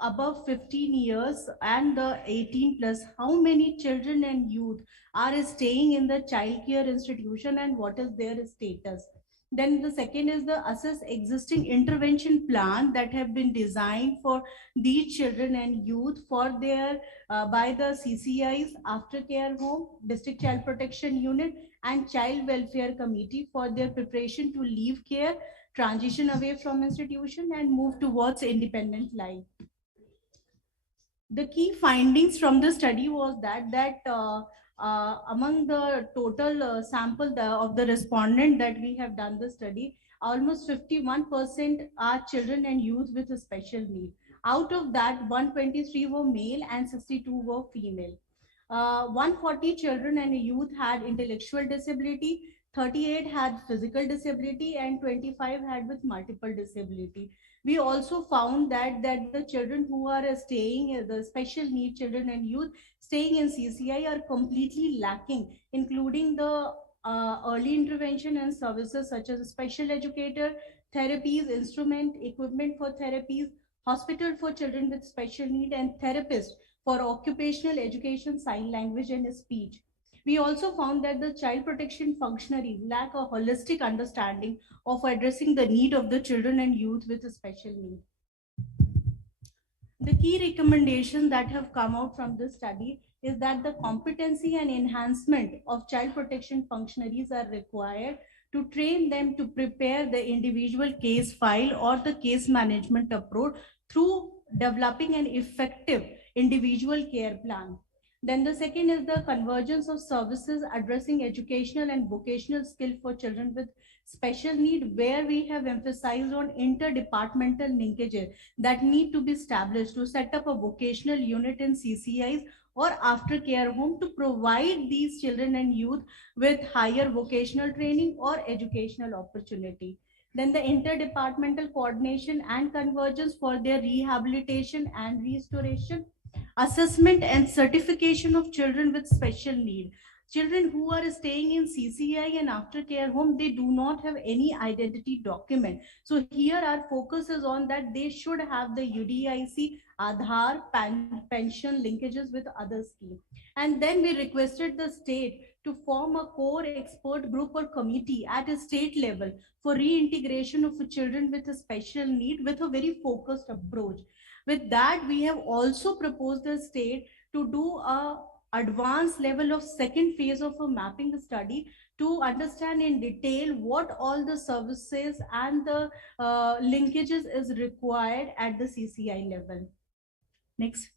above 15 years and the 18 plus, how many children and youth are staying in the child care institution and what is their status. Then the second is the assess existing intervention plan that have been designed for these children and youth for their by the CCIs, aftercare home, district child protection unit, and child welfare committee for their preparation to leave care, transition away from institution, and move towards independent life. The key findings from the study was that among the total sample of the respondent that we have done the study, almost 51% are children and youth with a special need. Out of that, 123 were male and 62 were female. 140 children and youth had intellectual disability, 38 had physical disability, and 25 had with multiple disability. We also found that the children who are staying, the special need children and youth staying in CCI are completely lacking, including the early intervention and services such as special educator, therapies, instrument, equipment for therapies, hospital for children with special need, and therapist for occupational education, sign language, and speech. We also found that the child protection functionaries lack a holistic understanding of addressing the need of the children and youth with a special need. The key recommendations that have come out from this study is that the competency and enhancement of child protection functionaries are required to train them to prepare the individual case file or the case management approach through developing an effective individual care plan. Then the second is the convergence of services addressing educational and vocational skill for children with special need, where we have emphasized on interdepartmental linkages that need to be established to set up a vocational unit in CCIs or aftercare home to provide these children and youth with higher vocational training or educational opportunity. Then the interdepartmental coordination and convergence for their rehabilitation and restoration, assessment and certification of children with special need. Children who are staying in CCI and aftercare home, they do not have any identity document. So here our focus is on that they should have the UDIC, Aadhaar, pension linkages with other schemes. And then we requested the state to form a core expert group or committee at a state level for reintegration of children with a special need with a very focused approach. With that, we have also proposed the state to do a advanced level of second phase of a mapping study to understand in detail what all the services and the linkages is required at the CCI level. Next.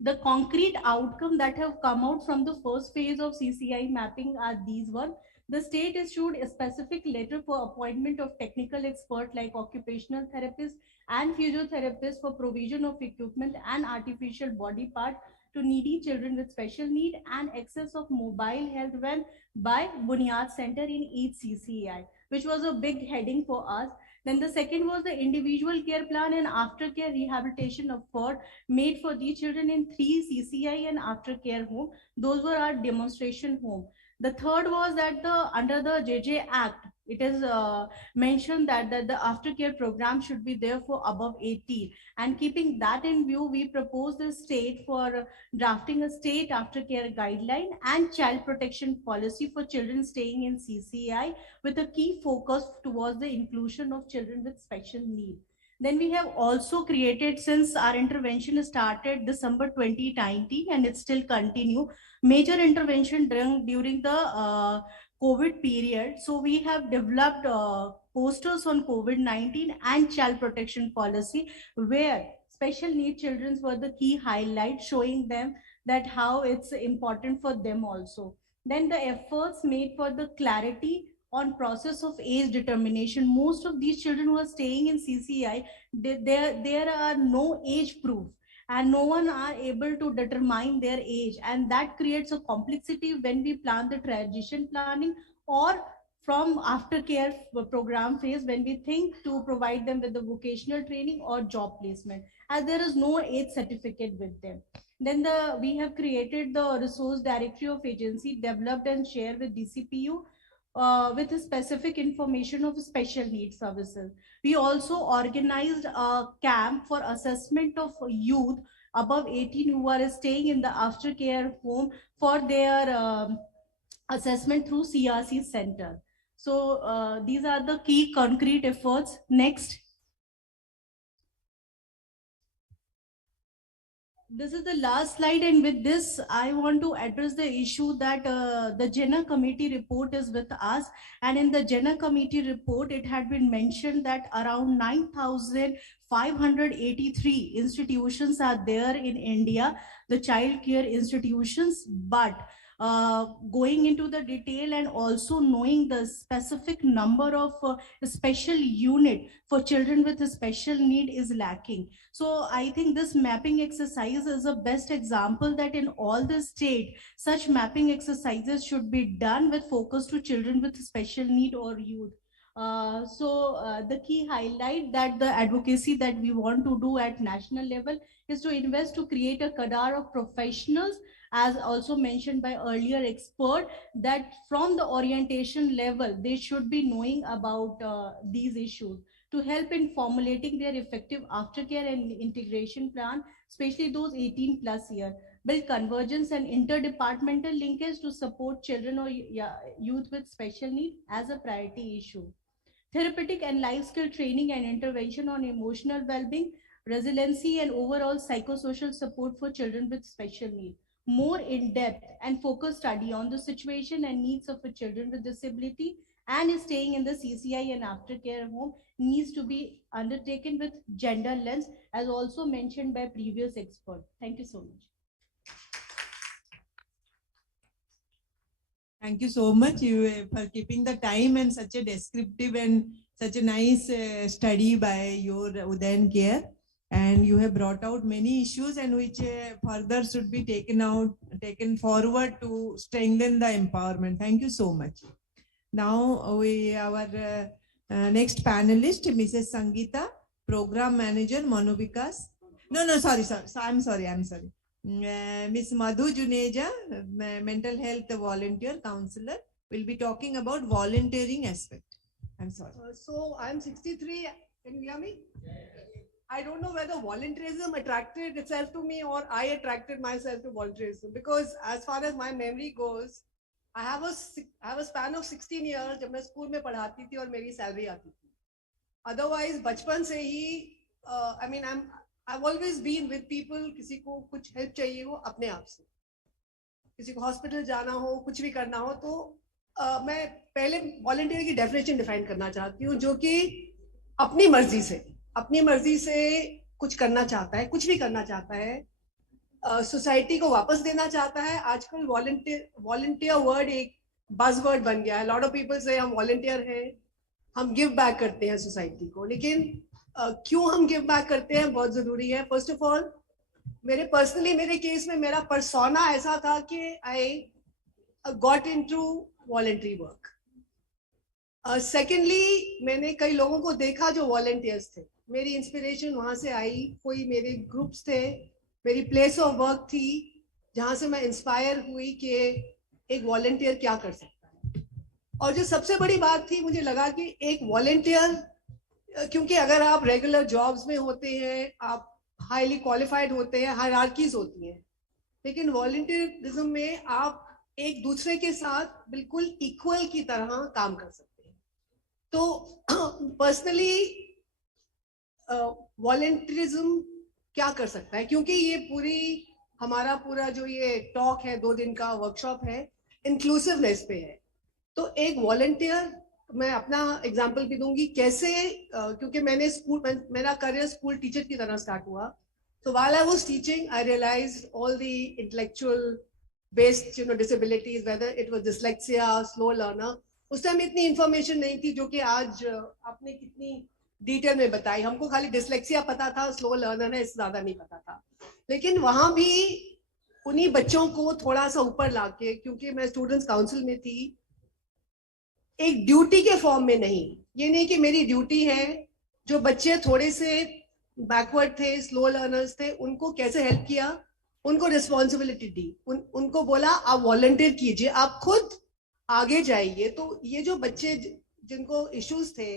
The concrete outcome that have come out from the first phase of CCI mapping are these one. The state issued a specific letter for appointment of technical expert like occupational therapists and physiotherapists for provision of equipment and artificial body part to needy children with special need and access of mobile health van by Bunyad Center in each CCI, which was a big heading for us. Then the second was the individual care plan and aftercare rehabilitation effort made for these children in 3 CCI and aftercare home. Those were our demonstration home. The third was that under the JJ Act, it is mentioned that the aftercare program should be there for above 18. And keeping that in view, we proposed the state for drafting a state aftercare guideline and child protection policy for children staying in CCI with a key focus towards the inclusion of children with special needs. Then we have also created, since our intervention started December 2019 and it still continue, major intervention during the COVID period. So we have developed posters on COVID-19 and child protection policy, where special need children were the key highlight, showing them that how it's important for them also. Then the efforts made for the clarity on process of age determination. Most of these children who are staying in CCI, there are no age proof and no one are able to determine their age, and that creates a complexity when we plan the transition planning or from aftercare program phase when we think to provide them with the vocational training or job placement, as there is no age certificate with them. Then we have created the resource directory of agency developed and shared with DCPU with a specific information of special needs services. We also organized a camp for assessment of youth above 18 who are staying in the aftercare home for their assessment through CRC center. So these are the key concrete efforts. Next. This is the last slide, and with this I want to address the issue that the Jenner committee report is with us, and in the Jenner committee report it had been mentioned that around 9,583 institutions are there in India, the child care institutions, but going into the detail and also knowing the specific number of special unit for children with a special need is lacking. So I think this mapping exercise is a best example that in all the state, such mapping exercises should be done with focus to children with special need or youth. The key highlight that the advocacy that we want to do at national level is to invest to create a cadre of professionals, as also mentioned by earlier expert, that from the orientation level, they should be knowing about these issues to help in formulating their effective aftercare and integration plan, especially those 18 plus year. Build convergence and interdepartmental linkage to support children or youth with special need as a priority issue. Therapeutic and life skill training and intervention on emotional well-being, resiliency and overall psychosocial support for children with special need. More in-depth and focused study on the situation and needs of the children with disability and staying in the CCI and aftercare home needs to be undertaken with gender lens, as also mentioned by previous expert. Thank you so much. Thank you so much for keeping the time and such a descriptive and such a nice study by your Udayan Care. And you have brought out many issues and which further should be taken forward to strengthen the empowerment. Thank you so much. Now our next panelist, Mrs. Sangeeta, Program Manager, Manovikas. Sorry. I'm sorry. Ms. Madhu Juneja, Mental Health Volunteer Counselor, will be talking about volunteering aspect. I'm sorry. So I'm 63. Can you hear me? I don't know whether volunteerism attracted itself to me or I attracted myself to volunteerism, because as far as my memory goes, I have a span of 16 years जब मैं school में पढ़ाती थी और मेरी salary आती थी. Otherwise, बचपन से ही, I've always been with people. किसी को कुछ help चाहिए हो अपने आप से, किसी को hospital जाना हो, कुछ भी करना हो, तो मैं पहले volunteer की definition define करना चाहती हूँ, जो कि अपनी मर्जी से कुछ करना चाहता है, कुछ भी करना चाहता है, सोसाइटी को वापस देना चाहता है. आजकल वॉलंटियर वर्ड एक बज़वर्ड बन गया है. लॉट ऑफ पीपल से हम वॉलंटियर हैं, हम गिव बैक करते हैं सोसाइटी को, लेकिन क्यों हम गिव बैक करते हैं बहुत जरूरी है. फर्स्ट ऑफ ऑल मेरे केस में मेरा पर्सोना ऐसा था कि I got into voluntary work. Secondly मैंने कई लोगों को देखा जो वॉलंटियर्स थे, मेरी इंस्पिरेशन वहां से आई. कोई मेरे ग्रुप्स थे, मेरी प्लेस ऑफ वर्क थी, जहां से मैं इंस्पायर हुई कि एक वॉलंटियर क्या कर सकता है. और जो सबसे बड़ी बात थी, मुझे लगा कि एक वॉलंटियर, क्योंकि अगर आप रेगुलर जॉब्स में होते हैं, आप हाईली क्वालिफाइड होते हैं, हायरार्कीज होती हैं, लेकिन वॉलंटियरिज्म में आप एक दूसरे के साथ बिल्कुल इक्वल की तरह काम कर सकते हैं. तो पर्सनली वॉलंटियरिज्म क्या कर सकता है, क्योंकि ये हमारा पूरा जो ये टॉक है, 2 दिन का वर्कशॉप है, इंक्लूसिवनेस पे है. तो एक वॉलंटियर, मैं अपना एग्जांपल भी दूंगी कैसे, क्योंकि मेरा करियर स्कूल टीचर की तरह स्टार्ट हुआ. तो while I was teaching, I realized all the intellectual based disabilities, whether it was dyslexia, slow learner. उस टाइम इतनी इंफॉर्मेशन नहीं थी जो कि आज आपने कितनी डिटेल में बताई. हमको खाली डिसलेक्सिया पता था, स्लो लर्नर है, इससे ज्यादा नहीं पता था. लेकिन वहां भी उन्हीं बच्चों को थोड़ा सा ऊपर लाके, क्योंकि मैं स्टूडेंट्स काउंसिल में थी, एक ड्यूटी के फॉर्म में नहीं, ये नहीं कि मेरी ड्यूटी है, जो बच्चे थोड़े से बैकवर्ड थे, स्लो लर्नर्स थे, उनको कैसे हेल्प किया, उनको रिस्पॉन्सिबिलिटी दी, उनको बोला आप वॉलंटियर कीजिए, आप खुद आगे जाइए. तो ये जो बच्चे जिनको इश्यूज थे,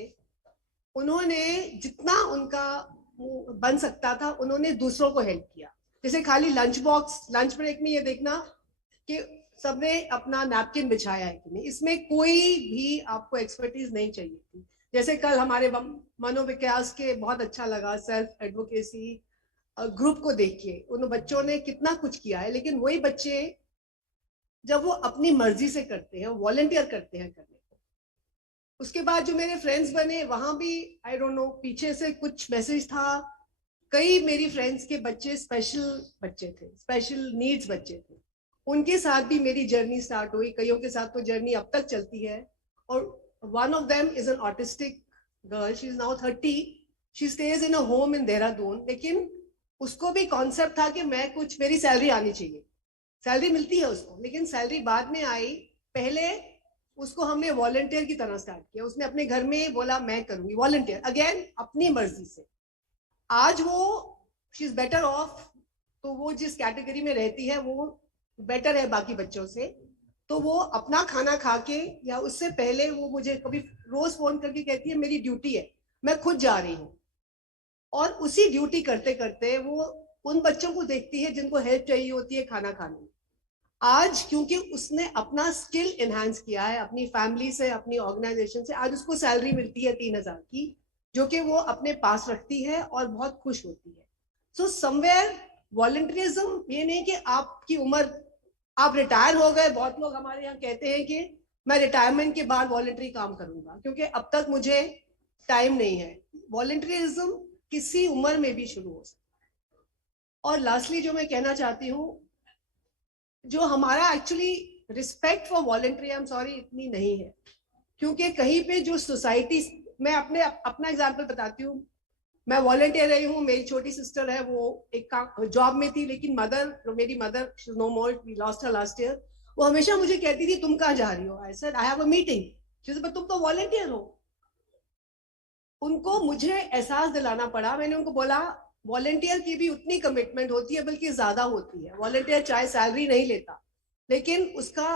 उन्होंने जितना उनका बन सकता था, उन्होंने दूसरों को हेल्प किया. जैसे खाली लंच ब्रेक में ये देखना कि सबने अपना नैपकिन बिछाया है कि नहीं, इसमें कोई भी आपको एक्सपर्टीज नहीं चाहिए थी. जैसे कल हमारे मनोविकास के बहुत अच्छा लगा सेल्फ एडवोकेसी ग्रुप को देख के, उन बच्चों ने कितना कुछ किया है. लेकिन वही बच्चे जब वो अपनी मर्जी से करते हैं, वॉलंटियर करते हैं करने को, उसके बाद जो मेरे फ्रेंड्स बने, वहां भी आई डोंट नो पीछे से कुछ मैसेज था. कई मेरी फ्रेंड्स के बच्चे स्पेशल बच्चे थे, स्पेशल नीड्स बच्चे थे, उनके साथ भी मेरी जर्नी स्टार्ट हुई. कईयों के साथ तो जर्नी अब तक चलती है. और one of them is an autistic girl, she is now 30, she stage in a home in Dehradun. लेकिन उसको भी कॉन्सेप्ट था कि मैं कुछ, मेरी सैलरी आनी चाहिए. सैलरी मिलती है उसको, लेकिन सैलरी बाद में आई. पहले उसको हमने वॉलंटियर की तरह स्टार्ट किया. उसने अपने घर में बोला मैं करूंगी वॉलंटियर, अगेन अपनी मर्जी से. आज वो शी इज बेटर ऑफ, तो वो जिस कैटेगरी में रहती है वो बेटर है बाकी बच्चों से. तो वो अपना खाना खा के, या उससे पहले वो मुझे कभी रोज फोन करके कहती है मेरी ड्यूटी है, मैं खुद जा रही हूँ. और उसी ड्यूटी करते करते वो उन बच्चों को देखती है जिनको हेल्प चाहिए होती है खाना खाने में. आज क्योंकि उसने अपना स्किल एनहांस किया है अपनी फैमिली से, अपनी ऑर्गेनाइजेशन से, आज उसको सैलरी मिलती है 3,000 की, जो कि वो अपने पास रखती है और बहुत खुश होती है. सो समवेयर वॉलंटियरिज्म ये नहीं कि आपकी उम्र, आप रिटायर हो गए. बहुत लोग हमारे यहाँ कहते हैं कि मैं रिटायरमेंट के बाद वॉलंटरी काम करूंगा क्योंकि अब तक मुझे टाइम नहीं है. वॉलंटियरिज्म किसी उम्र में भी शुरू हो सकता है. और लास्टली जो मैं कहना चाहती हूँ, जो हमारा actually respect for voluntary, I am sorry, इतनी नहीं है. क्योंकि कहीं पे जो सोसाइटी, मैं अपना एग्जांपल बताती हूँ. मैं वॉलंटियर रही हूँ, मेरी छोटी सिस्टर है, वो एक जॉब में थी, लेकिन मेरी mother no more, we lost her last year. वो हमेशा मुझे कहती थी तुम कहाँ जा रही हो. I said I have a meeting. She said but तुम तो वॉलंटियर हो. उनको मुझे एहसास दिलाना पड़ा. मैंने उनको बोला वॉलंटियर की भी उतनी कमिटमेंट होती है, बल्कि ज्यादा होती है. वॉलंटियर चाहे सैलरी नहीं लेता, लेकिन उसका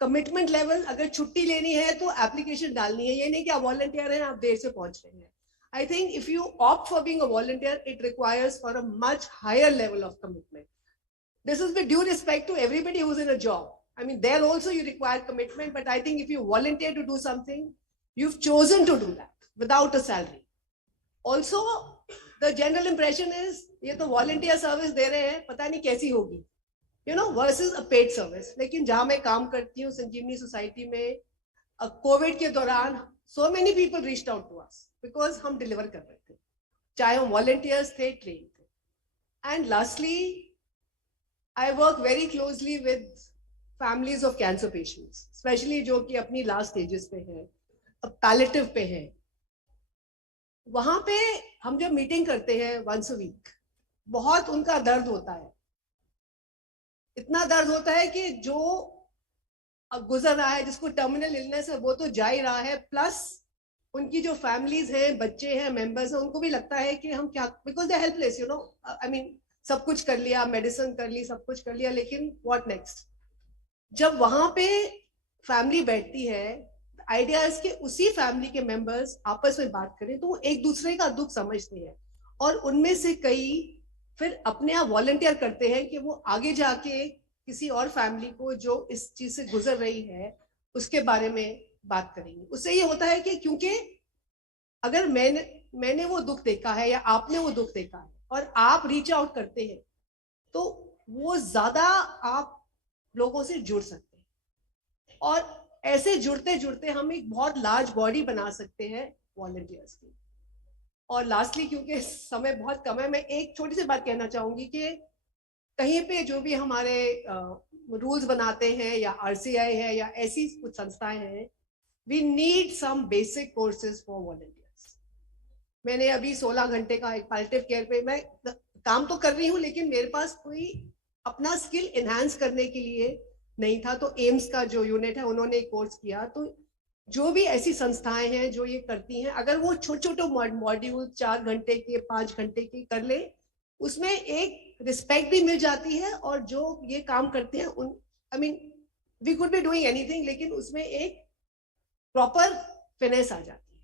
कमिटमेंट लेवल, अगर छुट्टी लेनी है तो एप्लीकेशन डालनी है. ये नहीं कि आप वॉलंटियर हैं, आप देर से पहुंच रहे हैं. I think if you opt for being a volunteer, it requires for a much higher level of commitment. This is with due respect to everybody who's in a job. I mean, there also you require commitment, but I think if you volunteer to do something, you've chosen to do that without a salary. Also, the general impression is ये तो volunteer service दे रहे हैं, पता नहीं कैसी होगी, you know, versus a paid service. लेकिन जहां मैं काम करती हूँ संजीवनी सोसाइटी में, कोविड के दौरान so many people reached out to us because हम डिलीवर कर रहे थे, चाहे हम वॉलंटियर्स थे, ट्रेन थे। And lastly I work very closely with families of cancer patients, specially जो कि अपनी लास्ट स्टेजेस पे है, पैलेटिव पे है। वहां पे हम जब मीटिंग करते हैं वंस अ वीक, बहुत उनका दर्द होता है, इतना दर्द होता है कि जो गुजर रहा है, जिसको टर्मिनल इलनेस है, वो तो जा ही रहा है, प्लस उनकी जो फैमिलीज हैं, बच्चे हैं, मेंबर्स हैं, उनको भी लगता है कि हम क्या, because they helpless, you know, I mean सब कुछ कर लिया, मेडिसिन कर ली, सब कुछ कर लिया, लेकिन व्हाट नेक्स्ट। जब वहां पे फैमिली बैठती है, आइडिया है कि उसी फैमिली के मेंबर्स आपस में बात करें तो वो एक दूसरे का दुख समझते हैं, और उनमें से कई फिर अपने आप वॉलंटियर करते हैं कि वो आगे जाके किसी और फैमिली को जो इस चीज से गुजर रही है उसके बारे में बात करेंगे। उससे ये होता है कि क्योंकि अगर मैंने वो दुख देखा है या आपने वो दुख देखा है और आप रीच आउट करते हैं, तो वो ज्यादा आप लोगों से जुड़ सकते हैं, और ऐसे जुड़ते जुड़ते हम एक बहुत लार्ज बॉडी बना सकते हैं वॉलंटियर्स की। और लास्टली, क्योंकि समय बहुत कम है, मैं एक छोटी सी बात कहना चाहूंगी कि कहीं पे जो भी हमारे रूल्स बनाते हैं या आरसीआई है या ऐसी कुछ संस्थाएं हैं, we need some basic courses for volunteers. मैंने अभी 16 घंटे का एक पैलेटिव केयर पे मैं काम तो कर रही हूँ, लेकिन मेरे पास कोई अपना स्किल एनहांस करने के लिए नहीं था, तो एम्स का जो यूनिट है उन्होंने एक कोर्स किया। तो जो भी ऐसी संस्थाएं हैं जो ये करती हैं, अगर वो छोटे छोटे मॉड्यूल 4 घंटे के 5 घंटे के कर ले, उसमें एक रिस्पेक्ट भी मिल जाती है, और जो ये काम करते हैं उन, I mean we could be doing anything, लेकिन उसमें एक प्रॉपर फिनेस आ जाती है।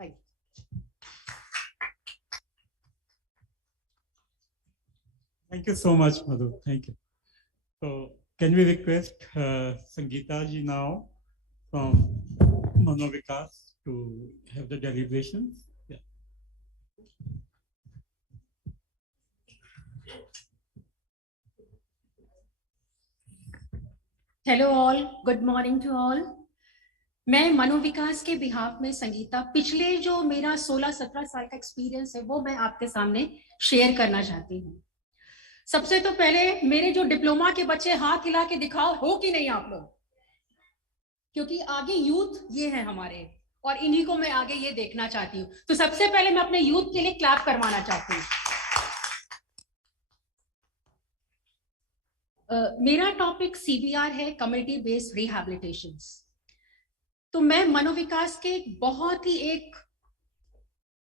Thank you. Thank you so much, Madhu. Thank you. So, can we request Sangeeta ji now from Manovikas to have the deliberations? Yeah. Hello all, good morning to all. मैं मनोविकास के behalf में संगीता, पिछले जो मेरा 16-17 साल का एक्सपीरियंस है वो मैं आपके सामने शेयर करना चाहती हूँ। सबसे तो पहले मेरे जो डिप्लोमा के बच्चे हाथ हिला के दिखाओ, हो कि नहीं आप लोग, क्योंकि आगे यूथ ये है हमारे, और इन्हीं को मैं आगे ये देखना चाहती हूँ। तो सबसे पहले मैं अपने यूथ के लिए क्लैप करवाना चाहती हूँ। मेरा टॉपिक सीबीआर है, कम्युनिटी बेस्ड रिहैबिलिटेशंस। तो मैं मनोविकास के बहुत ही एक,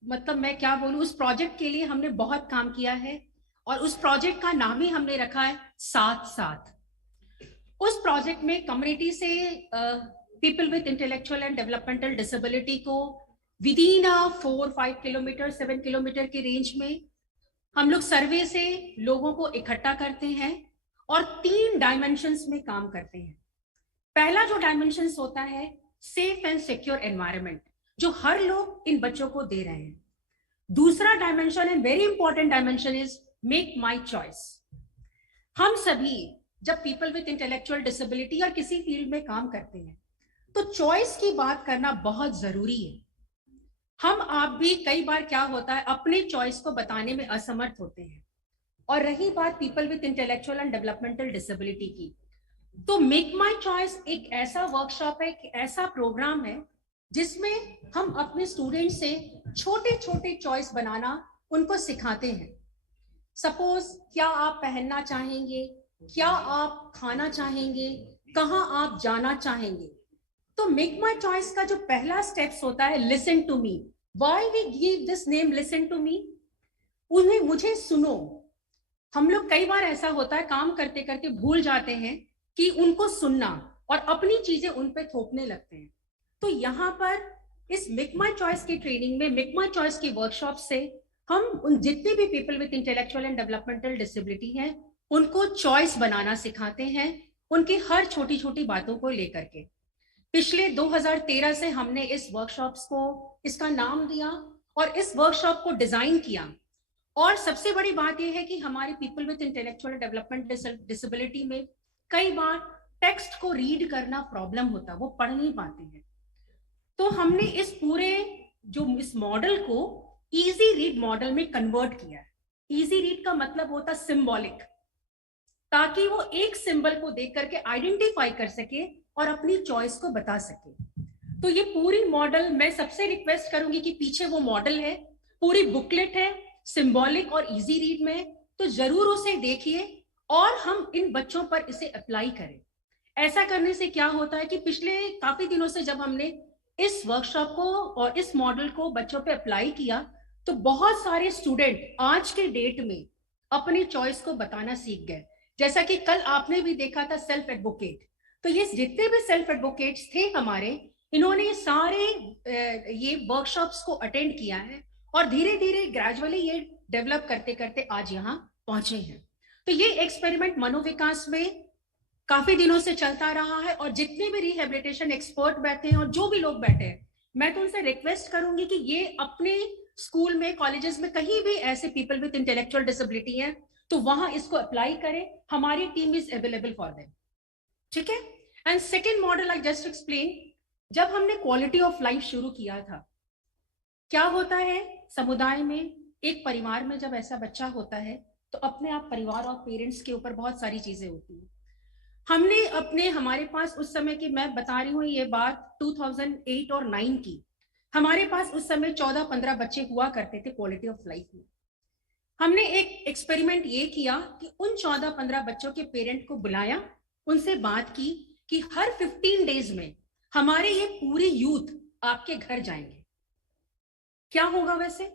मतलब मैं क्या बोलूं, उस प्रोजेक्ट के लिए हमने बहुत काम किया है, और उस प्रोजेक्ट का नाम ही हमने रखा है साथ साथ। उस प्रोजेक्ट में कम्युनिटी से people with intellectual and developmental disability को विद इन 4-5 किलोमीटर 7 किलोमीटर की रेंज में हम लोग सर्वे से लोगों को इकट्ठा करते हैं और 3 डायमेंशंस में काम करते हैं। पहला जो डायमेंशंस होता है सेफ एंड सिक्योर एनवायरनमेंट, जो हर लोग इन बच्चों को दे रहे हैं। दूसरा dimension and very important dimension is make my choice. हम सभी जब पीपल विद इंटेलेक्चुअल डिसेबिलिटी और किसी फील्ड में काम करते हैं तो चॉइस की बात करना बहुत जरूरी है। हम आप भी कई बार क्या होता है, अपने चॉइस को बताने में असमर्थ होते हैं। और रही बात people with intellectual and developmental disability की, तो मेक माई चॉइस एक ऐसा वर्कशॉप है, एक ऐसा प्रोग्राम है जिसमें हम अपने स्टूडेंट से छोटे छोटे चॉइस बनाना उनको सिखाते हैं। सपोज क्या आप पहनना चाहेंगे, क्या आप खाना चाहेंगे, कहाँ आप जाना चाहेंगे। तो मेक माई चॉइस का जो पहला स्टेप्स होता है listen to me. Why we give this name listen to me? उन्हें, मुझे सुनो। हम लोग कई बार ऐसा होता है काम करते करते भूल जाते हैं कि उनको सुनना, और अपनी चीजें उन पे थोपने लगते हैं। तो यहाँ पर इस मेक माई चॉइस की ट्रेनिंग में, मेक माई चॉइस की वर्कशॉप से हम उन जितने भी people with intellectual and developmental disability हैं उनको चॉइस बनाना सिखाते हैं, उनकी हर छोटी छोटी बातों को लेकर के। पिछले 2013 से हमने इस वर्कशॉप्स को, इसका नाम दिया और इस वर्कशॉप को डिजाइन किया। और सबसे बड़ी बात यह है कि हमारे people with intellectual development disability में कई बार टेक्स्ट को रीड करना प्रॉब्लम होता है, वो पढ़ नहीं पाते हैं। तो हमने इस पूरे इस मॉडल को इजी रीड मॉडल में कन्वर्ट किया है। इजी रीड का मतलब होता है सिंबॉलिक, ताकि वो एक सिंबल को देख करके आइडेंटिफाई कर सके और अपनी चॉइस को बता सके। तो ये पूरी मॉडल, मैं सबसे रिक्वेस्ट करूंगी कि पीछे वो मॉडल है, पूरी बुकलेट है, सिंबॉलिक और इजी रीड में, तो जरूर उसे देखिए और हम इन बच्चों पर इसे अप्लाई करें। ऐसा करने से क्या होता है कि पिछले काफी दिनों से जब हमने इस वर्कशॉप को और इस मॉडल को बच्चों पे अप्लाई किया, तो बहुत सारे स्टूडेंट आज के डेट में अपनी चॉइस को बताना सीख गए। जैसा कि कल आपने भी देखा था सेल्फ एडवोकेट, तो ये जितने भी सेल्फ एडवोकेट्स थे हमारे, इन्होंने सारे ये वर्कशॉप्स को अटेंड किया है और धीरे धीरे ग्रेजुअली ये डेवलप करते करते आज यहाँ पहुंचे हैं। तो ये एक्सपेरिमेंट मनोविकास में काफी दिनों से चलता रहा है और जितने भी रिहेबिलिटेशन एक्सपर्ट बैठे हैं और जो भी लोग बैठे हैं, मैं तो उनसे रिक्वेस्ट करूंगी कि ये अपने स्कूल में, कॉलेजेस में कहीं भी ऐसे पीपल विद इंटेलेक्चुअल डिसेबिलिटी हैं तो वहां इसको अप्लाई करें। हमारी team is available for them, ठीक है। And second model I just explain, जब हमने क्वालिटी ऑफ लाइफ शुरू किया था, क्या होता है समुदाय में, एक परिवार में जब ऐसा बच्चा होता है तो अपने आप परिवार और पेरेंट्स के ऊपर बहुत सारी चीजें होती हैं। हमने हमारे पास उस समय की, मैं बता रही हूँ ये बात 2008 और 9 की, हमारे पास उस समय 14-15 बच्चे हुआ करते थे क्वालिटी ऑफ लाइफ में। हमने एक एक्सपेरिमेंट ये किया कि उन 14-15 बच्चों के पेरेंट को बुलाया, उनसे बात की कि हर 15 डेज में हमारे ये पूरे यूथ आपके घर जाएंगे। क्या होगा वैसे,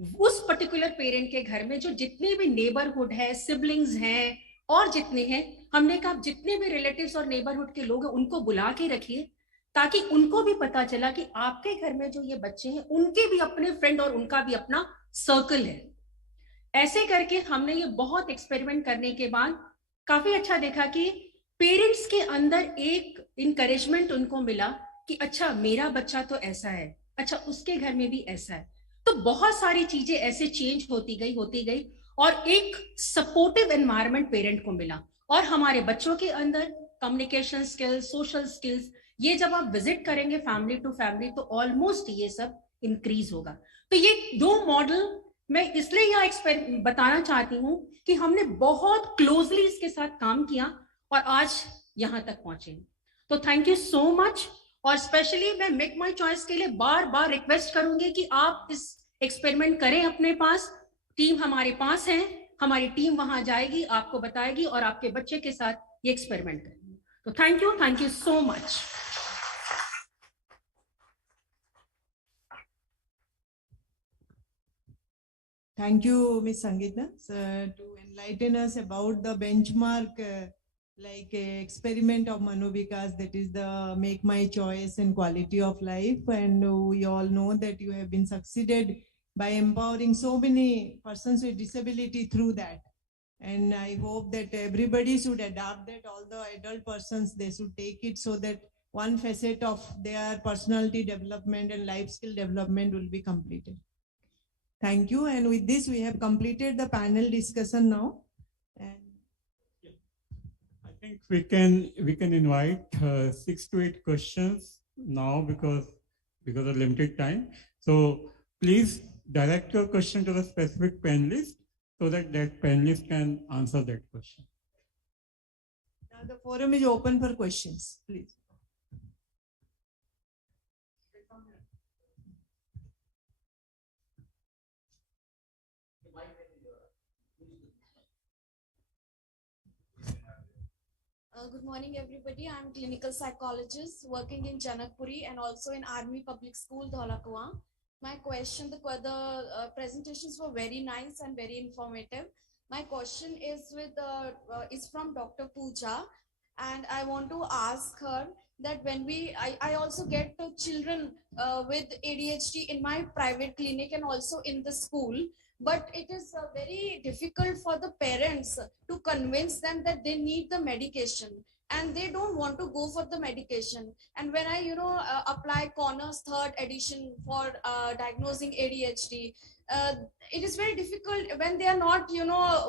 उस पर्टिकुलर पेरेंट के घर में जो जितने भी नेबरहुड है, सिबलिंग्स हैं और जितने हैं, हमने कहा जितने भी रिलेटिव्स और नेबरहुड के लोग हैं उनको बुला के रखिए, ताकि उनको भी पता चला कि आपके घर में जो ये बच्चे हैं उनके भी अपने फ्रेंड और उनका भी अपना सर्कल है। ऐसे करके हमने ये बहुत एक्सपेरिमेंट करने के बाद काफी अच्छा देखा कि पेरेंट्स के अंदर एक इंकरेजमेंट उनको मिला कि अच्छा मेरा बच्चा तो ऐसा है, अच्छा उसके घर में भी ऐसा है। तो बहुत सारी चीजें ऐसे चेंज होती गई और एक सपोर्टिव एनवायरनमेंट पेरेंट को मिला। और हमारे बच्चों के अंदर कम्युनिकेशन स्किल्स, सोशल स्किल्स, ये जब आप विजिट करेंगे फैमिली टू फैमिली तो ऑलमोस्ट ये सब इंक्रीज होगा। तो ये दो मॉडल मैं इसलिए यहाँ बताना चाहती हूँ कि हमने बहुत क्लोजली इसके साथ काम किया और आज यहाँ तक पहुंचे। तो थैंक यू सो मच। और स्पेशली मैं मेक माई चॉइस के लिए बार बार रिक्वेस्ट करूंगी कि आप इस एक्सपेरिमेंट करें अपने पास। टीम हमारे पास है, हमारी टीम वहां जाएगी, आपको बताएगी और आपके बच्चे के साथ ये एक्सपेरिमेंट करेंगे। तो thank you so much. Thank you, Ms. Sangeeta, to enlighten us about the benchmark experiment of Manovikas, that is the Make My Choice and Quality of Life. And we all know that you have been succeeded by empowering so many persons with disability through that. And I hope that everybody should adopt that, all the adult persons, they should take it so that one facet of their personality development and life skill development will be completed. Thank you. And with this, we have completed the panel discussion now. And I think we can invite 6 to 8 questions now because of limited time. So please direct your question to the specific panelist so that panelist can answer that question. Now the forum is open for questions, please. Good morning, everybody. I'm clinical psychologist working in Janakpuri and also in Army Public School, Dholakua. My question, the presentations were very nice and very informative. My question is from Dr. Pooja, and I want to ask her that when I also get children with ADHD in my private clinic and also in the school, but it is very difficult for the parents to convince them that they need the medication. and they don't want to go for the medication. And when I, apply Connors third edition for diagnosing ADHD, it is very difficult when they are not,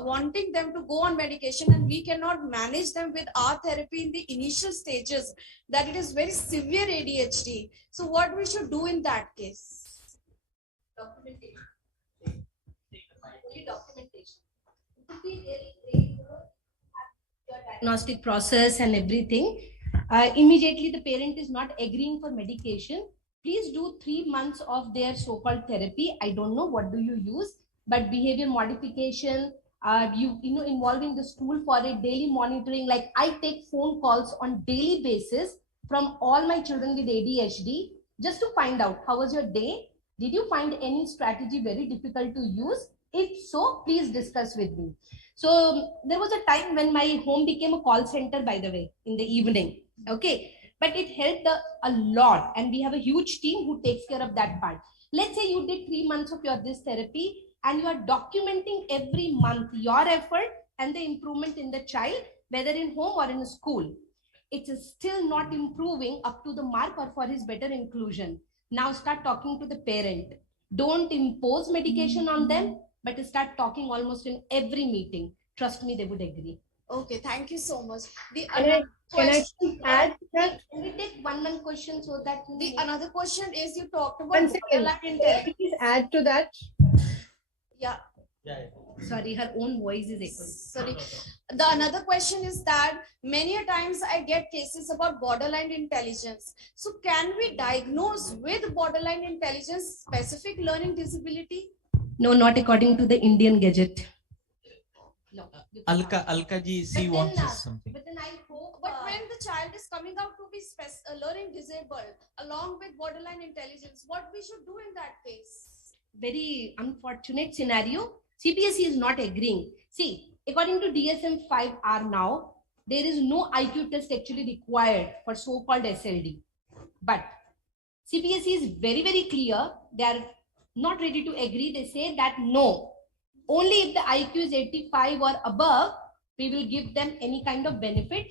wanting them to go on medication, and we cannot manage them with our therapy in the initial stages, that it is very severe ADHD. So what we should do in that case? Documentation. Only documentation. It would be really great, your diagnostic process and everything. Immediately the parent is not agreeing for medication. Please do 3 months of their so-called therapy. I don't know what do you use, but behavior modification, involving the school for a daily monitoring. Like I take phone calls on daily basis from all my children with ADHD just to find out how was your day. Did you find any strategy very difficult to use? If so, please discuss with me. So there was a time when my home became a call center, by the way, in the evening. Okay. But it helped a lot. And we have a huge team who takes care of that part. Let's say you did 3 months of this therapy and you are documenting every month your effort and the improvement in the child, whether in home or in school. It is still not improving up to the mark or for his better inclusion. Now start talking to the parent. Don't impose medication on them, but start talking almost in every meeting. Trust me, they would agree. Okay, thank you so much. Can I add that? Can we take one question so that the another question is, you talked about please add to that. Yeah. Sorry, her own voice is echoing. Sorry. The another question is that many a times I get cases about borderline intelligence. So can we diagnose with borderline intelligence specific learning disability? No, not according to the Indian Gazette. No. Alka ji, she wants something. But then I hope, but when the child is coming out to be learning disabled along with borderline intelligence, what we should do in that case? Very unfortunate scenario. CBSE is not agreeing. See, according to DSM-5R now, there is no IQ test actually required for so-called SLD. But CBSE is very, very clear. They are not ready to agree. They say that no, only if the IQ is 85 or above, we will give them any kind of benefit.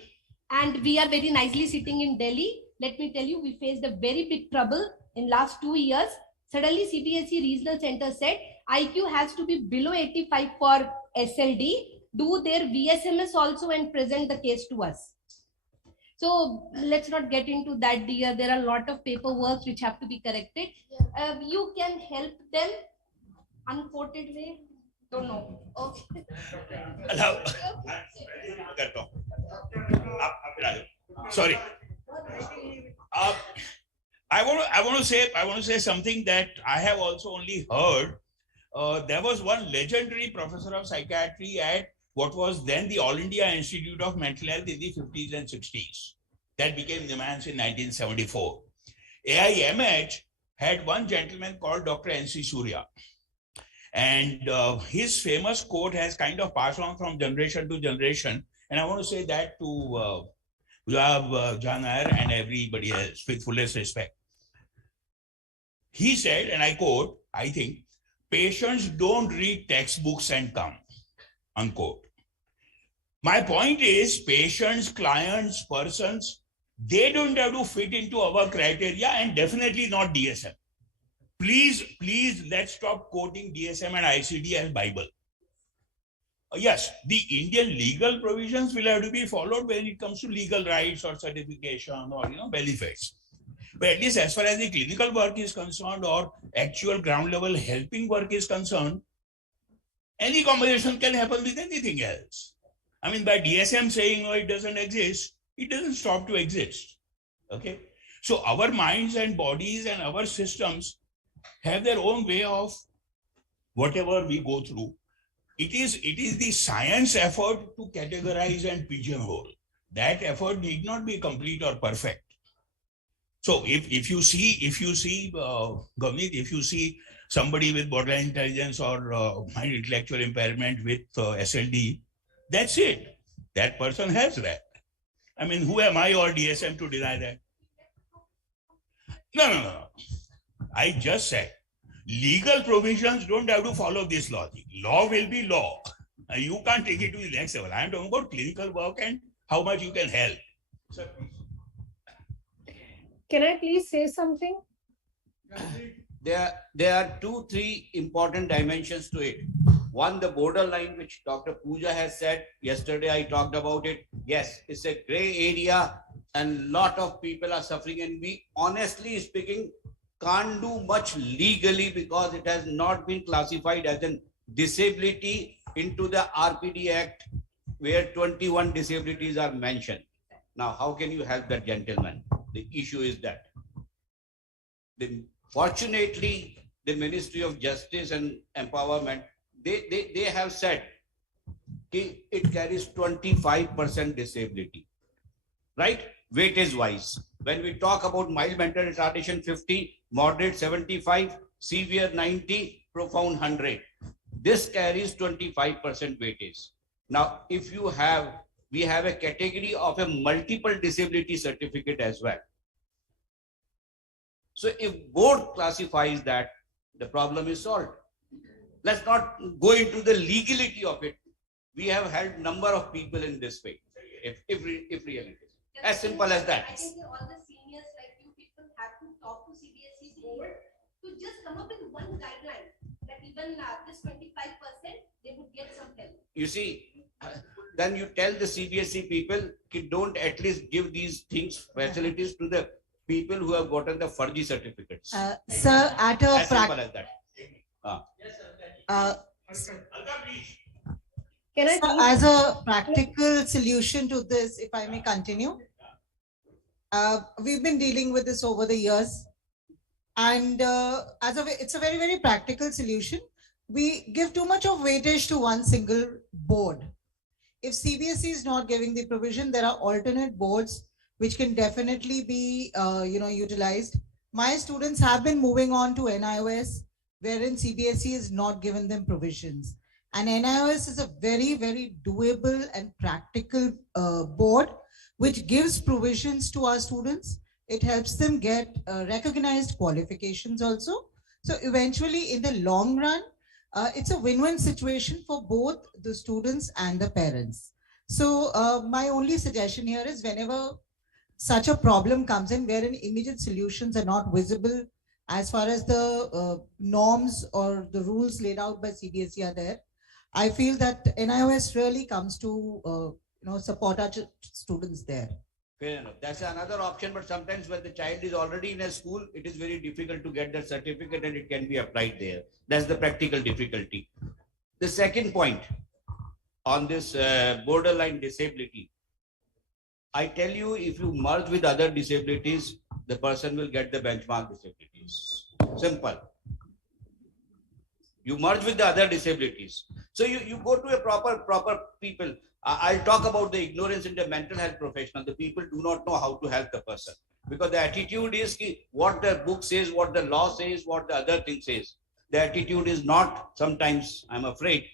And we are very nicely sitting in Delhi. Let me tell you, we faced a very big trouble in last 2 years. Suddenly CBSE Regional Center said IQ has to be below 85 for SLD, do their VSMS also and present the case to us. So let's not get into that, dear. There are a lot of paperwork which have to be corrected. You can help them unquoted way. Don't know. Okay. Sorry. I want to say something that I have also only heard. There was one legendary professor of psychiatry at what was then the All India Institute of Mental Health in the 50s and 60s. That became NIMHANS in 1974. AIMH had one gentleman called Dr. N.C. Surya. And his famous quote has kind of passed on from generation to generation. And I want to say that to Gulab, Janar, and everybody else with fullest respect. He said, and I quote, I think, patients don't read textbooks and come, unquote. My point is, patients, clients, persons, they don't have to fit into our criteria and definitely not DSM. Please, let's stop quoting DSM and ICD as Bible. Yes, the Indian legal provisions will have to be followed when it comes to legal rights or certification or benefits. But at least as far as the clinical work is concerned or actual ground level helping work is concerned, any combination can happen with anything else. I mean, by DSM saying no, it doesn't exist, it doesn't stop to exist. Okay. So our minds and bodies and our systems have their own way of whatever we go through. It is the science effort to categorize and pigeonhole. That effort need not be complete or perfect. So if you see Gavneet, if you see somebody with borderline intelligence or mind intellectual impairment with SLD, that's it. That person has that. I mean, who am I or DSM to deny that? No. I just said, legal provisions don't have to follow this logic. Law will be law. You can't take it to the next level. I'm talking about clinical work and how much you can help. Sir, please. Can I please say something? There are 2-3 important dimensions to it. One, the borderline, which Dr. Pooja has said. Yesterday I talked about it. Yes, it's a gray area and lot of people are suffering, and we honestly speaking can't do much legally because it has not been classified as a disability into the RPD Act, where 21 disabilities are mentioned. Now, how can you help that gentleman? The issue is that fortunately, the Ministry of Justice and Empowerment, they have said it carries 25% disability, right? Weightage wise. When we talk about mild mental retardation 50, moderate 75, severe 90, profound 100. This carries 25% weightage. Now, if you have, we have a category of a multiple disability certificate as well. So if board classifies that, the problem is solved. Let's not go into the legality of it. We have had number of people in this way, if really it is. As simple as that. I think all the seniors like you people have to talk to CBSE board to just come up with one guideline that even this 25% they would get some help. You see, then you tell the CBSE people, don't at least give these things, facilities to the people who have gotten the Farji certificates. Sir, at a as simple as that. Can I so as a practical solution to this, if I may continue, we've been dealing with this over the years, and it's a very, very practical solution. We give too much of weightage to one single board. If CBSE is not giving the provision, there are alternate boards which can definitely be utilized. My students have been moving on to NIOS, wherein CBSE is not given them provisions. And NIOS is a very, very doable and practical board, which gives provisions to our students. It helps them get recognized qualifications also. So eventually, in the long run, it's a win-win situation for both the students and the parents. So my only suggestion here is whenever such a problem comes in wherein immediate solutions are not visible as far as the norms or the rules laid out by CBSE are there, I feel that NIOS really comes to support our students there. Fair enough. That's another option, but sometimes when the child is already in a school, it is very difficult to get that certificate and it can be applied there. That's the practical difficulty. The second point on this borderline disability, I tell you, if you merge with other disabilities, the person will get the benchmark disabilities. Simple. You merge with the other disabilities. So you go to a proper people. I'll talk about the ignorance in the mental health professional. The people do not know how to help the person because the attitude is what the book says, what the law says, what the other thing says. The attitude is not sometimes, I'm afraid,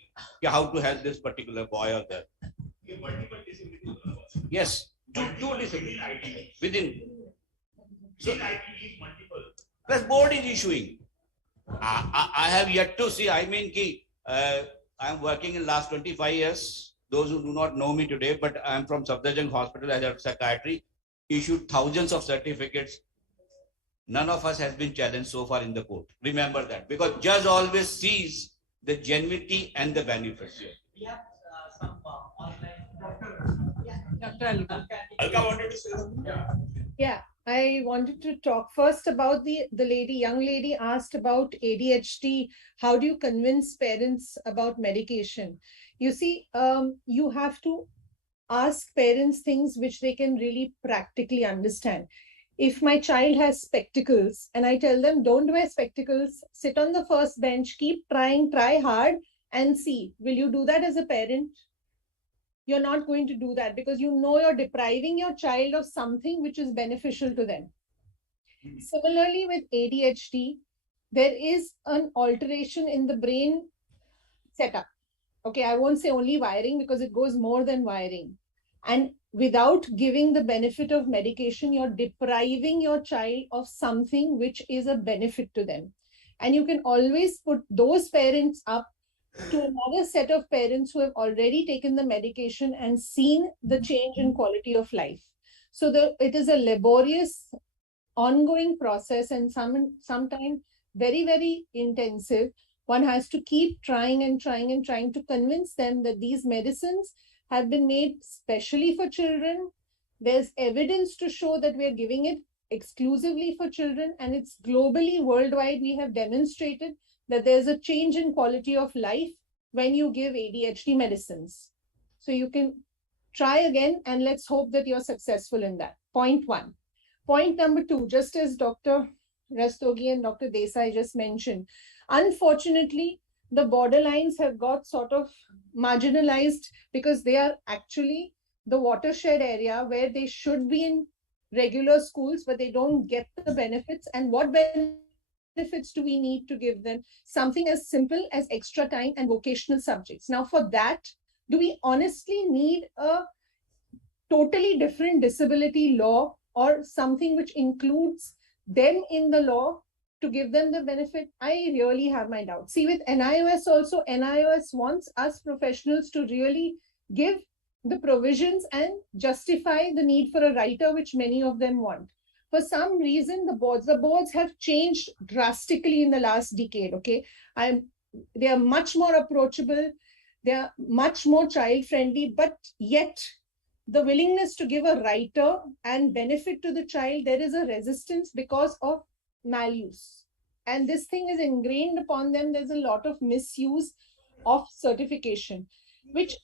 how to help this particular boy or girl. Yes, two disabilities within. So, plus board is issuing. I have yet to see. I mean, I'm working in last 25 years. Those who do not know me today, but I'm from Satyagraha Hospital as a psychiatry, issued thousands of certificates. None of us has been challenged so far in the court. Remember that, because judge always sees the genuinity and the benefits. We have some online. Dr. Alka wanted to say something. Yeah, I wanted to talk first about the young lady asked about ADHD. How do you convince parents about medication? You see, you have to ask parents things which they can really practically understand. If my child has spectacles and I tell them, don't wear spectacles, sit on the first bench, keep trying, try hard and see. Will you do that as a parent? You're not going to do that because you know you're depriving your child of something which is beneficial to them. Similarly, with ADHD, there is an alteration in the brain setup. Okay, I won't say only wiring because it goes more than wiring. And without giving the benefit of medication, you're depriving your child of something which is a benefit to them. And you can always put those parents up to another set of parents who have already taken the medication and seen the change in quality of life. So it is a laborious, ongoing process, and sometimes very, very intensive. One has to keep trying and trying and trying to convince them that these medicines have been made specially for children. There's evidence to show that we are giving it exclusively for children, and it's globally, worldwide, we have demonstrated that there's a change in quality of life when you give ADHD medicines. So you can try again, and let's hope that you're successful in that. Point one. Point number two, just as Dr. Rastogi and Dr. Desai just mentioned, unfortunately, the borderlines have got sort of marginalized because they are actually the watershed area where they should be in regular schools, but they don't get the benefits. And what benefits do we need to give them? Something as simple as extra time and vocational subjects. Now, for that, do we honestly need a totally different disability law or something which includes them in the law to give them the benefit? I really have my doubts. See, with NIOS also, NIOS wants us professionals to really give the provisions and justify the need for a writer, which many of them want. For some reason, the boards have changed drastically in the last decade, okay? They are much more approachable, they are much more child-friendly, but yet the willingness to give a writer and benefit to the child, there is a resistance because of maluse. And this thing is ingrained upon them. There's a lot of misuse of certification, which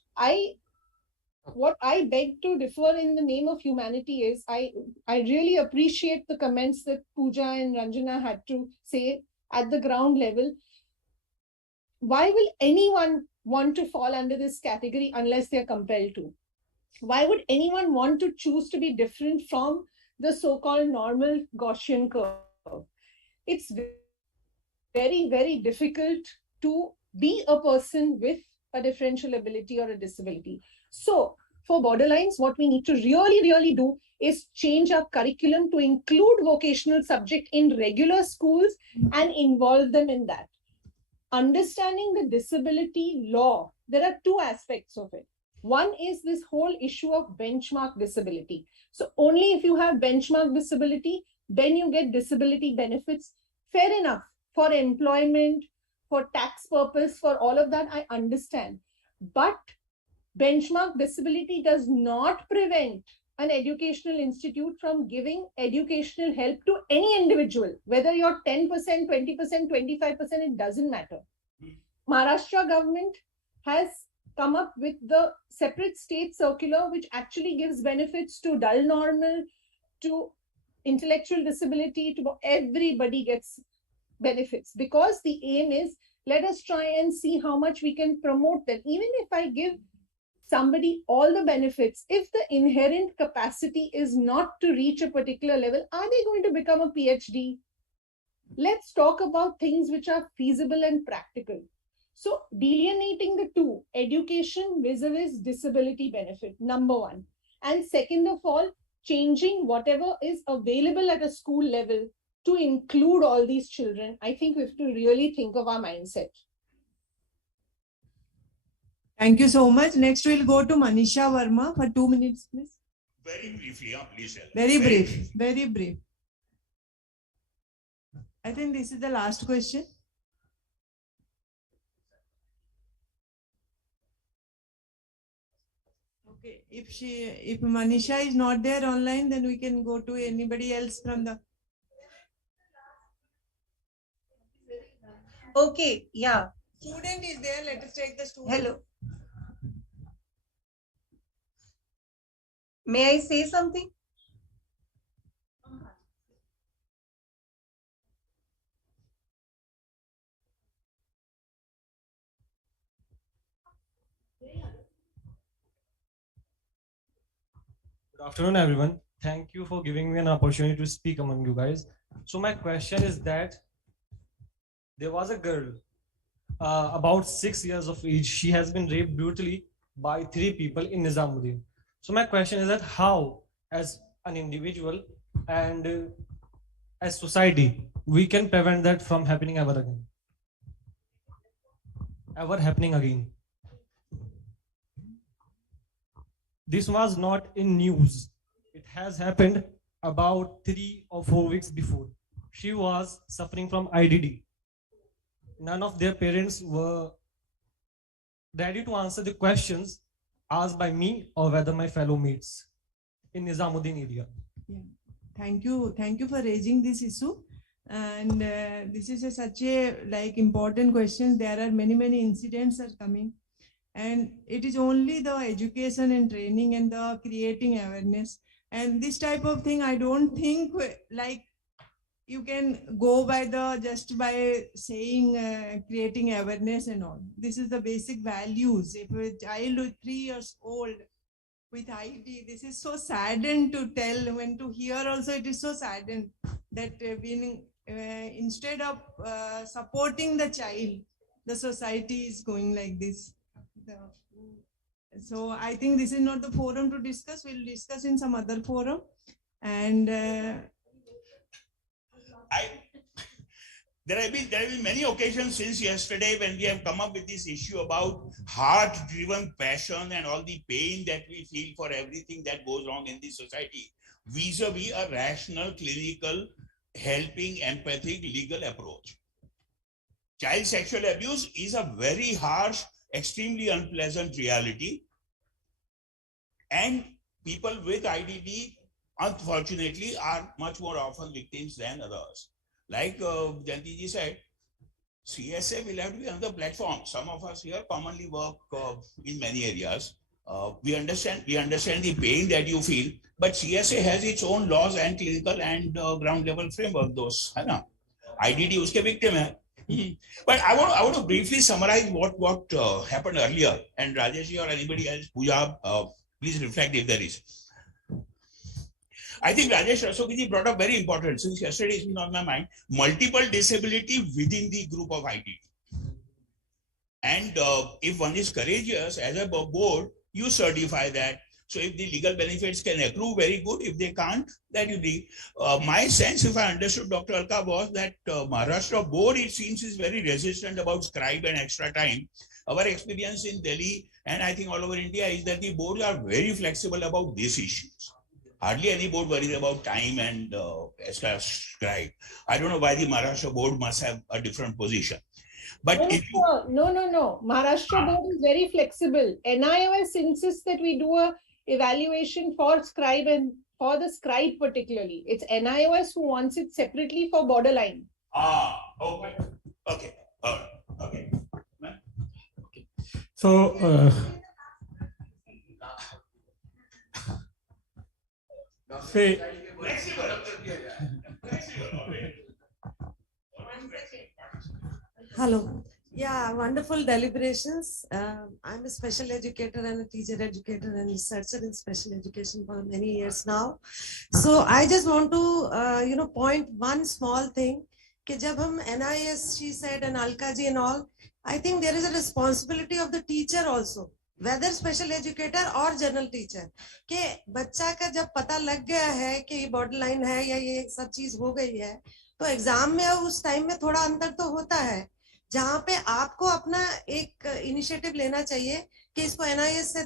what I beg to differ in the name of humanity is, I really appreciate the comments that Pooja and Ranjana had to say at the ground level. Why will anyone want to fall under this category unless they're compelled to? Why would anyone want to choose to be different from the so-called normal Gaussian curve? It's very, very difficult to be a person with a differential ability or a disability. So for borderlines, what we need to really, really do is change our curriculum to include vocational subject in regular schools and involve them in that. Understanding the disability law, there are two aspects of it. One is this whole issue of benchmark disability. So only if you have benchmark disability, then you get disability benefits. Fair enough. For employment, for tax purpose, for all of that, I understand. But benchmark disability does not prevent an educational institute from giving educational help to any individual, whether you're 10%, 20%, 25%, it doesn't matter. Maharashtra government has come up with the separate state circular, which actually gives benefits to dull normal, to intellectual disability, to everybody gets benefits, because the aim is, let us try and see how much we can promote them. Even if I give somebody all the benefits, if the inherent capacity is not to reach a particular level, are they going to become a PhD? Let's talk about things which are feasible and practical. So delineating the two, education vis-a-vis disability benefit, number one. And second of all, changing whatever is available at a school level to include all these children. I think we have to really think of our mindset. Thank you so much. Next, we'll go to Manisha Verma for 2 minutes, please. Very briefly, please. Very brief, very brief. I think this is the last question. Okay, if Manisha is not there online, then we can go to anybody else from the. Okay, yeah. Student is there. Let us take the student. Hello. May I say something? Good afternoon, everyone. Thank you for giving me an opportunity to speak among you guys. So my question is that there was a girl about 6 years of age. She has been raped brutally by 3 people in Nizamuddin. So my question is that how, as an individual and as society, we can prevent that from happening ever again? Ever happening again. This was not in news. It has happened about 3 or 4 weeks before. She was suffering from IDD. None of their parents were ready to answer the questions asked by me or whether my fellow mates in Nizamuddin area. Yeah. Thank you for raising this issue. And this is such a important question. There are many incidents are coming, and it is only the education and training and the creating awareness. And this type of thing, I don't think you can go by just by saying creating awareness and all. This is the basic values. If a child is 3 years old with ID, this is so saddened to tell, when to hear also it is so saddened that instead of supporting the child, the society is going like this. So I think this is not the forum to discuss. We'll discuss in some other forum. And there have been many occasions since yesterday when we have come up with this issue about heart-driven passion and all the pain that we feel for everything that goes wrong in the society, vis-a-vis a rational, clinical, helping, empathic, legal approach. Child sexual abuse is a very harsh, extremely unpleasant reality, and people with IDD, unfortunately, are much more often victims than others. Like Gandhi ji said, CSA will have to be another platform. Some of us here commonly work in many areas. We understand the pain that you feel, but CSA has its own laws and clinical and ground level framework. Those, है ना? IDD uske victim hai. But I want to briefly summarize what happened earlier. And Rajesh ji or anybody else, Pooja, please reflect if there is. I think Rajesh Rastogi brought up very important, since yesterday it's been on my mind, multiple disability within the group of IDD. And if one is courageous as a board, you certify that. So if the legal benefits can accrue, very good. If they can't, that will be. My sense, if I understood Dr. Alka, was that Maharashtra board, it seems, is very resistant about scribe and extra time. Our experience in Delhi and I think all over India is that the boards are very flexible about these issues. Hardly any board worries about time and extra scribe. I don't know why the Maharashtra board must have a different position. But no. Maharashtra board is very flexible. NIOS insists that we do a evaluation for scribe and for the scribe particularly. It's NIOS who wants it separately for borderline. Okay. Okay. So, say, hello. Yeah, wonderful deliberations. I'm a special educator and a teacher educator and researcher in special education for many years now. So I just want to, point one small thing. That when NIS, she said, and Alka ji and all, I think there is a responsibility of the teacher also, whether special educator or general teacher, कि बच्चा का जब पता लग गया है कि ये borderline है या ये सब चीज हो गई है, तो एग्जाम में उस टाइम में थोड़ा अंतर तो होता है, जहाँ पे आपको अपना एक इनिशिएटिव लेना चाहिए कि इसको NIS से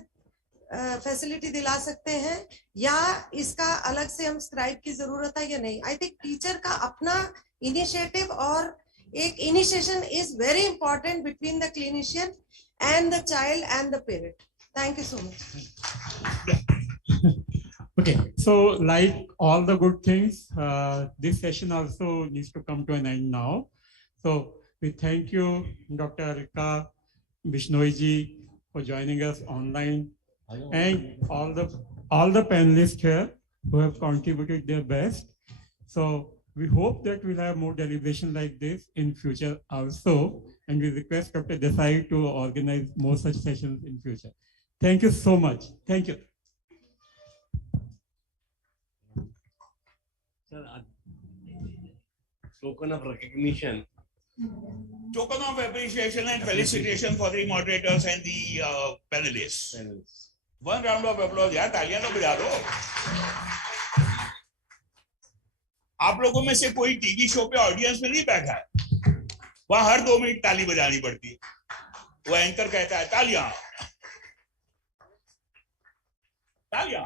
फैसिलिटी दिला सकते हैं या इसका अलग से हम स्क्राइब की जरूरत है या नहीं. आई थिंक टीचर का अपना इनिशिएटिव और एक initiation is very important between the clinician and the child and the parent. Thank you so much. Okay, so like all the good things, this session also needs to come to an end now. So we thank you, Dr. Rika Bishnoi for joining us online, and all the panelists here who have contributed their best. So we hope that we'll have more deliberation like this in future also, and we request Dr. Desai to organize more such sessions in future. Thank you so much. Thank you. Sir, token of recognition. Token of appreciation and felicitation for the moderators and the panelists. One round of applause. यार तालियां तो बजा दो. आप लोगों में से कोई टीवी शो पे ऑडियंस में नहीं बैठा है, वहां हर 2 मिनट ताली बजानी पड़ती है. वो एंकर कहता है तालियां तालियां.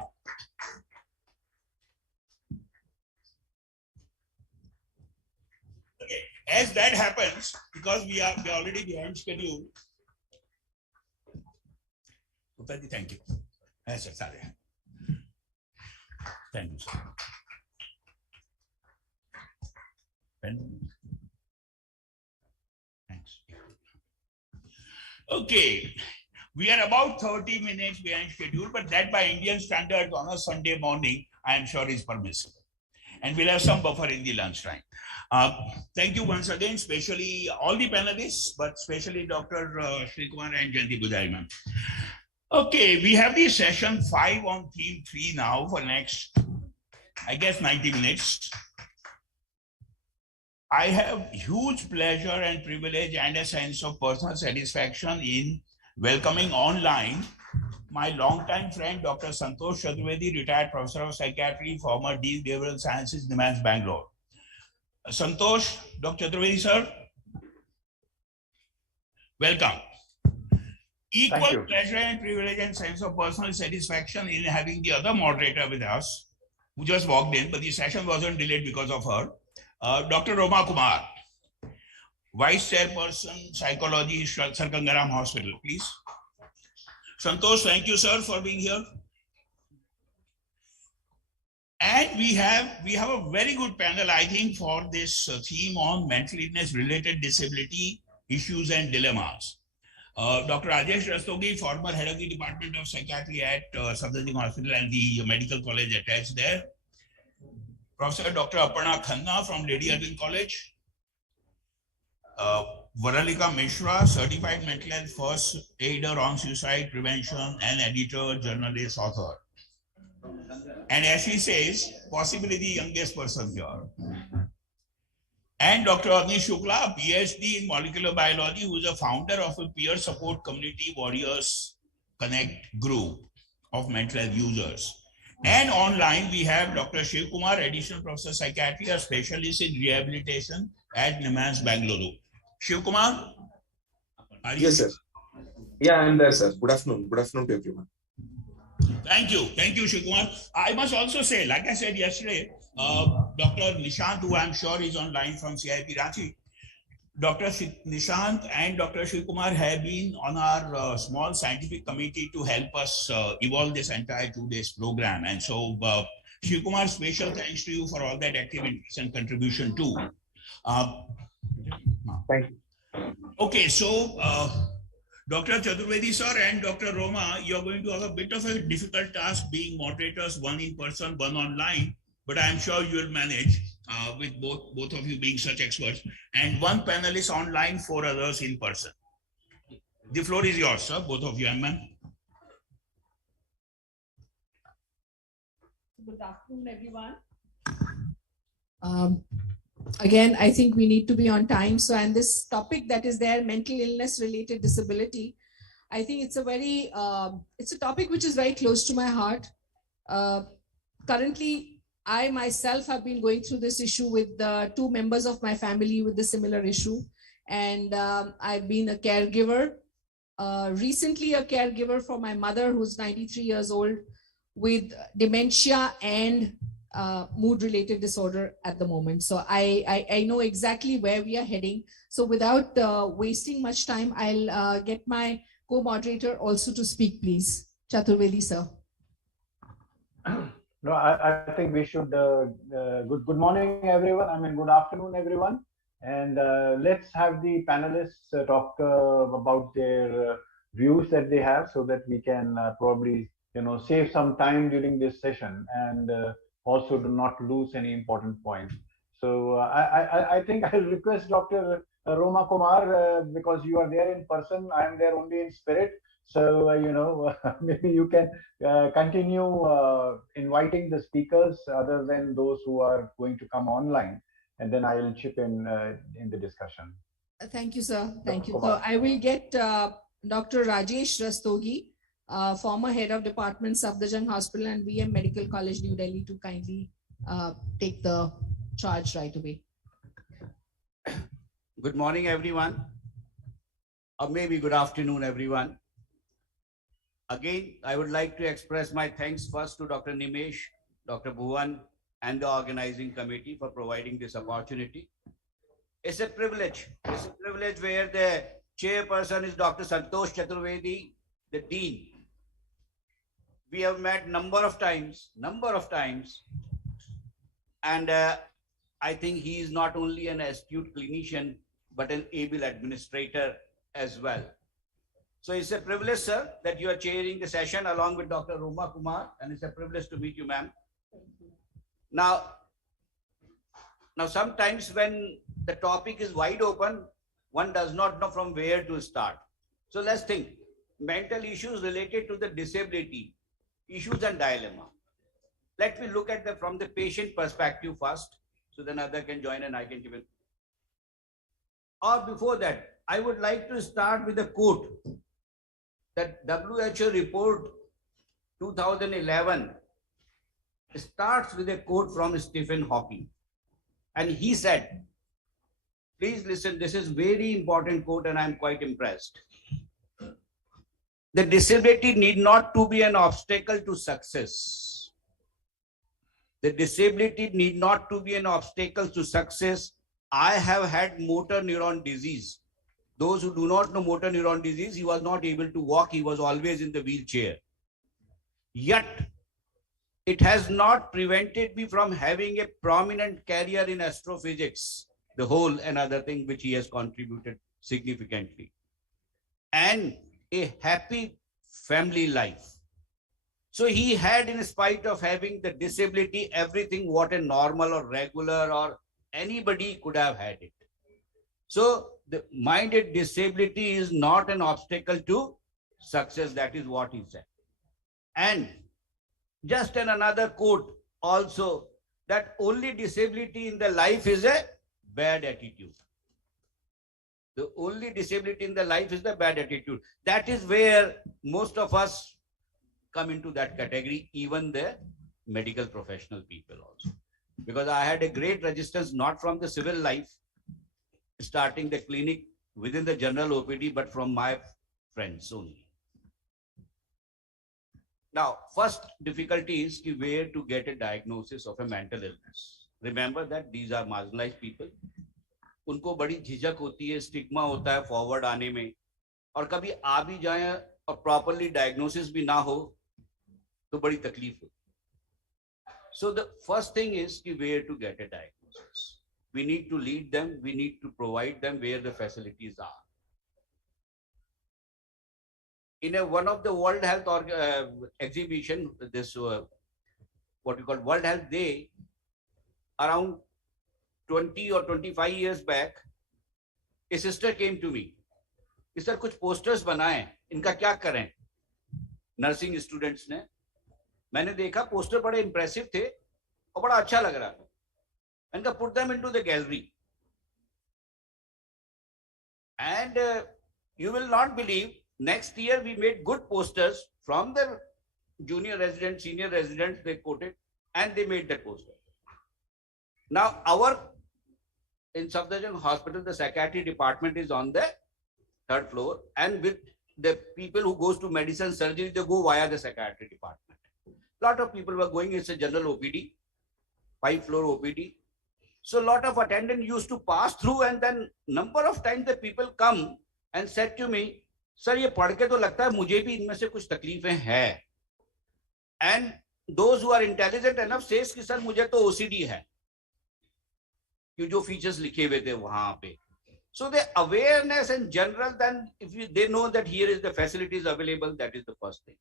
As that happens, because we are already behind schedule. Guptaji, thank you. Yes, sir, sorry. Thank you, sir. Thanks. Okay, we are about 30 minutes behind schedule, but that by Indian standards on a Sunday morning, I am sure is permissible. And we'll have some buffer in the lunchtime. Thank you once again, especially all the panelists, but especially Dr. Sri Kumar and Janti Bujari ma'am. Okay, we have the session 5 on theme 3 now for next, I guess, 90 minutes. I have huge pleasure and privilege and a sense of personal satisfaction in welcoming online my longtime friend, Dr. Santosh Chaturvedi, retired professor of psychiatry, former Dean of Behavioral Sciences, NIMHANS, Bangalore. Santosh, Dr. Chaturvedi, sir, welcome. Equal pleasure and privilege and sense of personal satisfaction in having the other moderator with us, who just walked in, but the session wasn't delayed because of her, Dr. Roma Kumar, Vice Chairperson, Psychology, Sir Gangaram Hospital, please. Santosh, thank you, sir, for being here. And we have a very good panel, I think, for this theme on mental illness related disability issues and dilemmas. Dr. Rajesh Rastogi, former head of the Department of Psychiatry at Safdarjung Hospital and the Medical College attached there. Professor Dr. Aparna Khanna from Lady Arjun College. Varalika Mishra, certified mental health first aider on suicide prevention and editor, journalist, author. And as she says, possibly the youngest person here. And Dr. Agni Shukla, PhD in molecular biology, who is a founder of a peer support community, Warriors Connect group of mental health users. And online, we have Dr. Shiv Kumar, additional professor of psychiatry, a specialist in rehabilitation at NIMHANS, Bangalore. Shiv Kumar? Yes, sir. Yeah, I'm there, sir. Good afternoon. Good afternoon to everyone. Thank you. Thank you, Shiv Kumar. I must also say, like I said yesterday, Dr. Nishant, who I'm sure is online from CIP Ranchi, Dr. Nishant and Dr. Shiv Kumar have been on our small scientific committee to help us evolve this entire 2 days program. And so, Shiv Kumar, special thanks to you for all that active interest and contribution too. Thank you. Okay, so Dr. Chaturvedi sir and Dr. Roma, you're going to have a bit of a difficult task being moderators, one in person, one online, but I'm sure you will manage with both of you being such experts, and one panelist online, 4 others in person. The floor is yours, sir, both of you, ma'am. Good afternoon, everyone. Again, I think we need to be on time. So, and this topic that is there, mental illness related disability, I think it's a very, it's a topic which is very close to my heart. Currently, I myself have been going through this issue with 2 members of my family with the similar issue. And I've been a caregiver, recently a caregiver for my mother, who's 93 years old, with dementia and mood-related disorder at the moment. So I know exactly where we are heading. So without wasting much time, I'll get my co-moderator also to speak, please. Chaturvedi, sir. No, I think we should, good morning, everyone. I mean, good afternoon, everyone. And let's have the panelists talk about their views that they have, so that we can probably, save some time during this session, and also do not lose any important points. So I think I'll request Dr. Roma Kumar, because you are there in person, I am there only in spirit. So, maybe you can continue inviting the speakers other than those who are going to come online, and then I will chip in the discussion. Thank you, sir. Thank you. So I will get Dr. Rajesh Rastogi, former head of department, Safdarjung Hospital and VM Medical College, New Delhi, to kindly take the charge right away. Good morning, everyone. Or maybe good afternoon, everyone. Again, I would like to express my thanks first to Dr. Nimesh, Dr. Bhuvan, and the organizing committee for providing this opportunity. It's a privilege. It's a privilege where the chairperson is Dr. Santosh Chaturvedi, the dean. We have met number of times, and I think he is not only an astute clinician, but an able administrator as well. So it's a privilege, sir, that you are chairing the session along with Dr. Roma Kumar, and it's a privilege to meet you, ma'am. Now, sometimes when the topic is wide open, one does not know from where to start. So let's think. Mental issues related to the disability, issues and dilemma. Let me look at from the patient perspective first, so then other can join and I can give it. Or before that, I would like to start with a quote that WHO report 2011 starts with a quote from Stephen Hawking. And he said, please listen, this is very important quote and I'm quite impressed. The disability need not to be an obstacle to success. The disability need not to be an obstacle to success. I have had motor neuron disease. Those who do not know motor neuron disease, he was not able to walk. He was always in the wheelchair. Yet, it has not prevented me from having a prominent career in astrophysics, the whole another thing which he has contributed significantly, and a happy family life. So he had, in spite of having the disability, everything what a normal or regular or anybody could have had it. So the minded disability is not an obstacle to success. That is what he said. And just another quote also, that only disability in the life is a bad attitude. The only disability in the life is the bad attitude. That is where most of us come into that category, even the medical professional people also. Because I had a great resistance, not from the civil life, starting the clinic within the general OPD, but from my friends only. Now, first difficulty is where to get a diagnosis of a mental illness. Remember that these are marginalized people. उनको बड़ी झिझक होती है, stigma होता है forward आने में, और कभी आ भी जाए और प्रॉपर्ली डायग्नोसिस भी ना हो तो बड़ी तकलीफ होती है. So the first thing is where to get a diagnosis. We need to lead them, we need to provide them where the facilities are. In one of the World Health exhibition, this what you call World Health Day, around 20 or 25 years back, a sister came to me. Sir, कुछ posters बनाए, इनका क्या करें? Nursing students ने. मैंने देखा poster बड़े impressive थे और बड़ा अच्छा लग रहा था. इनका put them into the gallery. And you will not believe, next year we made good posters from the junior residents, senior residents, they quoted, and they made that poster. Now, in Satyagraha Hospital, the psychiatry department is on the 3rd floor, and with the people who goes to medicine surgery, they go via the psychiatry department. A lot of people were going, it's a general OPD, 5-floor OPD. So a lot of attendants used to pass through, and then number of times the people come and said to me, sir, ये पढ़ के तो लगता है मुझे भी इनमें से कुछ तकलीफें हैं. And those who are intelligent enough says कि सर मुझे तो OCD है. कि जो features लिखे हुए थे वहां पे. So the awareness in general, then if they know that here is the facilities available, that is the first thing.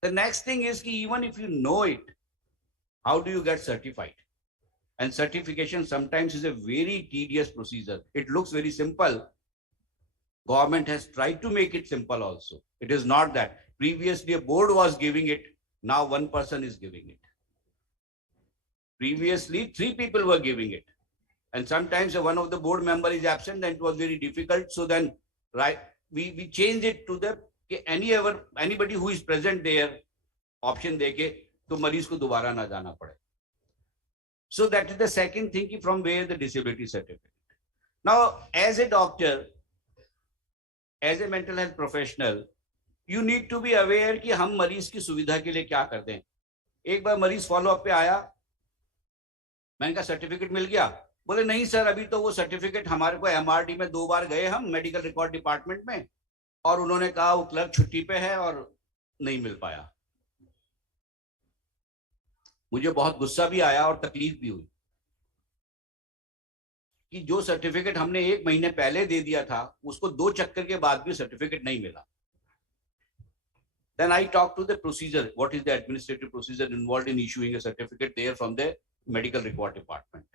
The next thing is कि even if you know it, how do you get certified? And certification sometimes is a very tedious procedure. It looks very simple. Government has tried to make it simple also. It is not that. Previously a board was giving it, now one person is giving it. Previously 3 people were giving it. And sometimes one of the board member is absent, and it was very difficult. So then, right, we changed it to the anybody who is present there, option deke, to mareez ko dobara na jana pade. So that is the second thing, from where the disability certificate. Now, as a doctor, as a mental health professional, you need to be aware कि हम मरीज की सुविधा के लिए क्या करते हैं. एक बार मरीज फॉलो अप पे आया, मैंने कहा सर्टिफिकेट मिल गया, बोले नहीं सर, अभी तो वो सर्टिफिकेट हमारे को MRD में 2 बार गए हम मेडिकल रिकॉर्ड डिपार्टमेंट में, और उन्होंने कहा वो क्लर्क छुट्टी पे है और नहीं मिल पाया। मुझे बहुत गुस्सा भी आया और तकलीफ भी हुई कि जो सर्टिफिकेट हमने 1 महीने पहले दे दिया था, उसको 2 चक्कर के बाद भी सर्टिफिकेट नहीं मिला। Then I talked to the procedure. What is the administrative procedure involved in issuing a certificate there from the medical record department?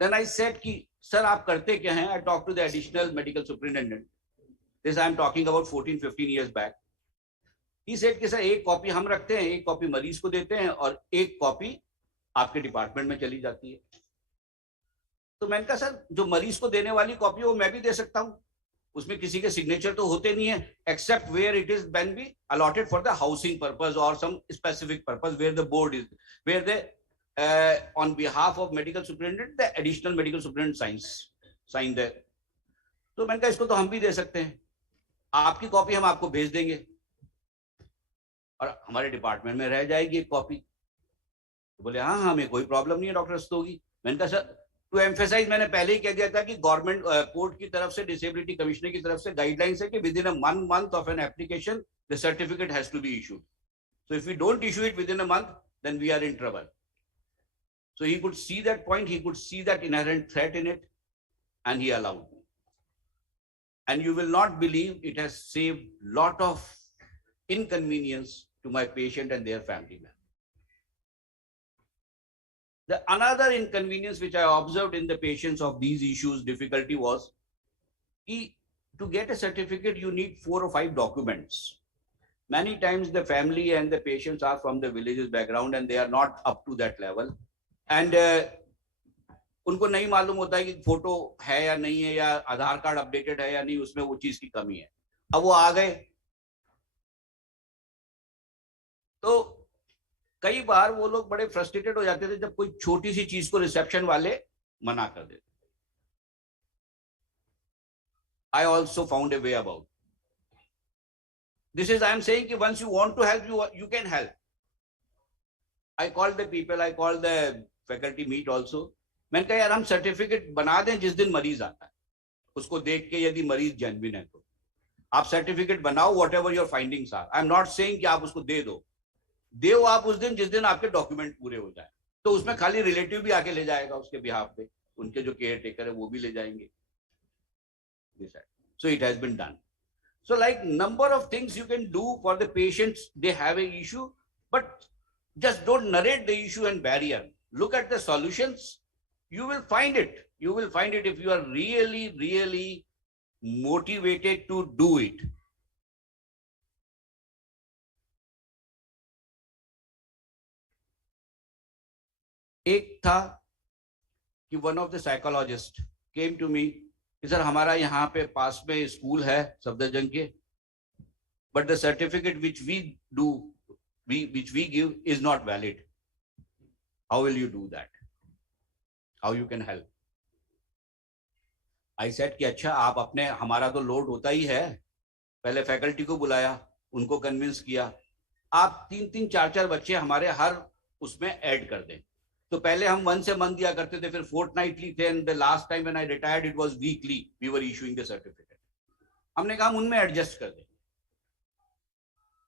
Then I said कि sir आप करते क्या हैं? I talked to the additional medical superintendent. This I am talking about 14-15 years back. He said कि sir एक copy हम रखते हैं, एक कॉपी मरीज को देते हैं और एक कॉपी आपके डिपार्टमेंट में चली जाती है। तो मैंने कहा सर जो मरीज को देने वाली कॉपी वो मैं भी दे सकता हूँ, उसमें किसी के सिग्नेचर तो होते नहीं है, except where it is can be allotted for the housing purpose और some specific purpose where the board is, where the on behalf of medical superintendent the additional medical superintendent sign the. तो मैंने कहा इसको तो हम भी दे सकते हैं, आपकी कॉपी हम आपको भेज देंगे और हमारे डिपार्टमेंट में रह जाएगी एक कॉपी। तो बोले हाँ हमें कोई प्रॉब्लम नहीं है डॉक्टर रस्तोगी। मैंने कहा सर टू एम्फेसाइज, मैंने पहले ही कह दिया था कि गवर्नमेंट कोर्ट की तरफ से, डिसेबिलिटी कमिश्नर की तरफ से गाइडलाइंस है कि within a 1 month of an application the certificate has to be issued. So if we don't issue it within a month then we are in trouble. So he could see that point, he could see that inherent threat in it and he allowed me. And you will not believe it has saved lot of inconvenience to my patient and their family members. The another inconvenience which I observed in the patients of these issues difficulty was to get a certificate you need 4 or 5 documents. Many times the family and the patients are from the villages background and they are not up to that level, and उनको नहीं मालूम होता है कि photo है या नहीं है या आधार कार्ड अपडेटेड है या नहीं, उसमें वो चीज की कमी है। अब वो आ गए तो कई बार वो लोग बड़े फ्रस्ट्रेटेड हो जाते थे जब कोई छोटी सी चीज को रिसेप्शन वाले मना कर देते। I also found a way about this. Is I am saying कि once you want to help, you can help. I called the people, I called the faculty meet also. मैंने कहा यार हम सर्टिफिकेट बना दें जिस दिन मरीज आता है, उसको देख के यदि मरीज जेन्युइन है तो आप सर्टिफिकेट बनाओ, whatever your findings are. I am not saying कि आप उसको दे दो आप उस दिन जिस दिन आपके डॉक्यूमेंट पूरे हो जाए। तो उसमें खाली रिलेटिव भी आके ले जाएगा उसके बिहाफ पे, उनके जो केयर टेकर है वो भी ले जाएंगे। So it has been done. So like number of things you can do for the patients, they have a issue, but just don't narrate the issue and barrier. Look at the solutions. You will find it. You will find it if you are really, really motivated to do it. एक था कि one of the psychologist came to me कि sir हमारा यहाँ पे पास में school है सफदरजंग के, but the certificate which we do which we give is not valid. How will you do that? How you can help? I said कि अच्छा आप अपने, हमारा तो लोड होता ही है, पहले फैकल्टी को बुलाया, उनको कन्विंस किया, आप 3-3, 4-4 बच्चे हमारे हर उसमें ऐड कर दें। तो पहले हम 1 month दिया करते थे, फिर fortnightly थे, and the last time when I retired it was weekly we were issuing the certificate. हमने कहा हम उनमें एडजस्ट कर दें,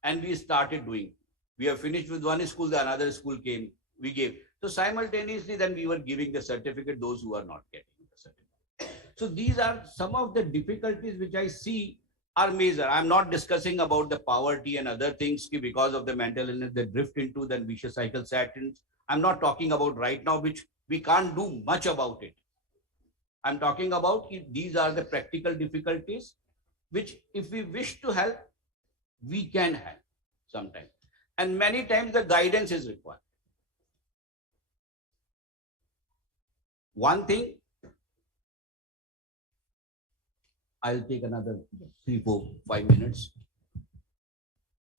and we started doing. We have finished with one school, the another school came, we gave. So simultaneously then we were giving the certificate those who are not getting the certificate. So these are some of the difficulties which I see are major. I'm not discussing about the poverty and other things because of the mental illness they drift into, then vicious cycle settings. I'm not talking about right now, which we can't do much about it. I'm talking about these are the practical difficulties which if we wish to help, we can help sometimes. And many times the guidance is required. One thing, I'll take another 3, 4, 5 minutes.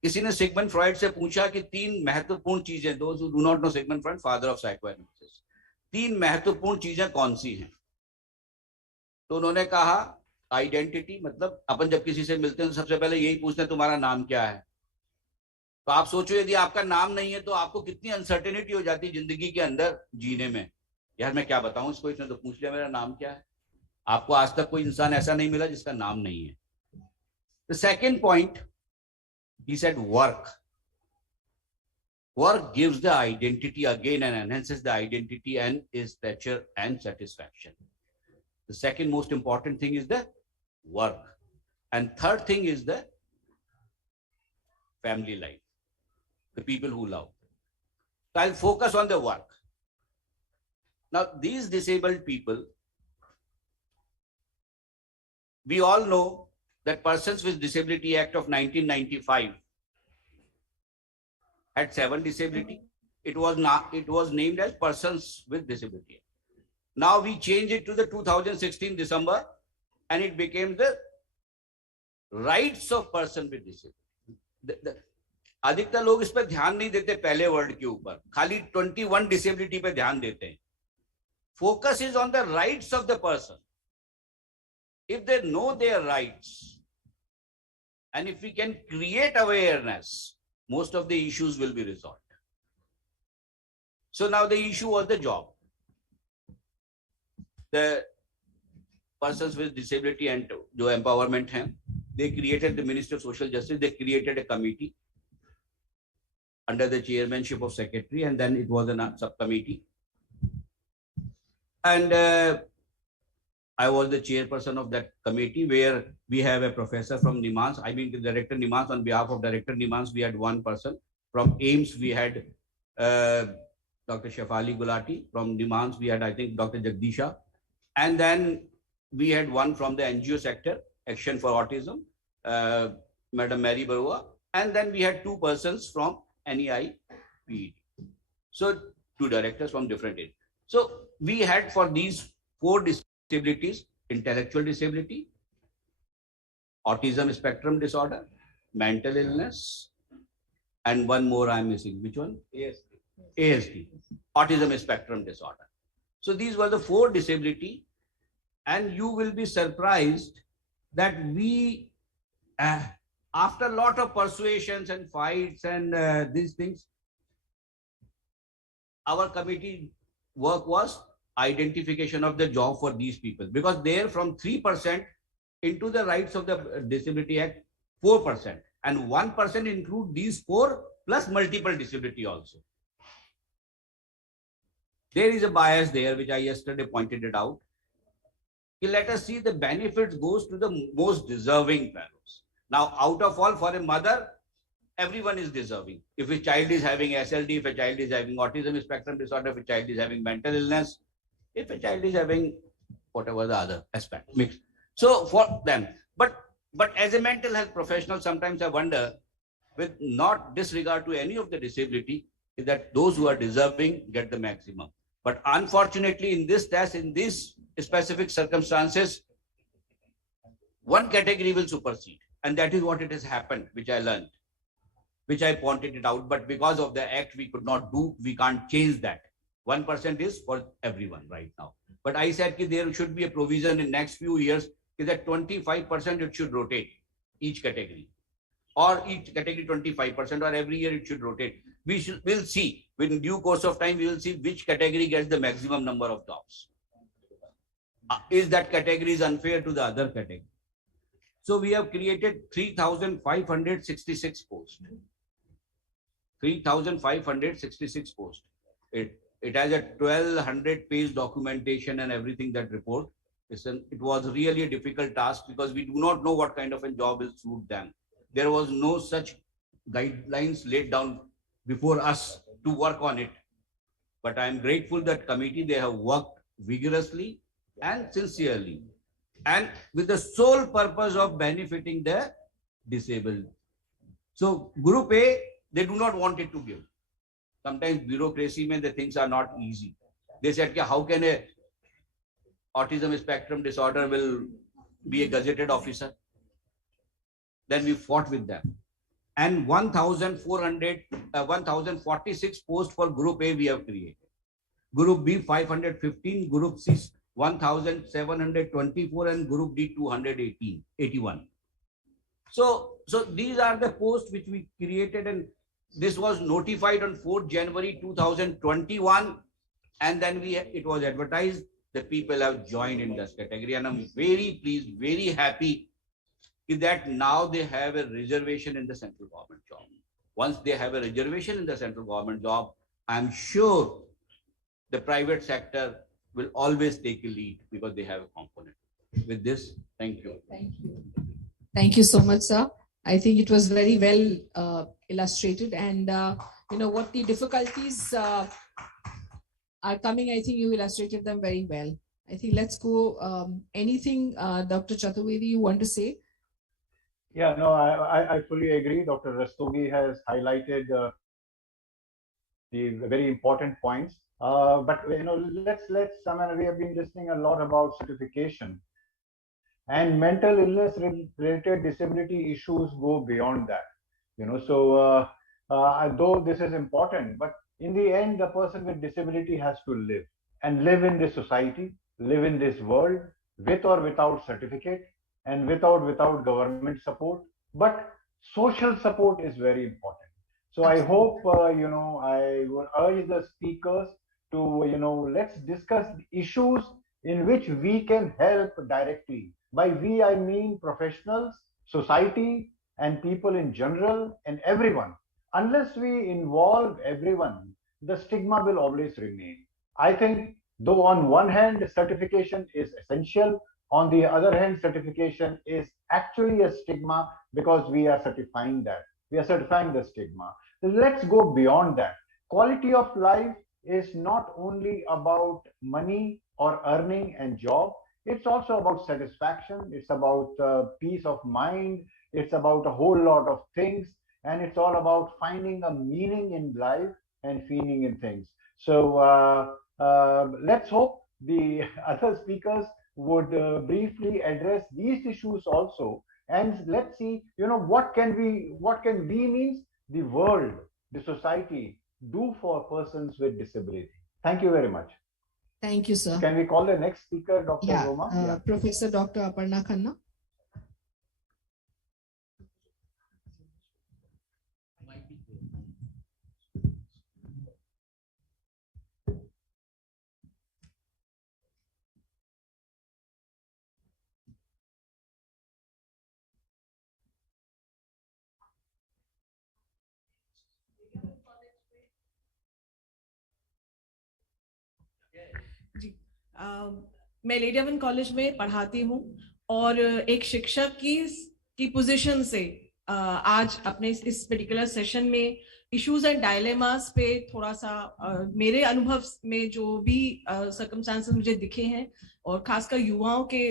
किसी ने Sigmund Freud से पूछा कि 3 महत्वपूर्ण चीजें, those who do not know Sigmund Freud, father of psychoanalysis, 3 महत्वपूर्ण चीजें कौन सी हैं? तो उन्होंने कहा आइडेंटिटी, मतलब अपन जब किसी से मिलते हैं तो सबसे पहले यही पूछते हैं तुम्हारा नाम क्या है। तो आप सोचो यदि आपका नाम नहीं है तो आपको कितनी अनसर्टेनिटी हो जाती है जिंदगी के अंदर जीने में। यार मैं क्या बताऊं इसको, इसने तो पूछ लिया मेरा नाम क्या है। आपको आज तक कोई इंसान ऐसा नहीं मिला जिसका नाम नहीं है। The second point, he said work. Work gives the identity again and enhances the identity and is pleasure and satisfaction. The second most important thing is the work. And third thing is the family life, the people who love. So I'll focus on the work. Now, these disabled people, we all know that Persons with Disability Act of 1995 had 7 disability. It was named as Persons with Disability. Now we changed it to the 2016 December and it became the Rights of Person with Disability. अधिकतर लोग इस पर ध्यान नहीं देते पहले word के ऊपर, खाली 21 डिसेबिलिटी पे ध्यान देते हैं. Focus is on the rights of the person. If they know their rights and if we can create awareness, most of the issues will be resolved. So now the issue was the job. The persons with disability and जो empowerment हैं, they created the Ministry of Social Justice. They created a committee under the chairmanship of secretary, and then it was a subcommittee. And I was the chairperson of that committee, where we have a professor from Nimans. I mean, the Director Nimans. On behalf of Director Nimans, we had one person. From AIMS, we had Dr. Shafali Gulati. From Nimans, we had, I think, Dr. Jagdisha. And then we had one from the NGO sector, Action for Autism, Madam Mary Barua. And then we had 2 persons from NEI PIDD. So 2 directors from different areas. So we had for these 4 disabilities: intellectual disability, autism spectrum disorder, mental illness, and one more I'm missing. Which one? ASD, autism spectrum disorder. So these were the 4 disability, and you will be surprised that we, after a lot of persuasions and fights and these things, our committee work was identification of the job for these people, because they're from 3% into the rights of the Disability Act 4%, and 1% include these 4 plus multiple disability also. There is a bias there, which I yesterday pointed it out. Let us see the benefits goes to the most deserving fellows. Now, out of all, for a mother, everyone is deserving. If a child is having SLD, if a child is having autism spectrum disorder, if a child is having mental illness, if a child is having whatever the other aspect mixed. So for them, but as a mental health professional, sometimes I wonder, with not disregard to any of the disability, is that those who are deserving get the maximum. But unfortunately, in this test, in these specific circumstances, one category will supersede. And that is what it has happened, which I learned, which I pointed it out. But because of the act, we could not do, we can't change that. 1% is for everyone right now. But I said that there should be a provision in next few years, that 25% it should rotate each category, or each category 25%, or every year it should rotate. We'll see. In due course of time, we will see which category gets the maximum number of jobs. Is that category is unfair to the other category? So we have created 3,566 posts. 3,566 posts. It has a 1,200-page documentation and everything, that report. It was really a difficult task, because we do not know what kind of a job will suit them. There was no such guidelines laid down before us to work on it. But I am grateful that committee, they have worked vigorously and sincerely, and with the sole purpose of benefiting the disabled. So Group A, they do not want it to give. Sometimes bureaucracy, the things are not easy. They said, how can a autism spectrum disorder will be a gazetted officer? Then we fought with them. And 1,046 posts for Group A we have created. Group B 515, Group C 1,724, and Group D 281. So these are the posts which we created, and this was notified on 4th January 2021, And then it was advertised that people have joined in this category. And I'm very pleased, very happy that now they have a reservation in the central government job. Once they have a reservation in the central government job, I'm sure the private sector will always take a lead because they have a component. With this, thank you. Thank you. Thank you so much, sir. I think it was very well illustrated, and you know what the difficulties are coming. I think you illustrated them very well. I think let's go. Anything, Dr. Chaturvedi, you want to say? Yeah, no, I fully agree. Dr. Rastogi has highlighted the very important points. But you know, let's. I mean, we have been listening a lot about certification, and mental illness related disability issues go beyond that. You know, so though this is important, but in the end, the person with disability has to live and live in this society, live in this world, with or without certificate, and without government support. But social support is very important. So I hope, you know, I would urge the speakers to, you know, let's discuss issues in which we can help directly. By we, I mean professionals, society, and people in general, and everyone. Unless we involve everyone, the stigma will always remain. I think, though on one hand, certification is essential, on the other hand, certification is actually a stigma because we are certifying that. We are certifying the stigma. Let's go beyond that. Quality of life is not only about money or earning and job. It's also about satisfaction. It's about peace of mind. It's about a whole lot of things. And it's all about finding a meaning in life and feeling in things. So let's hope the other speakers would briefly address these issues also. And let's see, you know, what can we means the world, the society do for persons with disability. Thank you very much. Thank you, sir. Can we call the next speaker, Dr. Roma? Professor Dr. Aparna Khanna. मैं lady college में पढ़ाती हूँ और एक शिक्षक की position से आज अपने इस पर्टिकुलर सेशन में इश्यूज एंड डायलेमास पे थोड़ा सा मेरे अनुभव में जो भी सर्कमस्टांसेस मुझे दिखे हैं और खासकर युवाओं के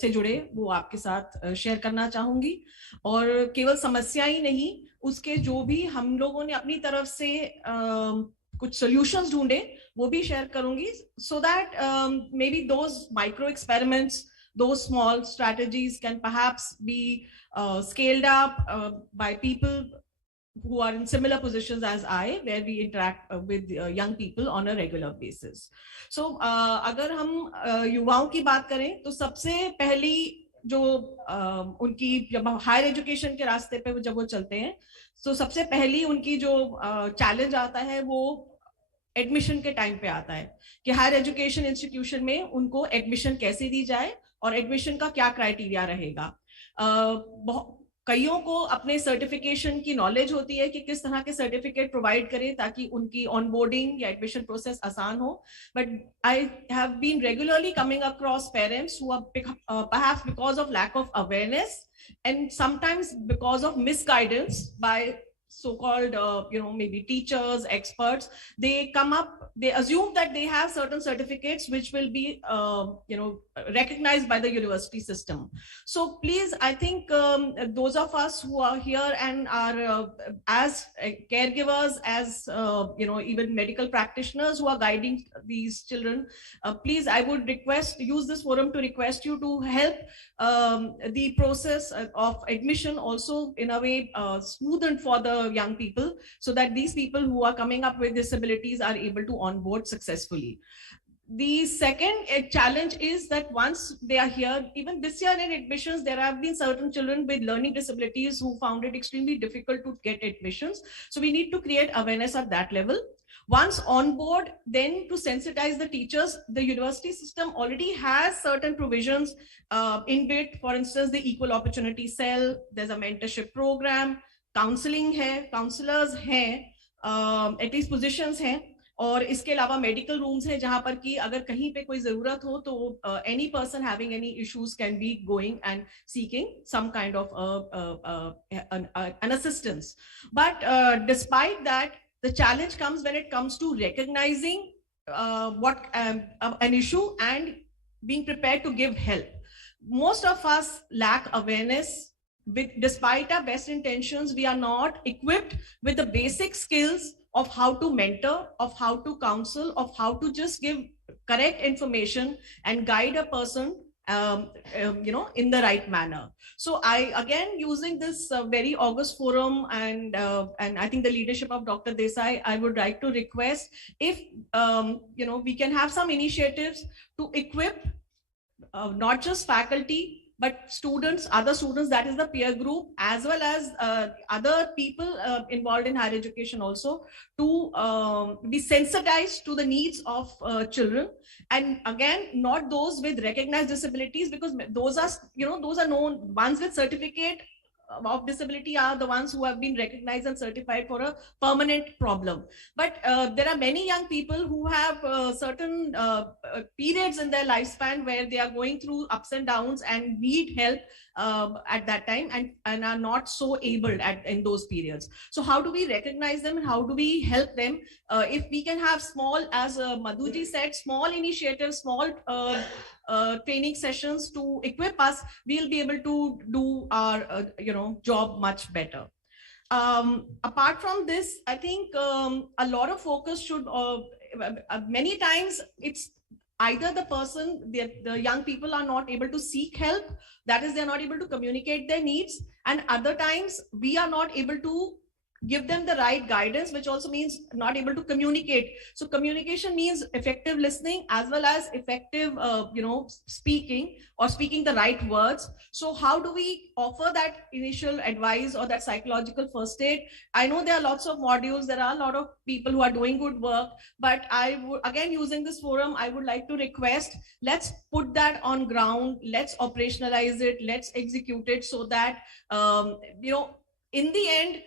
से जुड़े वो आपके साथ शेयर करना चाहूंगी और केवल समस्या ही नहीं उसके जो भी हम लोगों ने अपनी तरफ से कुछ सॉल्यूशंस ढूंढे वो भी शेयर करूंगी so that maybe those micro experiments, those small strategies can perhaps be scaled up by people who are in similar positions as I, where we interact with young people on a regular basis. So अगर हम युवाओं की बात करें तो सबसे पहली जो उनकी जब हायर एजुकेशन के रास्ते पे जब वो चलते हैं तो सबसे पहली उनकी जो चैलेंज आता है वो एडमिशन के टाइम पे आता है कि हायर एजुकेशन इंस्टीट्यूशन में उनको एडमिशन कैसे दी जाए और एडमिशन का क्या क्राइटेरिया रहेगा। कईयों को अपने सर्टिफिकेशन की नॉलेज होती है कि किस तरह के सर्टिफिकेट प्रोवाइड करें ताकि उनकी ऑनबोर्डिंग या एडमिशन प्रोसेस आसान हो, but I have been regularly coming across parents who are perhaps because of lack of awareness and sometimes because of misguidance by so-called maybe teachers, experts. They come up, they assume that they have certain certificates which will be recognized by the university system. So please, I think those of us who are here and are as caregivers, as even medical practitioners who are guiding these children, please, I would use this forum to request you to help the process of admission also in a way smoothened for the young people, so that these people who are coming up with disabilities are able to onboard successfully. The second challenge is that once they are here, even this year in admissions, there have been certain children with learning disabilities who found it extremely difficult to get admissions. So we need to create awareness at that level. Once on board, then to sensitize the teachers, the university system already has certain provisions inbuilt. For instance, the equal opportunity cell, there's a mentorship program, counseling hai, counselors hai, at least positions hai. और इसके अलावा medical rooms हैं जहां पर कि अगर कहीं पे कोई जरूरत हो तो any person having any issues can be going and seeking some kind of an assistance. But despite that, the challenge comes when it comes to recognizing what an issue and being prepared to give help. Most of us lack awareness. Despite our best intentions, we are not equipped with the basic skills of how to mentor, of how to counsel, of how to just give correct information and guide a person in the right manner. So I, again, using this very august forum and I think the leadership of Dr. Desai, I would like to request if we can have some initiatives to equip not just faculty but students, other students, that is the peer group, as well as other people involved in higher education also, to be sensitized to the needs of children. And again, not those with recognized disabilities, because those are known. Ones with certificate of disability are the ones who have been recognized and certified for a permanent problem. But there are many young people who have certain periods in their lifespan where they are going through ups and downs and need help at that time, and are not so abled in those periods. So how do we recognize them and how do we help them? If we can have small, as Madhuji said, small initiatives, small training sessions to equip us, we'll be able to do our job much better. Apart from this, I think a lot of focus should, many times it's either the person, the young people are not able to seek help, that is, they're not able to communicate their needs, and other times we are not able to give them the right guidance, which also means not able to communicate. So communication means effective listening as well as effective speaking, or speaking the right words. So how do we offer that initial advice or that psychological first aid? I know there are lots of modules, there are a lot of people who are doing good work, but I would, again, using this forum, I would like to request, let's put that on ground, let's operationalize it, let's execute it, so that in the end,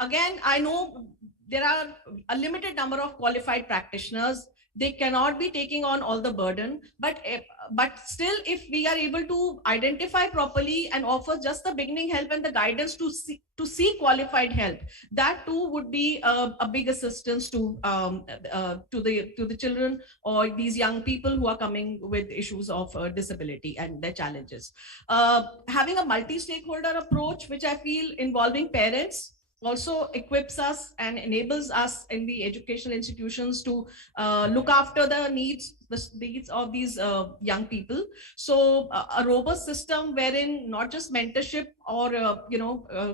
again, I know there are a limited number of qualified practitioners. They cannot be taking on all the burden, but still, if we are able to identify properly and offer just the beginning help and the guidance to seek qualified help, that too would be a big assistance to the children or these young people who are coming with issues of disability and their challenges. Having a multi-stakeholder approach, which I feel involving parents, also equips us and enables us in the educational institutions to look after the needs of these young people. So a robust system wherein not just mentorship or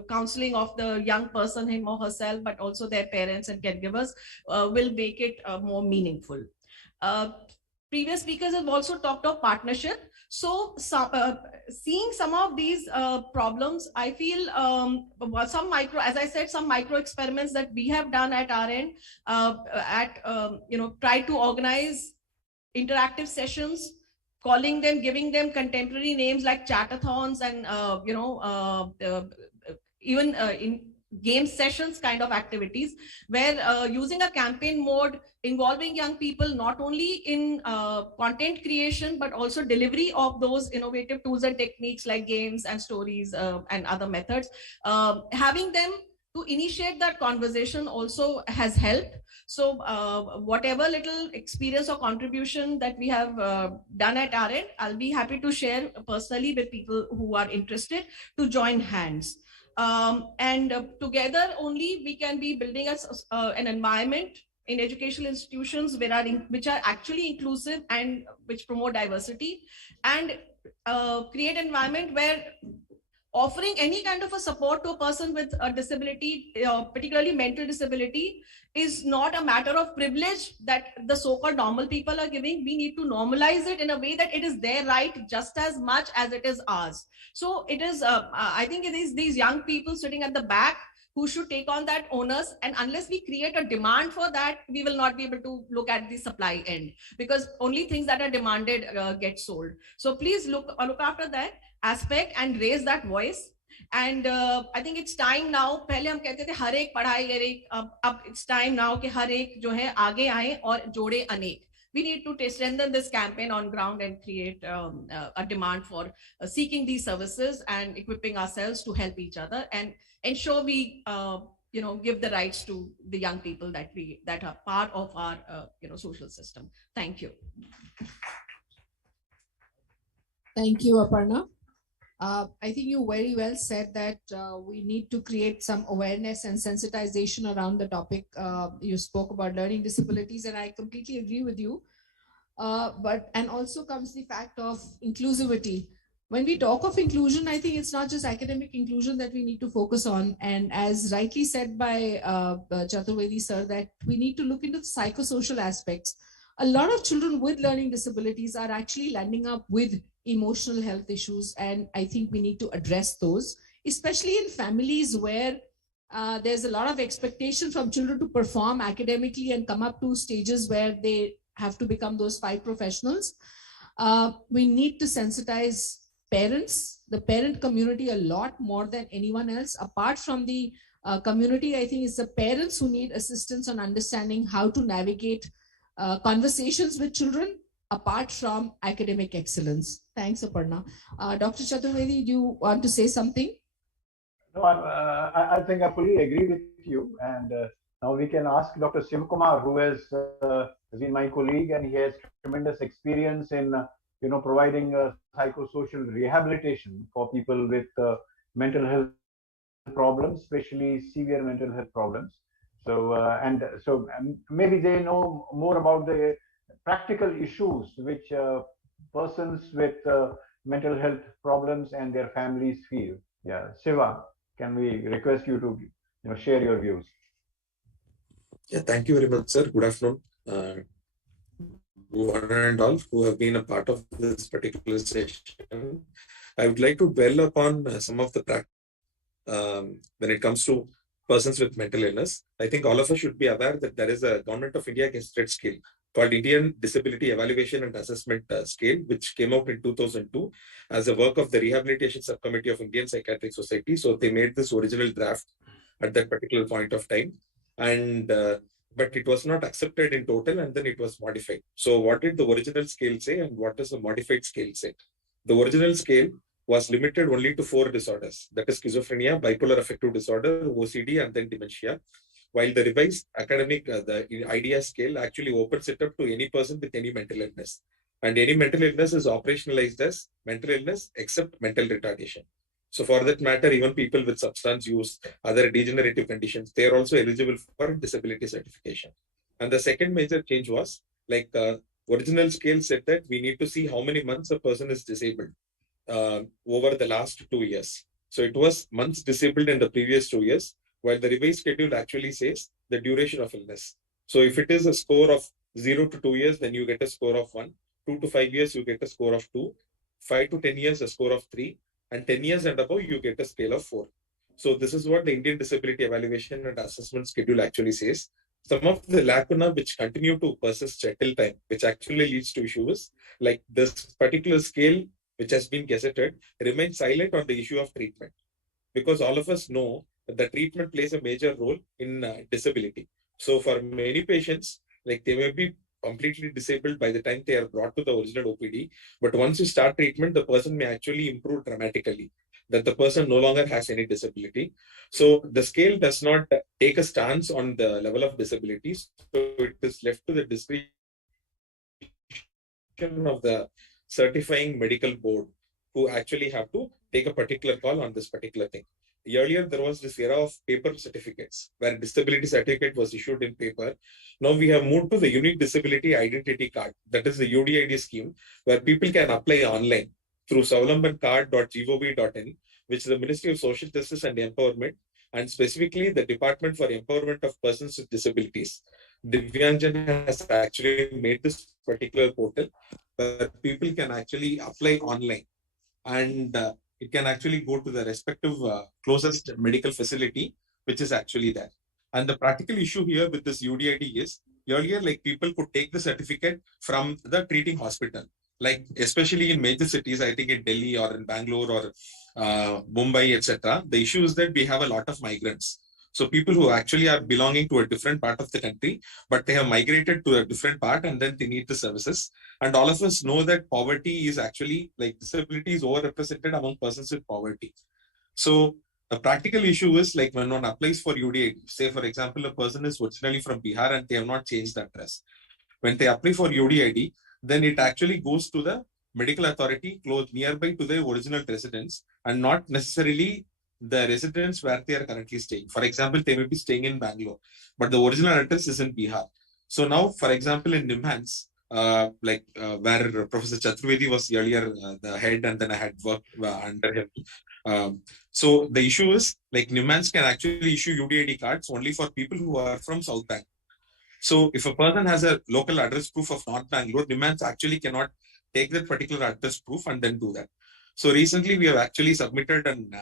counseling of the young person, him or herself, but also their parents and caregivers will make it more meaningful. Previous speakers have also talked of partnership. So seeing some of these problems, I feel some micro, as I said, some micro experiments that we have done at our end, try to organize interactive sessions, calling them, giving them contemporary names like chatathons and even in game sessions kind of activities, where using a campaign mode involving young people not only in content creation but also delivery of those innovative tools and techniques like games and stories and other methods, having them to initiate that conversation also has helped. So whatever little experience or contribution that we have done at our end, I'll be happy to share personally with people who are interested to join hands. Together only we can be building an environment in educational institutions which are actually inclusive and which promote diversity, and create an environment where offering any kind of a support to a person with a disability, particularly mental disability, is not a matter of privilege that the so-called normal people are giving. We need to normalize it in a way that it is their right just as much as it is ours. So it is, I think it is these young people sitting at the back who should take on that onus. And unless we create a demand for that, we will not be able to look at the supply end, because only things that are demanded get sold. So please look after that aspect and raise that voice. And I think it's time now. पहले हम कहते थे हर एक पढ़ाई हर एक, अब it's time now कि हर एक जो है आगे आए और जोड़े अनेक. We need to strengthen this campaign on ground and create a demand for seeking these services and equipping ourselves to help each other and ensure we give the rights to the young people that are part of our social system. Thank you. Thank you, Aparna. I think you very well said that we need to create some awareness and sensitization around the topic. You spoke about learning disabilities, and I completely agree with you. And also comes the fact of inclusivity. When we talk of inclusion, I think it's not just academic inclusion that we need to focus on. And as rightly said by Chaturvedi sir, that we need to look into the psychosocial aspects. A lot of children with learning disabilities are actually landing up with emotional health issues. And I think we need to address those, especially in families where there's a lot of expectation from children to perform academically and come up to stages where they have to become those 5 professionals. We need to sensitize parents, the parent community, a lot more than anyone else. Apart from the community, I think it's the parents who need assistance on understanding how to navigate conversations with children apart from academic excellence. Thanks, Aparna. Dr. Chaturvedi, do you want to say something? No, I think I fully agree with you. And now we can ask Dr. Shivkumar, who has been my colleague, and he has tremendous experience in providing psychosocial rehabilitation for people with mental health problems, especially severe mental health problems. So maybe they know more about the practical issues which persons with mental health problems and their families feel. Yeah, Shiva, can we request you to share your views? Yeah, thank you very much, sir. Good afternoon, one and all who have been a part of this particular session. I would like to dwell upon some of the when it comes to persons with mental illness. I think all of us should be aware that there is a Government of India gazetted scale called Indian Disability Evaluation and Assessment Scale, which came out in 2002 as a work of the Rehabilitation Subcommittee of Indian Psychiatric Society. So they made this original draft at that particular point of time, and but it was not accepted in total, and then it was modified. So what did the original scale say, and what does the modified scale say? The original scale was limited only to 4 disorders, that is schizophrenia, bipolar affective disorder, OCD, and then dementia. While the revised academic, the IDEA scale actually opens it up to any person with any mental illness. And any mental illness is operationalized as mental illness except mental retardation. So for that matter, even people with substance use, other degenerative conditions, they are also eligible for disability certification. And the second major change was, like original scale said that we need to see how many months a person is disabled over the last 2 years. So it was months disabled in the previous 2 years, while the revised schedule actually says the duration of illness. So if it is a score of 0 to 2 years, then you get a score of 1. 2 to 5 years, you get a score of 2. 5 to 10 years, a score of 3. And 10 years and above, you get a scale of 4. So this is what the Indian Disability Evaluation and Assessment Schedule actually says. Some of the lacuna which continue to persist till time, which actually leads to issues like this particular scale, which has been gazetted, remains silent on the issue of treatment. Because all of us know that the treatment plays a major role in disability. So for many patients, like they may be completely disabled by the time they are brought to the original OPD. But once you start treatment, the person may actually improve dramatically, that the person no longer has any disability. So the scale does not take a stance on the level of disabilities. So it is left to the discretion of the certifying medical board, who actually have to take a particular call on this particular thing. Earlier, there was this era of paper certificates, where disability certificate was issued in paper. Now we have moved to the unique disability identity card, that is the UDID scheme, where people can apply online through savlambancard.gov.in, which the Ministry of Social Justice and Empowerment, and specifically the Department for Empowerment of Persons with Disabilities, Divyangjan, has actually made this particular portal where people can actually apply online, and it can actually go to the respective closest medical facility, which is actually there. And the practical issue here with this UDID is, earlier, like, people could take the certificate from the treating hospital, like especially in major cities, I think in Delhi or in Bangalore or Mumbai, etc. The issue is that we have a lot of migrants. So people who actually are belonging to a different part of the country, but they have migrated to a different part and then they need the services. And all of us know that poverty is actually, like, disability is overrepresented among persons with poverty. So the practical issue is, like, when one applies for UDID, say for example, a person is originally from Bihar and they have not changed the address. When they apply for UDID, then it actually goes to the medical authority close nearby to their original residence and not necessarily the residence where they are currently staying. For example, they may be staying in Bangalore, but the original address is in Bihar. So now, for example, in NIMHANS, where Professor Chaturvedi was earlier the head, and then I had worked under him. So the issue is, like, NIMHANS can actually issue UDID cards only for people who are from South Bangalore. So if a person has a local address proof of North Bangalore, NIMHANS actually cannot take that particular address proof and then do that. So recently we have actually submitted and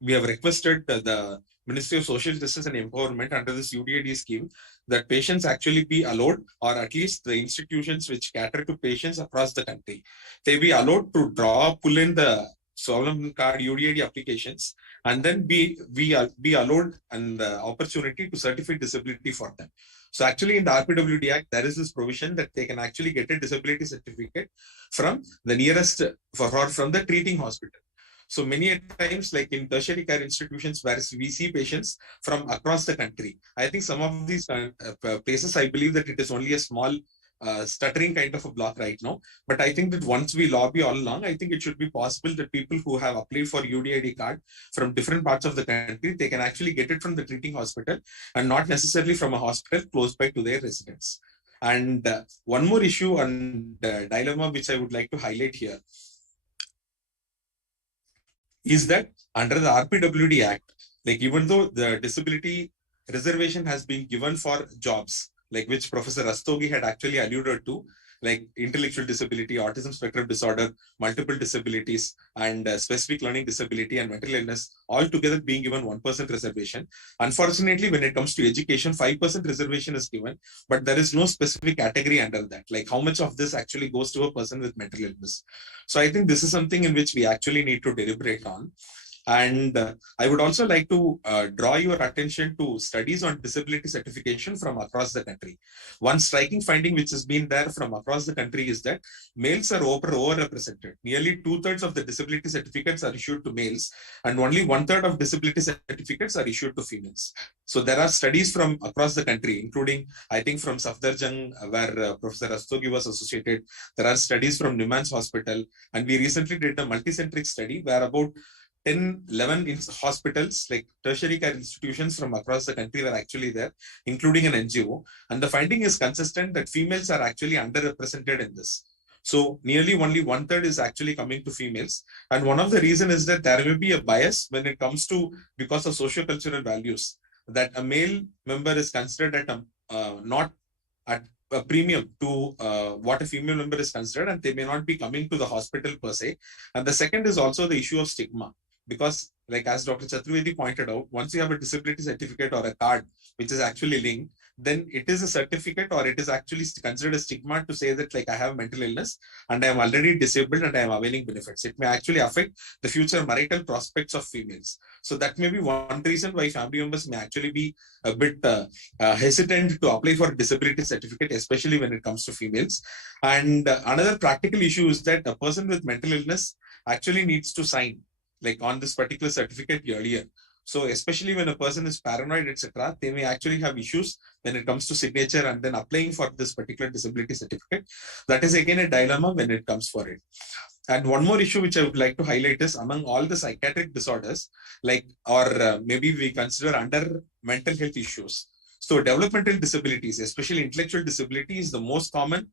we have requested the Ministry of Social Justice and Empowerment under this UDID scheme that patients actually be allowed, or at least the institutions which cater to patients across the country, they be allowed to pull in the Solemn Card UDID applications and then be allowed and the opportunity to certify disability for them. So actually in the RPWD Act, there is this provision that they can actually get a disability certificate from the nearest, from the treating hospital. So many times, like in tertiary care institutions where we see patients from across the country, I think some of these places, I believe that it is only a small stuttering kind of a block right now. But I think that once we lobby all along, I think it should be possible that people who have applied for UDID card from different parts of the country, they can actually get it from the treating hospital and not necessarily from a hospital close by to their residence. And one more issue and dilemma which I would like to highlight here is that under the RPWD Act, like, even though the disability reservation has been given for jobs, like which Professor Rastogi had actually alluded to, like intellectual disability, autism spectrum disorder, multiple disabilities, and specific learning disability and mental illness, all together being given 1% reservation. Unfortunately, when it comes to education, 5% reservation is given, but there is no specific category under that, like how much of this actually goes to a person with mental illness. So I think this is something in which we actually need to deliberate on. And I would also like to draw your attention to studies on disability certification from across the country. One striking finding which has been there from across the country is that males are overrepresented. Nearly 2/3 of the disability certificates are issued to males, and only 1/3 of disability certificates are issued to females. So there are studies from across the country, including, I think, from Safdarjung, where Professor Rastogi was associated. There are studies from Nimans Hospital, and we recently did a multicentric study where about 11 hospitals, like tertiary care institutions from across the country, were actually there, including an NGO. And the finding is consistent that females are actually underrepresented in this. So nearly only 1/3 is actually coming to females. And one of the reasons is that there will be a bias when it comes to, because of socio-cultural values, that a male member is considered at not at a premium to what a female member is considered, and they may not be coming to the hospital per se. And the second is also the issue of stigma. Because, like as Dr. Chaturvedi pointed out, once you have a disability certificate or a card which is actually linked, then it is a certificate, or it is actually considered a stigma to say that, like, I have mental illness and I am already disabled and I am availing benefits. It may actually affect the future marital prospects of females. So that may be one reason why family members may actually be a bit hesitant to apply for a disability certificate, especially when it comes to females. And another practical issue is that a person with mental illness actually needs to sign, like, on this particular certificate earlier. So especially when a person is paranoid, etc., they may actually have issues when it comes to signature and then applying for this particular disability certificate. That is again a dilemma when it comes for it. And one more issue which I would like to highlight is, among all the psychiatric disorders, like, or maybe we consider under mental health issues. So developmental disabilities, especially intellectual disability, is the most common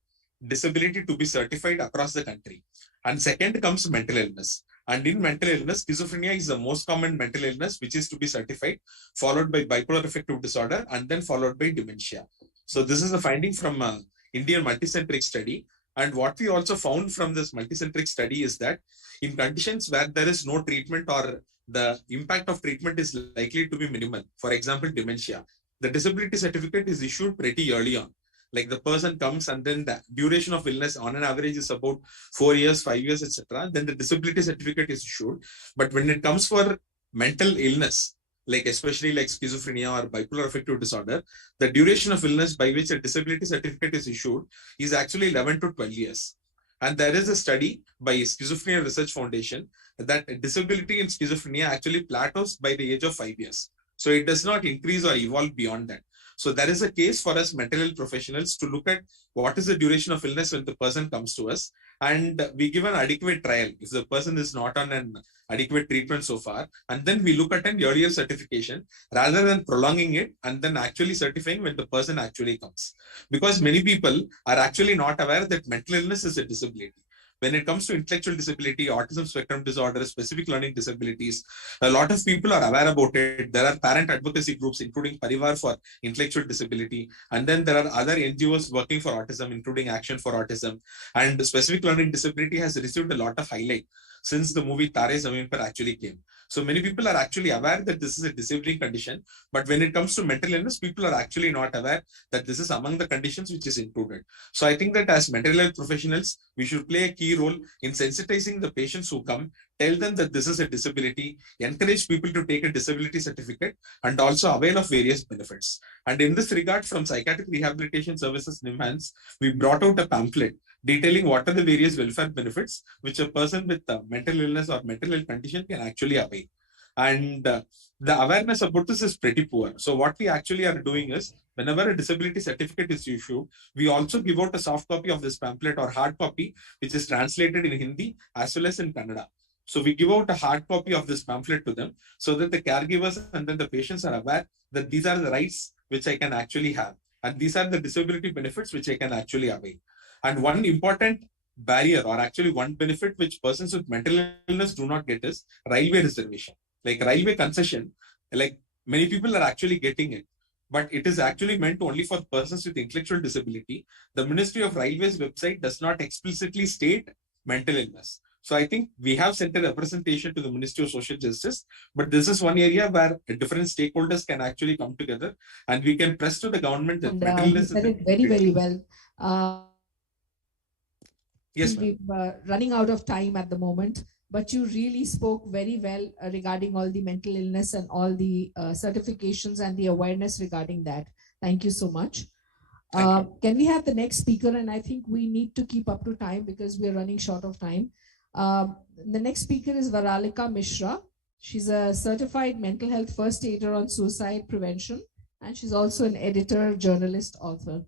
disability to be certified across the country. And second comes mental illness. And in mental illness, schizophrenia is the most common mental illness, which is to be certified, followed by bipolar affective disorder, and then followed by dementia. So this is the finding from Indian multicentric study. And what we also found from this multicentric study is that in conditions where there is no treatment or the impact of treatment is likely to be minimal, for example, dementia, the disability certificate is issued pretty early on. Like the person comes and then the duration of illness on an average is about 4 years, 5 years, etc. Then the disability certificate is issued. But when it comes for mental illness, like especially like schizophrenia or bipolar affective disorder, the duration of illness by which a disability certificate is issued is actually 11 to 12 years. And there is a study by Schizophrenia Research Foundation that disability in schizophrenia actually plateaus by the age of 5 years. So it does not increase or evolve beyond that. So there is a case for us mental health professionals to look at what is the duration of illness when the person comes to us, and we give an adequate trial if the person is not on an adequate treatment so far, and then we look at an earlier certification rather than prolonging it and then actually certifying when the person actually comes. Because many people are actually not aware that mental illness is a disability. When it comes to intellectual disability, autism spectrum disorder, specific learning disabilities, a lot of people are aware about it. There are parent advocacy groups, including Parivar for intellectual disability. And then there are other NGOs working for autism, including Action for Autism. And specific learning disability has received a lot of highlight since the movie Tare Zameen Par actually came. So many people are actually aware that this is a disabling condition. But when it comes to mental illness, people are actually not aware that this is among the conditions which is included. So I think that as mental health professionals, we should play a key role in sensitizing the patients who come, tell them that this is a disability, encourage people to take a disability certificate, and also avail of various benefits. And in this regard, from Psychiatric Rehabilitation Services NIMHANS, we brought out a pamphlet detailing what are the various welfare benefits which a person with mental illness or mental health condition can actually avail. And the awareness about this is pretty poor. So what we actually are doing is, whenever a disability certificate is issued, we also give out a soft copy of this pamphlet or hard copy, which is translated in Hindi as well as in Kannada. So we give out a hard copy of this pamphlet to them so that the caregivers and then the patients are aware that these are the rights which I can actually have. And these are the disability benefits which I can actually avail. And one important barrier, or actually one benefit which persons with mental illness do not get, is railway reservation. Like railway concession, like many people are actually getting it, but it is actually meant only for persons with intellectual disability. The Ministry of Railways website does not explicitly state mental illness. So I think we have sent a representation to the Ministry of Social Justice, but this is one area where different stakeholders can actually come together and we can press to the government that mental illness said it very, very well. Yes, we're running out of time at the moment, but you really spoke very well regarding all the mental illness and all the certifications and the awareness regarding that. Thank you so much. Can we have the next speaker? And I think we need to keep up to time because we're running short of time. The next speaker is Varalika Mishra. She's a certified mental health first aider on suicide prevention, and she's also an editor, journalist, author.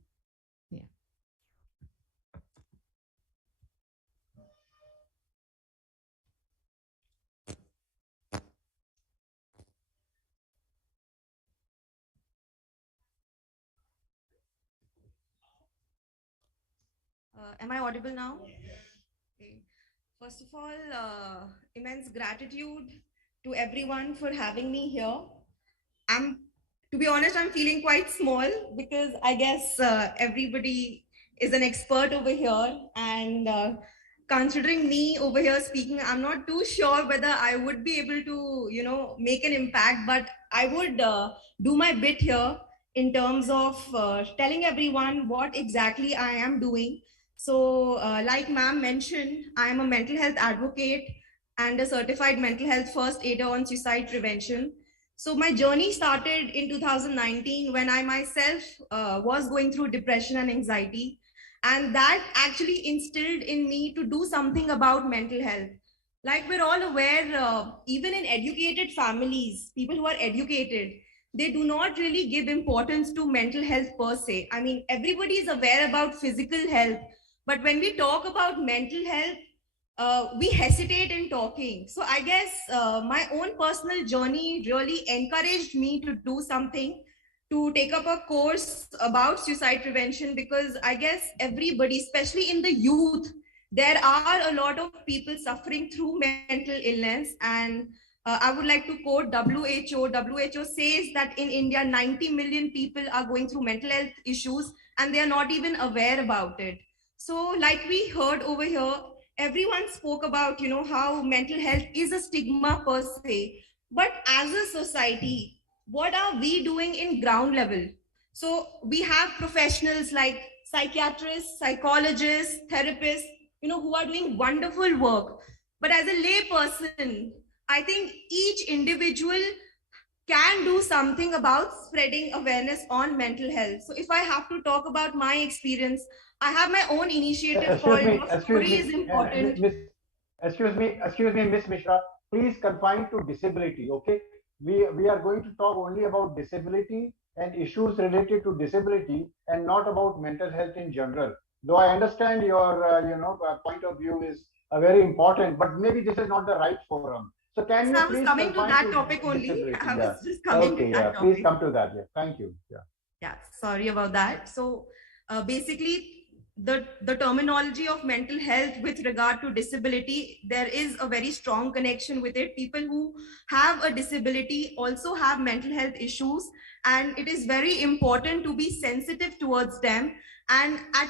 Am I audible now? Okay. First of all, immense gratitude to everyone for having me here. To be honest, I'm feeling quite small because I guess everybody is an expert over here, and considering me over here speaking, I'm not too sure whether I would be able to, make an impact, but I would do my bit here in terms of telling everyone what exactly I am doing. So like ma'am mentioned, I am a mental health advocate and a certified mental health first aider on suicide prevention. So my journey started in 2019 when I myself was going through depression and anxiety. And that actually instilled in me to do something about mental health. Like we're all aware, even in educated families, people who are educated, they do not really give importance to mental health per se. I mean, everybody is aware about physical health, but when we talk about mental health, we hesitate in talking. So I guess my own personal journey really encouraged me to do something, to take up a course about suicide prevention, because I guess everybody, especially in the youth, There are a lot of people suffering through mental illness, and I would like to quote WHO. WHO says that in India, 90 million people are going through mental health issues and they are not even aware about it. So like we heard over here, everyone spoke about, how mental health is a stigma per se. But as a society, what are we doing in ground level? So we have professionals like psychiatrists, psychologists, therapists, who are doing wonderful work. But as a lay person, I think each individual can do something about spreading awareness on mental health. So if I have to talk about my experience, I have my own initiative called Your Story is Important. Excuse me, Miss Mishra. Please confine to disability. Okay, we are going to talk only about disability and issues related to disability, and not about mental health in general. Though I understand your point of view is very important, but maybe this is not the right forum. So can you I was please coming to confine that to topic only. disability? I was Yeah. just coming Okay, to that yeah. Please topic. come to that. Yeah. Thank you. Yeah. Yeah, sorry about that. So basically, the terminology of mental health with regard to disability, there is a very strong connection with it. People who have a disability also have mental health issues, and it is very important to be sensitive towards them. And at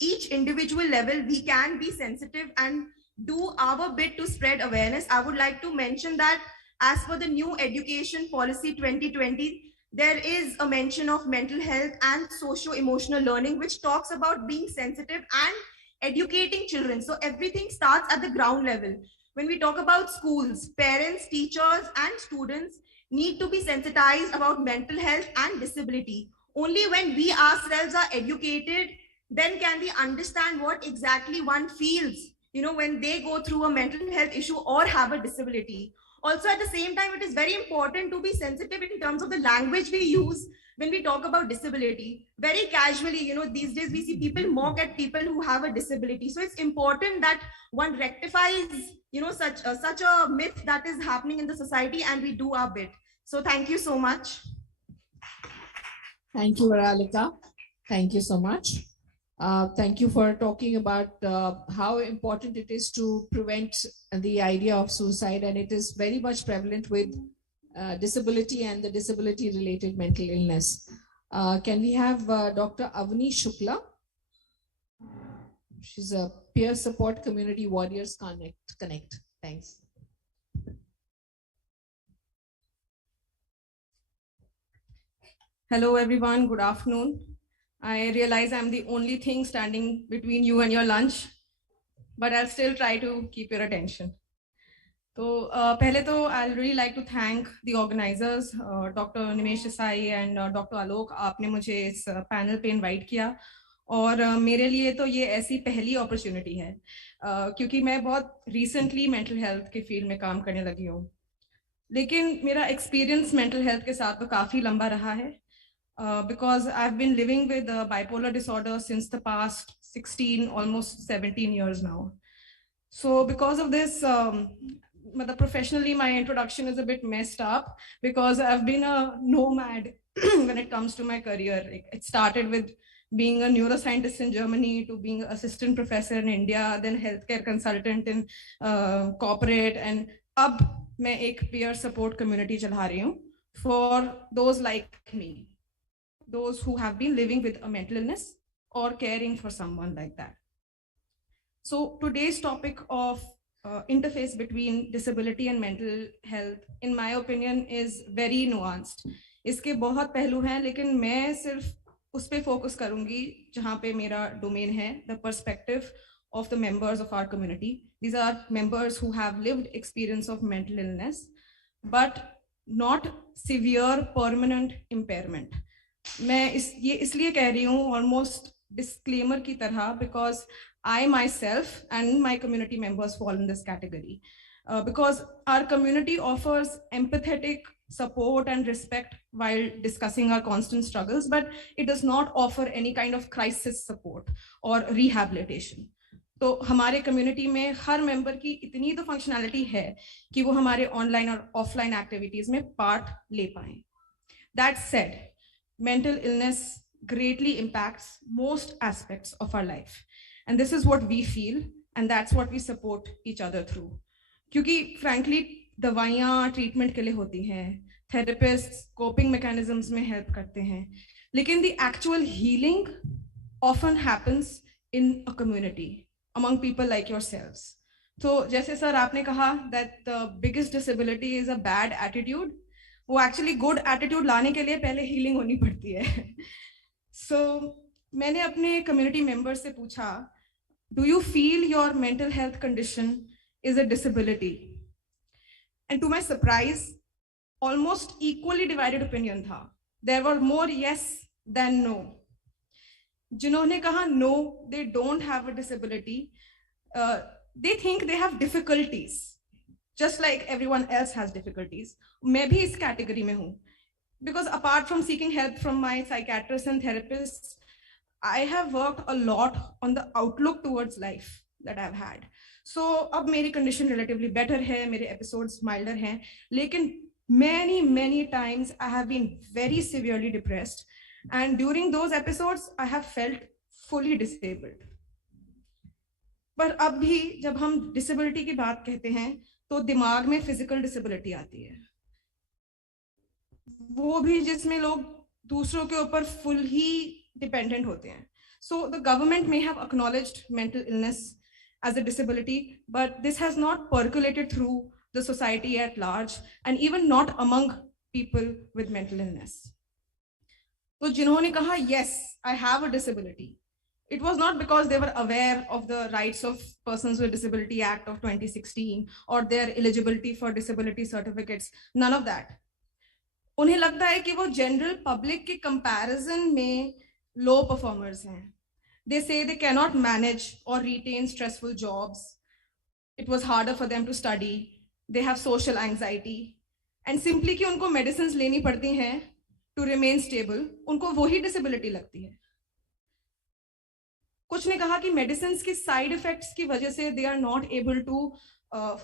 each individual level, we can be sensitive and do our bit to spread awareness. I would like to mention that as per the new education policy 2020, there is a mention of mental health and socio-emotional learning, which talks about being sensitive and educating children. So everything starts at the ground level. When we talk about schools, parents, teachers, and students need to be sensitized about mental health and disability. Only when we ourselves are educated, then can we understand what exactly one feels, when they go through a mental health issue or have a disability. Also, at the same time, it is very important to be sensitive in terms of the language we use when we talk about disability. Very casually, these days we see people mock at people who have a disability. So it's important that one rectifies, such a myth that is happening in the society, and we do our bit. So thank you so much. Thank you, Varalika. Thank you so much. Thank you for talking about how important it is to prevent the idea of suicide, and it is very much prevalent with disability and the disability-related mental illness. Can we have Dr. Avni Shukla? She's a peer support community warriors connect. Thanks. Hello, everyone. Good afternoon. I realize I'm the only thing standing between you and your lunch, but I'll still try to keep your attention. So, pehle to I'll really like to thank the organizers, Dr. Nimesh Desai and Dr. Alok. आपने मुझे इस panel पे invite किया, और मेरे लिए तो ये ऐसी पहली opportunity है, क्योंकि मैं बहुत recently mental health के field में काम करने लगी हूँ. लेकिन मेरा experience mental health के साथ तो काफी लंबा रहा है. Because I've been living with bipolar disorder since the past 16, almost 17 years now. So because of this, professionally, my introduction is a bit messed up because I've been a nomad when it comes to my career. It started with being a neuroscientist in Germany to being an assistant professor in India, then healthcare consultant in corporate, and अब मैं एक peer support community चला रही हूँ for those like me. Those who have been living with a mental illness or caring for someone like that. So today's topic of interface between disability and mental health, in my opinion, is very nuanced. इसके बहुत पहलू हैं, लेकिन मैं सिर्फ उस पे focus करूँगी जहाँ पे मेरा domain है, the perspective of the members of our community. These are members who have lived experience of mental illness, but not severe permanent impairment. मैं ये इसलिए कह रही हूँ almost disclaimer की तरह, because I myself and my community members fall in this category, because our community offers empathetic support and respect while discussing our constant struggles, but it does not offer any kind of crisis support or rehabilitation. तो हमारे community में हर member की इतनी तो functionality है कि वो हमारे online और offline activities में part ले पाएं. That said, mental illness greatly impacts most aspects of our life. And this is what we feel, and that's what we support each other through. क्योंकि frankly दवाइयाँ treatment के लिए होती हैं, therapists coping mechanisms में help करते हैं, लेकिन the actual healing often happens in a community among people like yourselves. तो जैसे सर आपने कहा that the biggest disability is a bad attitude, वो actually good attitude लाने के लिए पहले healing होनी पड़ती है. So मैंने अपने community members से पूछा, do you feel your mental health condition is a disability? And to my surprise, almost equally divided opinion था. There were more yes than no. जिन्होंने कहा no, they don't have a disability. They think they have difficulties, just like everyone else has difficulties. मैं भी इस category में हूँ. Because apart from seeking help from my psychiatrists and therapists, I have worked a lot on the outlook towards life that I've had. So अब मेरी condition relatively better है, मेरे episodes milder हैं, लेकिन many times I have been very severely depressed, and during those episodes I have felt fully disabled. पर अब भी जब हम disability की बात कहते हैं तो दिमाग में physical disability आती है, वो भी जिसमें लोग दूसरों के ऊपर fully dependent होते हैं. So the government may have acknowledged mental illness as a disability, but this has not percolated through the society at large, and even not among people with mental illness. So जिन्होंने कहा yes, I have a disability, it was not because they were aware of the Rights of Persons with Disability Act of 2016 or their eligibility for disability certificates, none of that. उन्हें लगता है कि वो general public के comparison में low performers हैं. They say they cannot manage or retain stressful jobs. It was harder for them to study. They have social anxiety. And simply कि उनको medicines लेनी पड़ती हैं to remain stable, उनको वही disability लगती है. कुछ ने कहा कि medicines की side effects की वजह से they are not able to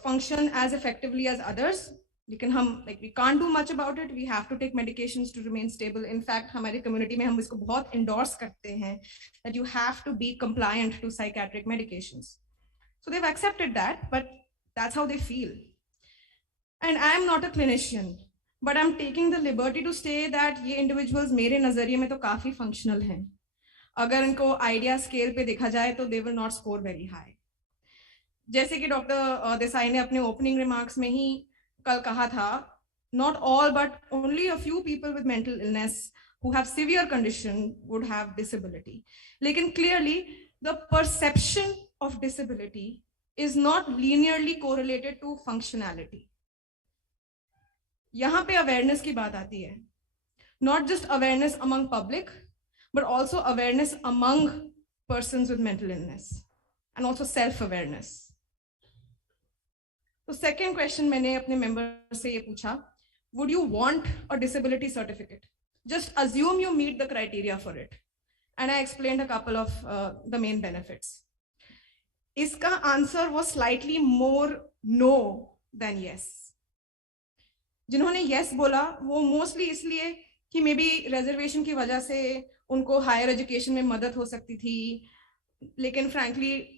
function as effectively as others. लेकिन हम we can't do much about it. We have to take medications to remain stable. In fact, हमारी community में हम इसको बहुत endorse करते हैं that you have to be compliant to psychiatric medications. So they've accepted that, but that's how they feel. And I am not a clinician, but I'm taking the liberty to say that ये individuals मेरे नजरिए में तो काफी functional हैं. अगर इनको idea scale पे देखा जाए तो they will not score very high. जैसे कि डॉक्टर देसाई ने अपने opening remarks में ही कल कहा था, not all but only a few people with mental illness who have severe condition would have disability. लेकिन clearly the perception of disability is not linearly correlated to functionality. यहाँ पे awareness की बात आती है. Not just awareness among public, but also awareness among persons with mental illness, and also self-awareness. तो second question मैंने अपने members से ये पूछा, would you want a disability certificate? Just assume you meet the criteria for it. And I explained a couple of the main benefits. इसका answer was slightly more no than yes. जिन्होंने yes बोला वो mostly इसलिए कि maybe reservation की वजह से उनको higher education में मदद हो सकती थी, लेकिन frankly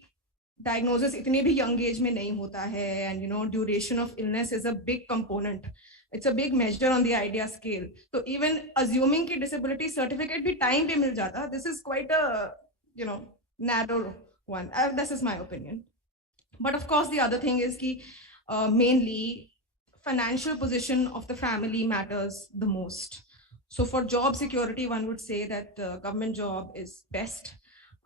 diagnosis इतने भी young age में नहीं होता है, and duration of illness is a big component. It's a big measure on the idea scale. So even assuming कि disability certificate भी time पे मिल जाता, this is quite a narrow one. This is my opinion. But of course the other thing is कि mainly financial position of the family matters the most. So for job security, one would say that the government job is best.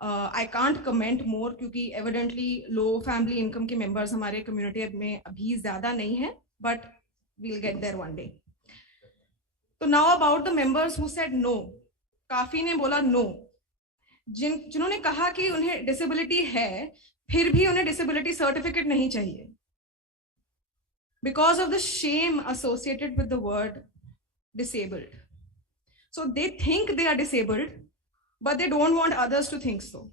I can't comment more क्योंकि evidently low family income के members हमारे community में अभी ज़्यादा नहीं हैं, but we'll get there one day. So now about the members who said no, काफी ने बोला no. जिन्होंने कहा कि उन्हें disability है, फिर भी उन्हें disability certificate नहीं चाहिए. Because of the shame associated with the word disabled. So they think they are disabled, but they don't want others to think so.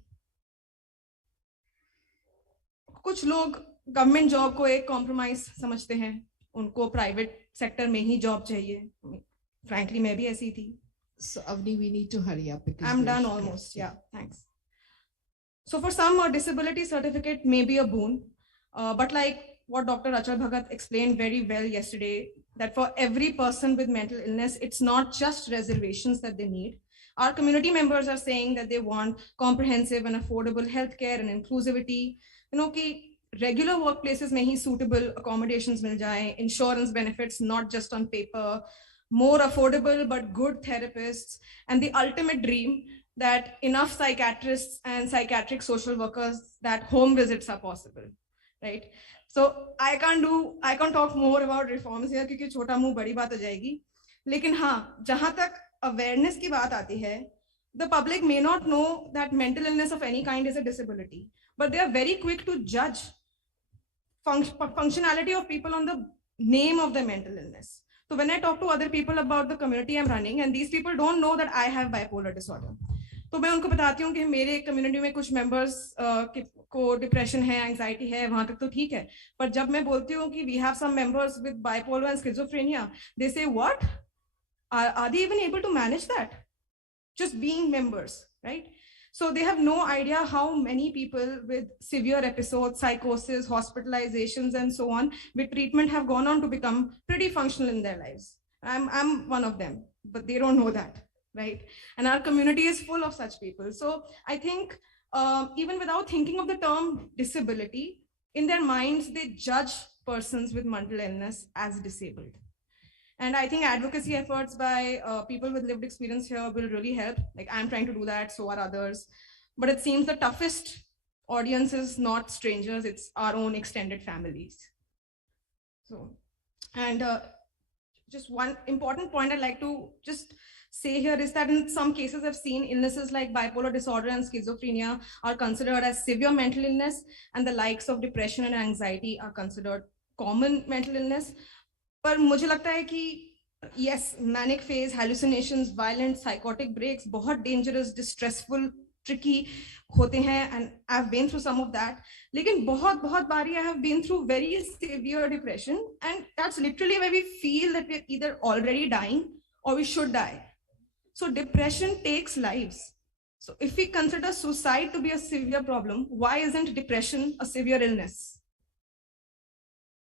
कुछ लोग government job को एक compromise समझते हैं, उनको private sector में ही job चाहिए. Frankly, मैं भी ऐसी थी. So Avni, we need to hurry up. I'm done almost. Yeah, thanks. So for some, a disability certificate may be a boon, but like what Dr. Achal Bhagat explained very well yesterday, that for every person with mental illness, it's not just reservations that they need. Our community members are saying that they want comprehensive and affordable healthcare and inclusivity. You know, कि regular workplaces में ही suitable accommodations मिल जाएं, insurance benefits not just on paper, more affordable but good therapists, and the ultimate dream that enough psychiatrists and psychiatric social workers that home visits are possible, right? So I can't talk more about reforms here क्योंकि छोटा मुंह बड़ी बात हो जाएगी. लेकिन हाँ, जहाँ तक awareness की बात आती है, the public may not know that mental illness of any kind is a disability, but they are very quick to judge functionality of people on the name of the mental illness. So when I talk to other people about the community I'm running, and these people don't know that I have bipolar disorder, तो मैं उनको बताती हूँ कि मेरे community में कुछ members को डिप्रेशन है, एंजाइटी है, वहां तक तो ठीक है, पर जब मैं बोलती हूँ कि we have some members with bipolar and schizophrenia, they say what, are they even able to manage that just being members, right? So they have no idea how many people with severe episodes, psychosis, hospitalizations, and so on with treatment have gone on to become pretty functional in their lives. I'm one of them, but they don't know that, right? And our community is full of such people. So I think even without thinking of the term disability, in their minds, they judge persons with mental illness as disabled. And I think advocacy efforts by people with lived experience here will really help. Like I'm trying to do that, so are others. But it seems the toughest audience is not strangers, it's our own extended families. So, and just one important point I'd like to just say here is that in some cases I've seen illnesses like bipolar disorder and schizophrenia are considered as severe mental illness, and the likes of depression and anxiety are considered common mental illness. पर मुझे लगता है कि yes, manic phase, hallucinations, violent, psychotic breaks, बहुत dangerous, distressful, tricky होते हैं, and I've been through some of that. लेकिन बहुत बारी I have been through very severe depression, and that's literally where we feel that we're either already dying or we should die. So depression takes lives. So if we consider suicide to be a severe problem, why isn't depression a severe illness?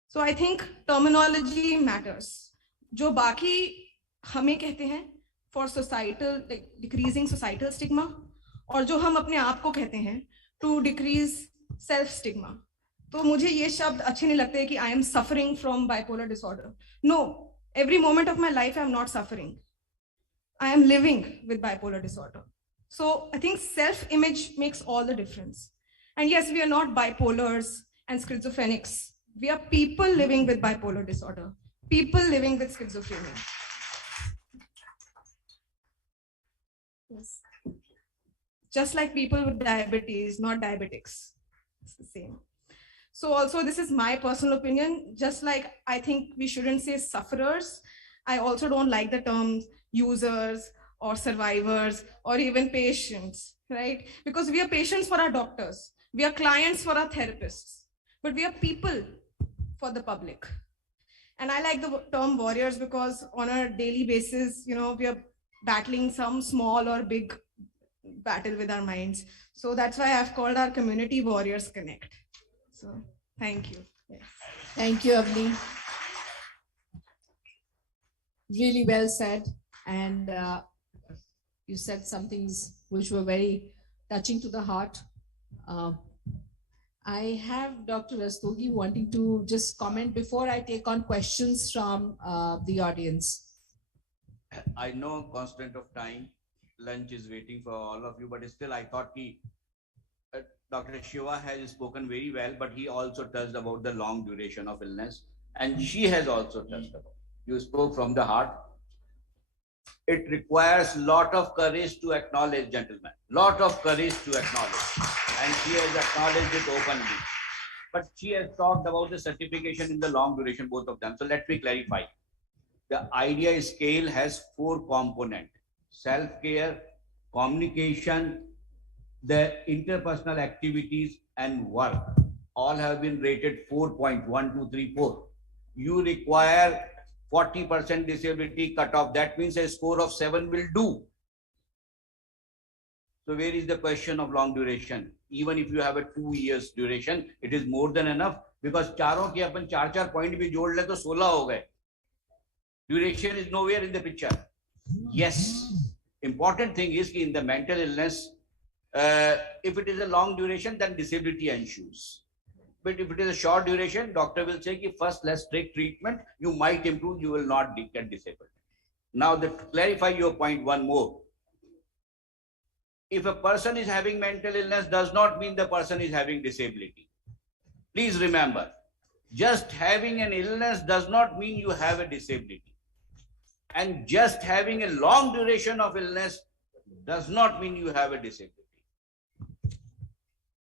So I think terminology matters. जो बाकी हमें कहते हैं for societal, like decreasing societal stigma, और जो हम अपने आप को कहते हैं to decrease self stigma. तो मुझे ये शब्द अच्छे नहीं लगते कि I am suffering from bipolar disorder. No, every moment of my life I am not suffering. I am living with bipolar disorder. So I think self-image makes all the difference. And yes, we are not bipolars and schizophrenics. We are people living with bipolar disorder, people living with schizophrenia. Yes. Just like people with diabetes, not diabetics. It's the same. So also this is my personal opinion, just like I think we shouldn't say sufferers. I also don't like the terms users or survivors or even patients, right? Because we are patients for our doctors. We are clients for our therapists, but we are people for the public. And I like the term warriors because on a daily basis, you know, we are battling some small or big battle with our minds. So that's why I've called our community Warriors Connect. So thank you. Yes. Thank you, Avni. Really well said. And you said some things which were very touching to the heart. I have Dr. Rastogi wanting to just comment before I take on questions from the audience. I know constraint of time, lunch is waiting for all of you, but still I thought Dr. Shiva has spoken very well, but he also touched about the long duration of illness, and she has also touched about. You spoke from the heart. It requires lot of courage to acknowledge, gentlemen, lot of courage to acknowledge. And she has acknowledged it openly. But she has talked about the certification in the long duration, both of them. So let me clarify. The IDEA scale has 4 components: self-care, communication, the interpersonal activities, and work. All have been rated 4.1234. You require 40% disability cutoff. That means a score of 7 will do. So where is the question of long duration? Even if you have a 2 years duration, it is more than enough, because चारों के अपन 4 point भी जोड़ ले तो 16 हो गए. Duration is nowhere in the picture. Yes, important thing is in the mental illness, if it is a long duration, then disability ensues. But if it is a short duration, doctor will say, first let's take treatment, you might improve, you will not get disabled. Now to clarify your point one more. If a person is having mental illness, does not mean the person is having disability. Please remember, just having an illness does not mean you have a disability. And just having a long duration of illness does not mean you have a disability.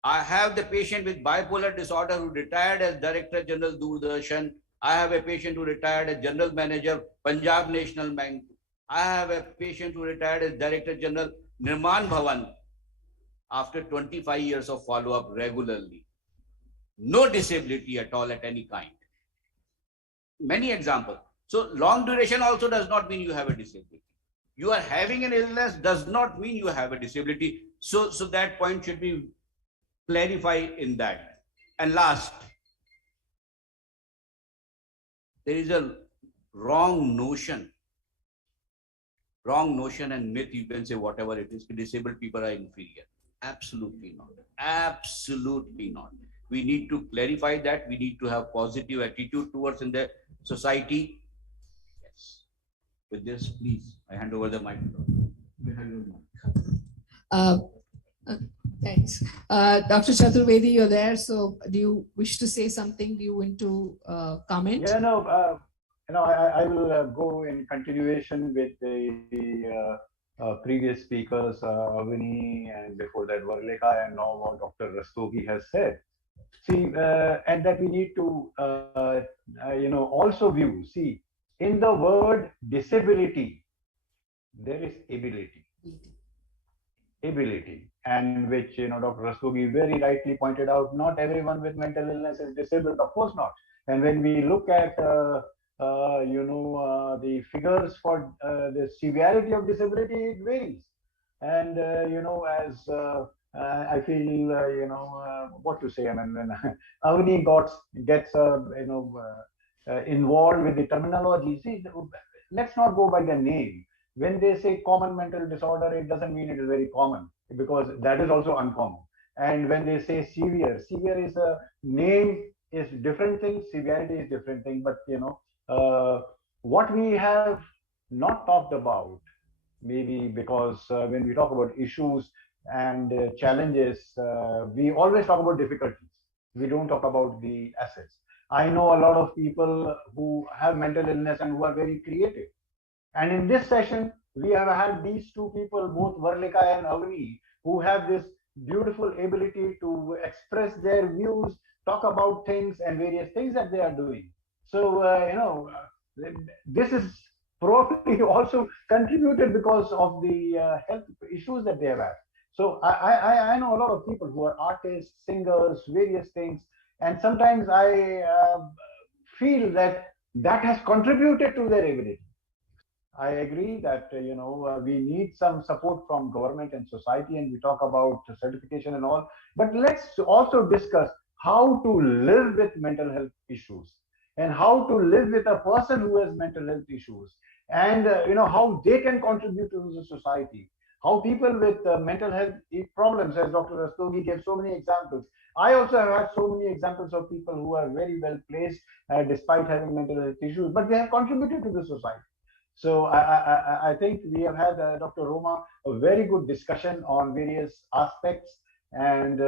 I have the patient with bipolar disorder who retired as Director General Darshan. I have a patient who retired as General Manager Punjab National Bank. I have a patient who retired as Director General Nirman Bhavan after 25 years of follow-up regularly. No disability at all at any kind. Many examples. So long duration also does not mean you have a disability. You are having an illness does not mean you have a disability. So that point should be clarified in that. And last, there is a wrong notion and myth, you can say whatever it is, disabled people are inferior. Absolutely not. Absolutely not. We need to clarify that. We need to have positive attitude towards in the society. Yes. With this, please, I hand over the microphone. Thanks. Dr. Chaturvedi, you're there. So do you wish to say something? Do you want to comment? Yeah, no, I will go in continuation with the previous speakers, Avini, and before that Varleka, and now what Dr. Rastogi has said. See, and that we need to, also view, see, in the word disability, there is ability. Ability, and which, Dr. Rastogi very rightly pointed out, not everyone with mental illness is disabled, of course not. And when we look at, the figures for the severity of disability, it varies. And, as I feel, what to say, I mean, when Avni gets, involved with the terminology, see, let's not go by the name. When they say common mental disorder, it doesn't mean it is very common, because that is also uncommon. And when they say severe is a name, is different thing, severity is different thing. But, what we have not talked about, maybe because when we talk about issues and challenges, we always talk about difficulties. We don't talk about the assets. I know a lot of people who have mental illness and who are very creative. And in this session, we have had these two people, both Varleka and Avni, who have this beautiful ability to express their views, talk about things and various things that they are doing. So, this is probably also contributed because of the health issues that they have had. So I know a lot of people who are artists, singers, various things. And sometimes I feel that has contributed to their ability. I agree that, we need some support from government and society, and we talk about certification and all, but let's also discuss how to live with mental health issues and how to live with a person who has mental health issues, and, how they can contribute to the society, how people with mental health problems, as Dr. Rastogi gave so many examples. I also have had so many examples of people who are very well placed despite having mental health issues, but they have contributed to the society. So I think we have had, Dr. Roma, a very good discussion on various aspects. And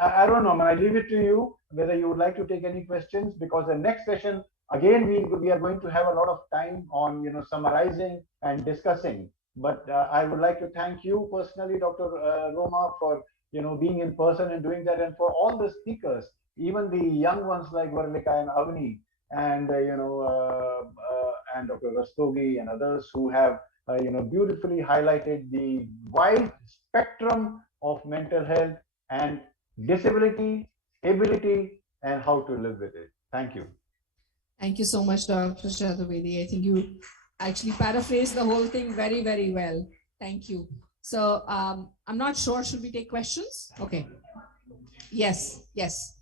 I don't know, I leave it to you whether you would like to take any questions, because the next session, again, we are going to have a lot of time on, summarizing and discussing. But I would like to thank you personally, Dr. Roma, for, being in person and doing that, and for all the speakers, even the young ones like Varleka and Avni, and and Dr. Rastogi and others who have beautifully highlighted the wide spectrum of mental health and disability, ability, and how to live with it. Thank you. Thank you so much, Dr. Chaturvedi. I think you actually paraphrased the whole thing very, very well. Thank you. So I'm not sure, should we take questions? Okay. Yes, yes.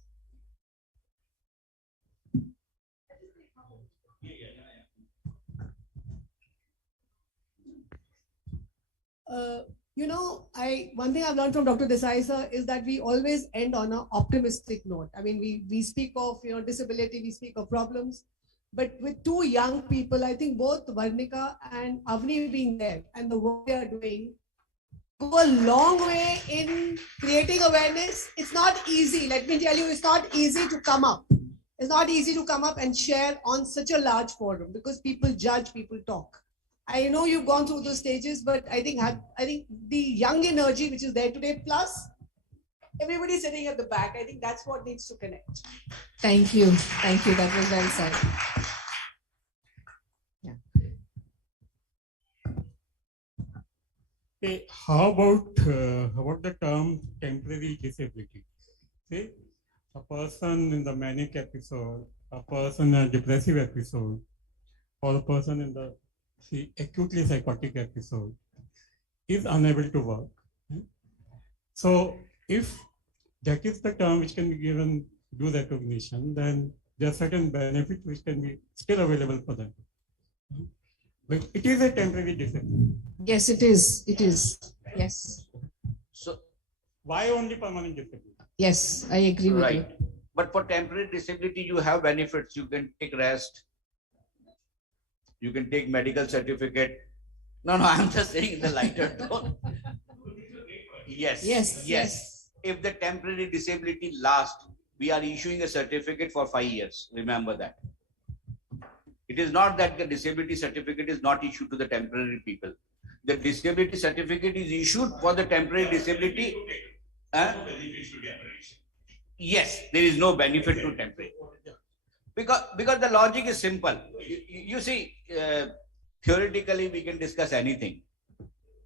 One thing I've learned from Dr. Desai sir is that we always end on an optimistic note. I mean, we speak of disability, we speak of problems, but with two young people, I think both Varnika and Avni being there and the work they are doing go a long way in creating awareness. It's not easy. Let me tell you, it's not easy to come up. It's not easy to come up and share on such a large forum because people judge, people talk. I know you've gone through those stages, but I think the young energy which is there today, plus everybody sitting at the back, I think that's what needs to connect. Thank you. Thank you. That was well said. Okay, how about the term temporary disability? See, a person in the manic episode, a person in a depressive episode, or a person in the acutely psychotic episode is unable to work. So if that is the term which can be given due recognition, then there are certain benefits which can be still available for them. But it is a temporary disability. Yes, it is. It is. Yes. So why only permanent disability? Yes, I agree with you. But for temporary disability, you have benefits. You can take rest. You can take medical certificate. No, I'm just saying in the lighter tone. Yes. If the temporary disability lasts, we are issuing a certificate for 5 years. Remember that. It is not that the disability certificate is not issued to the temporary people. The disability certificate is issued for the temporary disability. Yes, there is no benefit to temporary. Because the logic is simple. You see, theoretically we can discuss anything.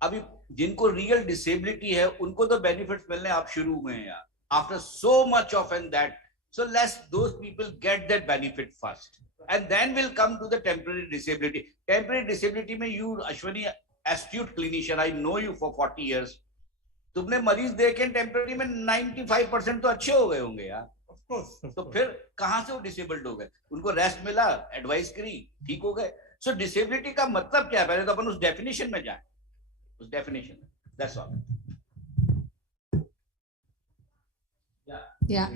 अभी जिनको real disability है, उनको तो benefits मिलने आप शुरू हुए हैं यार. After so much of and that, so let those people get that benefit first, and then we'll come to the temporary disability. Temporary disability में you, Ashwani, astute clinician, I know you for 40 years. तुमने मरीज देखे temporary में 95% तो अच्छे हो गए होंगे यार. तो फिर कहां से वो डिसेबल्ड हो गए? उनको रेस्ट मिला, एडवाइस करी, ठीक हो गए. सो डिसेबिलिटी का मतलब क्या है? पहले तो अपन उस डेफिनेशन में जाएं. उस definition, that's all. Yeah.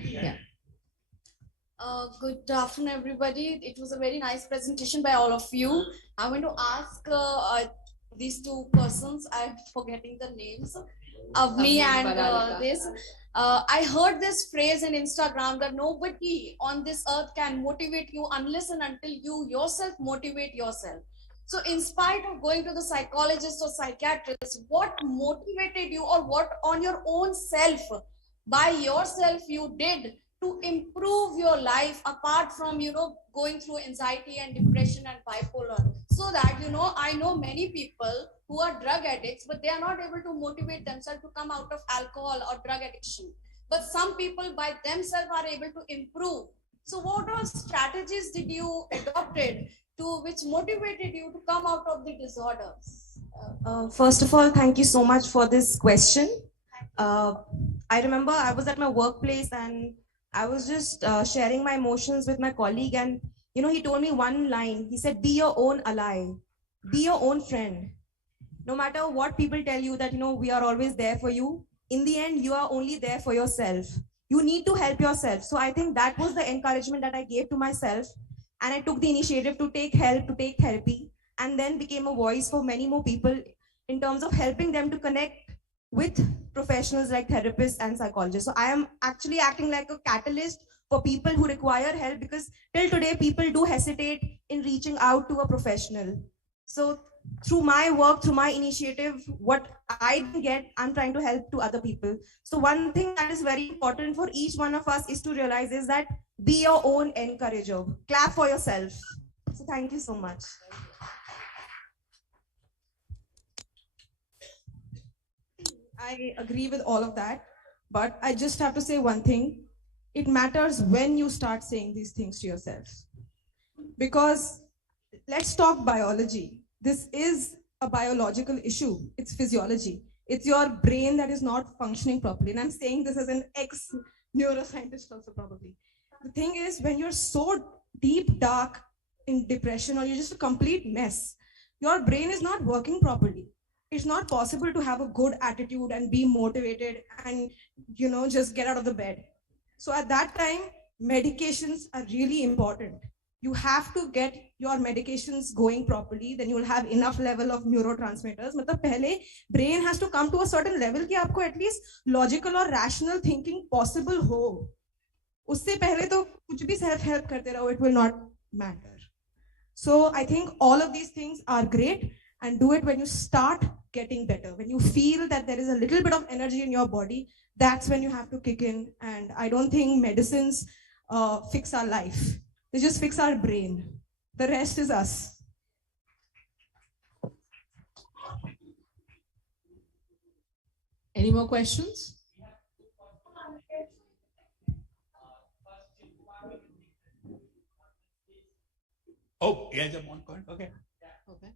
Good afternoon, everybody. It was a very nice presentation by all of you. I'm going to ask these two persons, I'm forgetting the names, Avni and this. I heard this phrase in Instagram that nobody on this earth can motivate you unless and until you yourself motivate yourself. So in spite of going to the psychologist or psychiatrist, what motivated you, or what on your own self, by yourself you did to improve your life apart from, going through anxiety and depression and bipolar? So that, I know many people who are drug addicts, but they are not able to motivate themselves to come out of alcohol or drug addiction. But some people by themselves are able to improve. So what all strategies did you adopted to which motivated you to come out of the disorders? First of all, thank you so much for this question. I remember I was at my workplace and I was just sharing my emotions with my colleague, and he told me one line. He said, be your own ally, be your own friend. No matter what people tell you that, we are always there for you, in the end, you are only there for yourself. You need to help yourself. So I think that was the encouragement that I gave to myself. And I took the initiative to take help, to take therapy, and then became a voice for many more people in terms of helping them to connect with professionals like therapists and psychologists. So I am actually acting like a catalyst for people who require help, because till today, people do hesitate in reaching out to a professional. So through my work, through my initiative, what I didn't get, I'm trying to help to other people. So one thing that is very important for each one of us is to realize is that be your own encourager. Clap for yourself. So thank you so much. I agree with all of that, but I just have to say one thing. It matters when you start saying these things to yourself. Because let's talk biology. This is a biological issue. It's physiology. It's your brain that is not functioning properly. And I'm saying this as an ex-neuroscientist also probably. The thing is, when you're so deep, dark in depression, or you're just a complete mess, your brain is not working properly. It's not possible to have a good attitude and be motivated and, just get out of the bed. So at that time, medications are really important. You have to get your medications going properly, then you will have enough level of neurotransmitters. मतलब पहले brain has to come to a certain level कि आपको at least logical or rational thinking possible हो. उससे पहले तो कुछ भी self help करते रहो, it will not matter. So I think all of these things are great, and do it when you start getting better. When you feel that there is a little bit of energy in your body, that's when you have to kick in. And I don't think medicines fix our life. They just fix our brain. The rest is us. Any more questions? Oh, yeah, the one point. Okay. Okay.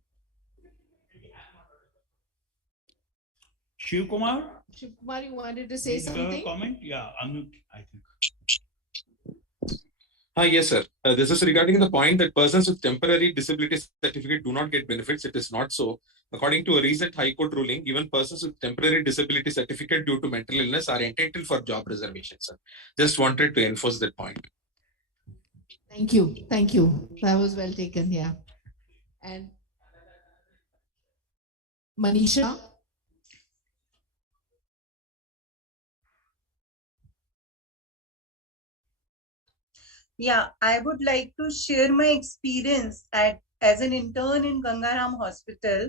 Shiv Kumar? Shiv Kumar, you wanted to say something? Comment? Yeah, Anu, I think. Yes, sir. This is regarding the point that persons with temporary disability certificate do not get benefits. It is not so. According to a recent High Court ruling, even persons with temporary disability certificate due to mental illness are entitled for job reservation, sir. Just wanted to enforce that point. Thank you. Thank you. That was well taken. Yeah. And Manisha? Yeah, I would like to share my experience as an intern in Gangaram Hospital.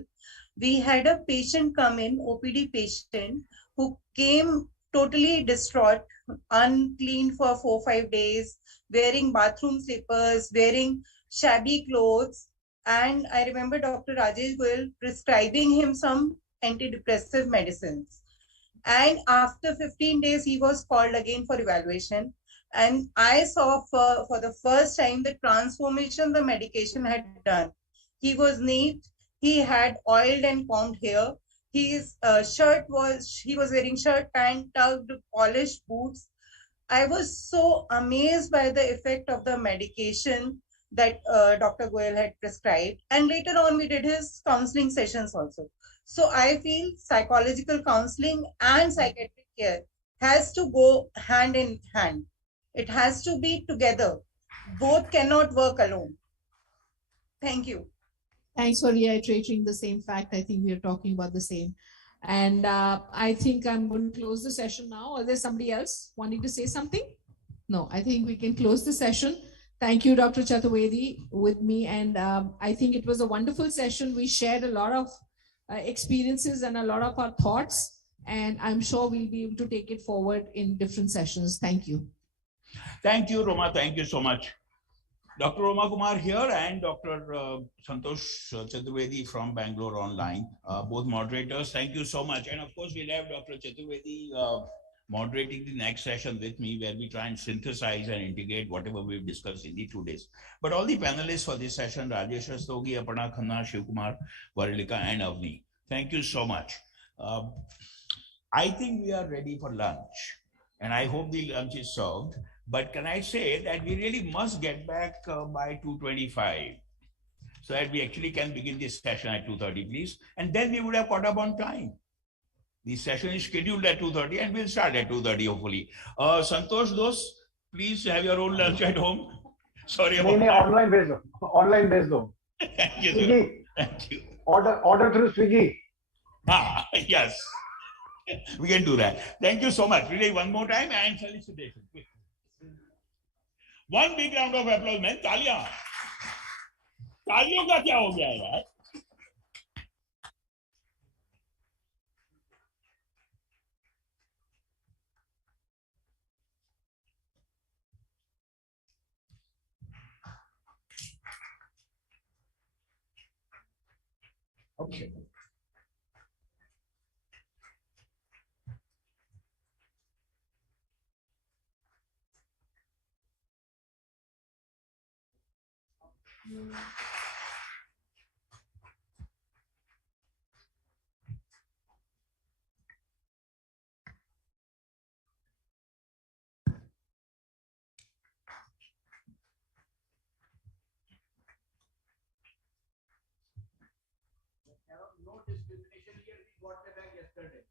We had a patient come in, OPD patient, who came totally distraught, unclean for 4-5 days, wearing bathroom slippers, wearing shabby clothes. And I remember Dr. Rajesh Goyal prescribing him some antidepressive medicines. And after 15 days, he was called again for evaluation. And I saw for the first time the transformation the medication had done. He was neat. He had oiled and combed hair. His he was wearing shirt, pant, tucked, polished boots. I was so amazed by the effect of the medication that Dr. Goyal had prescribed. And later on, we did his counseling sessions also. So I feel psychological counseling and psychiatric care has to go hand in hand. It has to be together. Both cannot work alone. Thank you. Thanks for reiterating the same fact. I think we are talking about the same. And I think I'm going to close the session now. Is there somebody else wanting to say something? No, I think we can close the session. Thank you, Dr. Chaturvedi, with me. And I think it was a wonderful session. We shared a lot of experiences and a lot of our thoughts. And I'm sure we'll be able to take it forward in different sessions. Thank you. Thank you, Roma. Thank you so much. Dr. Roma Kumar here and Dr. Santosh Chaturvedi from Bangalore Online, both moderators. Thank you so much. And of course, we'll have Dr. Chaturvedi moderating the next session with me, where we try and synthesize and integrate whatever we've discussed in the 2 days. But all the panelists for this session, Rajesh Rastogi, Aparna Khanna, Shiv Kumar, Varilika, and Avni, thank you so much. I think we are ready for lunch, and I hope the lunch is served. But can I say that we really must get back by 2:25, so that we actually can begin this session at 2:30, please. And then we would have caught up on time. The session is scheduled at 2:30 and we'll start at 2:30, hopefully. Santosh, those, please have your own lunch at home. Sorry about that. Online based though. Thank you, Swiggy. Thank you. Order through Swiggy. Yes. We can do that. Thank you so much. Really, one more time and felicitation. One big round of applause, man. तालियां. तालियों का क्या हो गया यार? Okay. yesterday.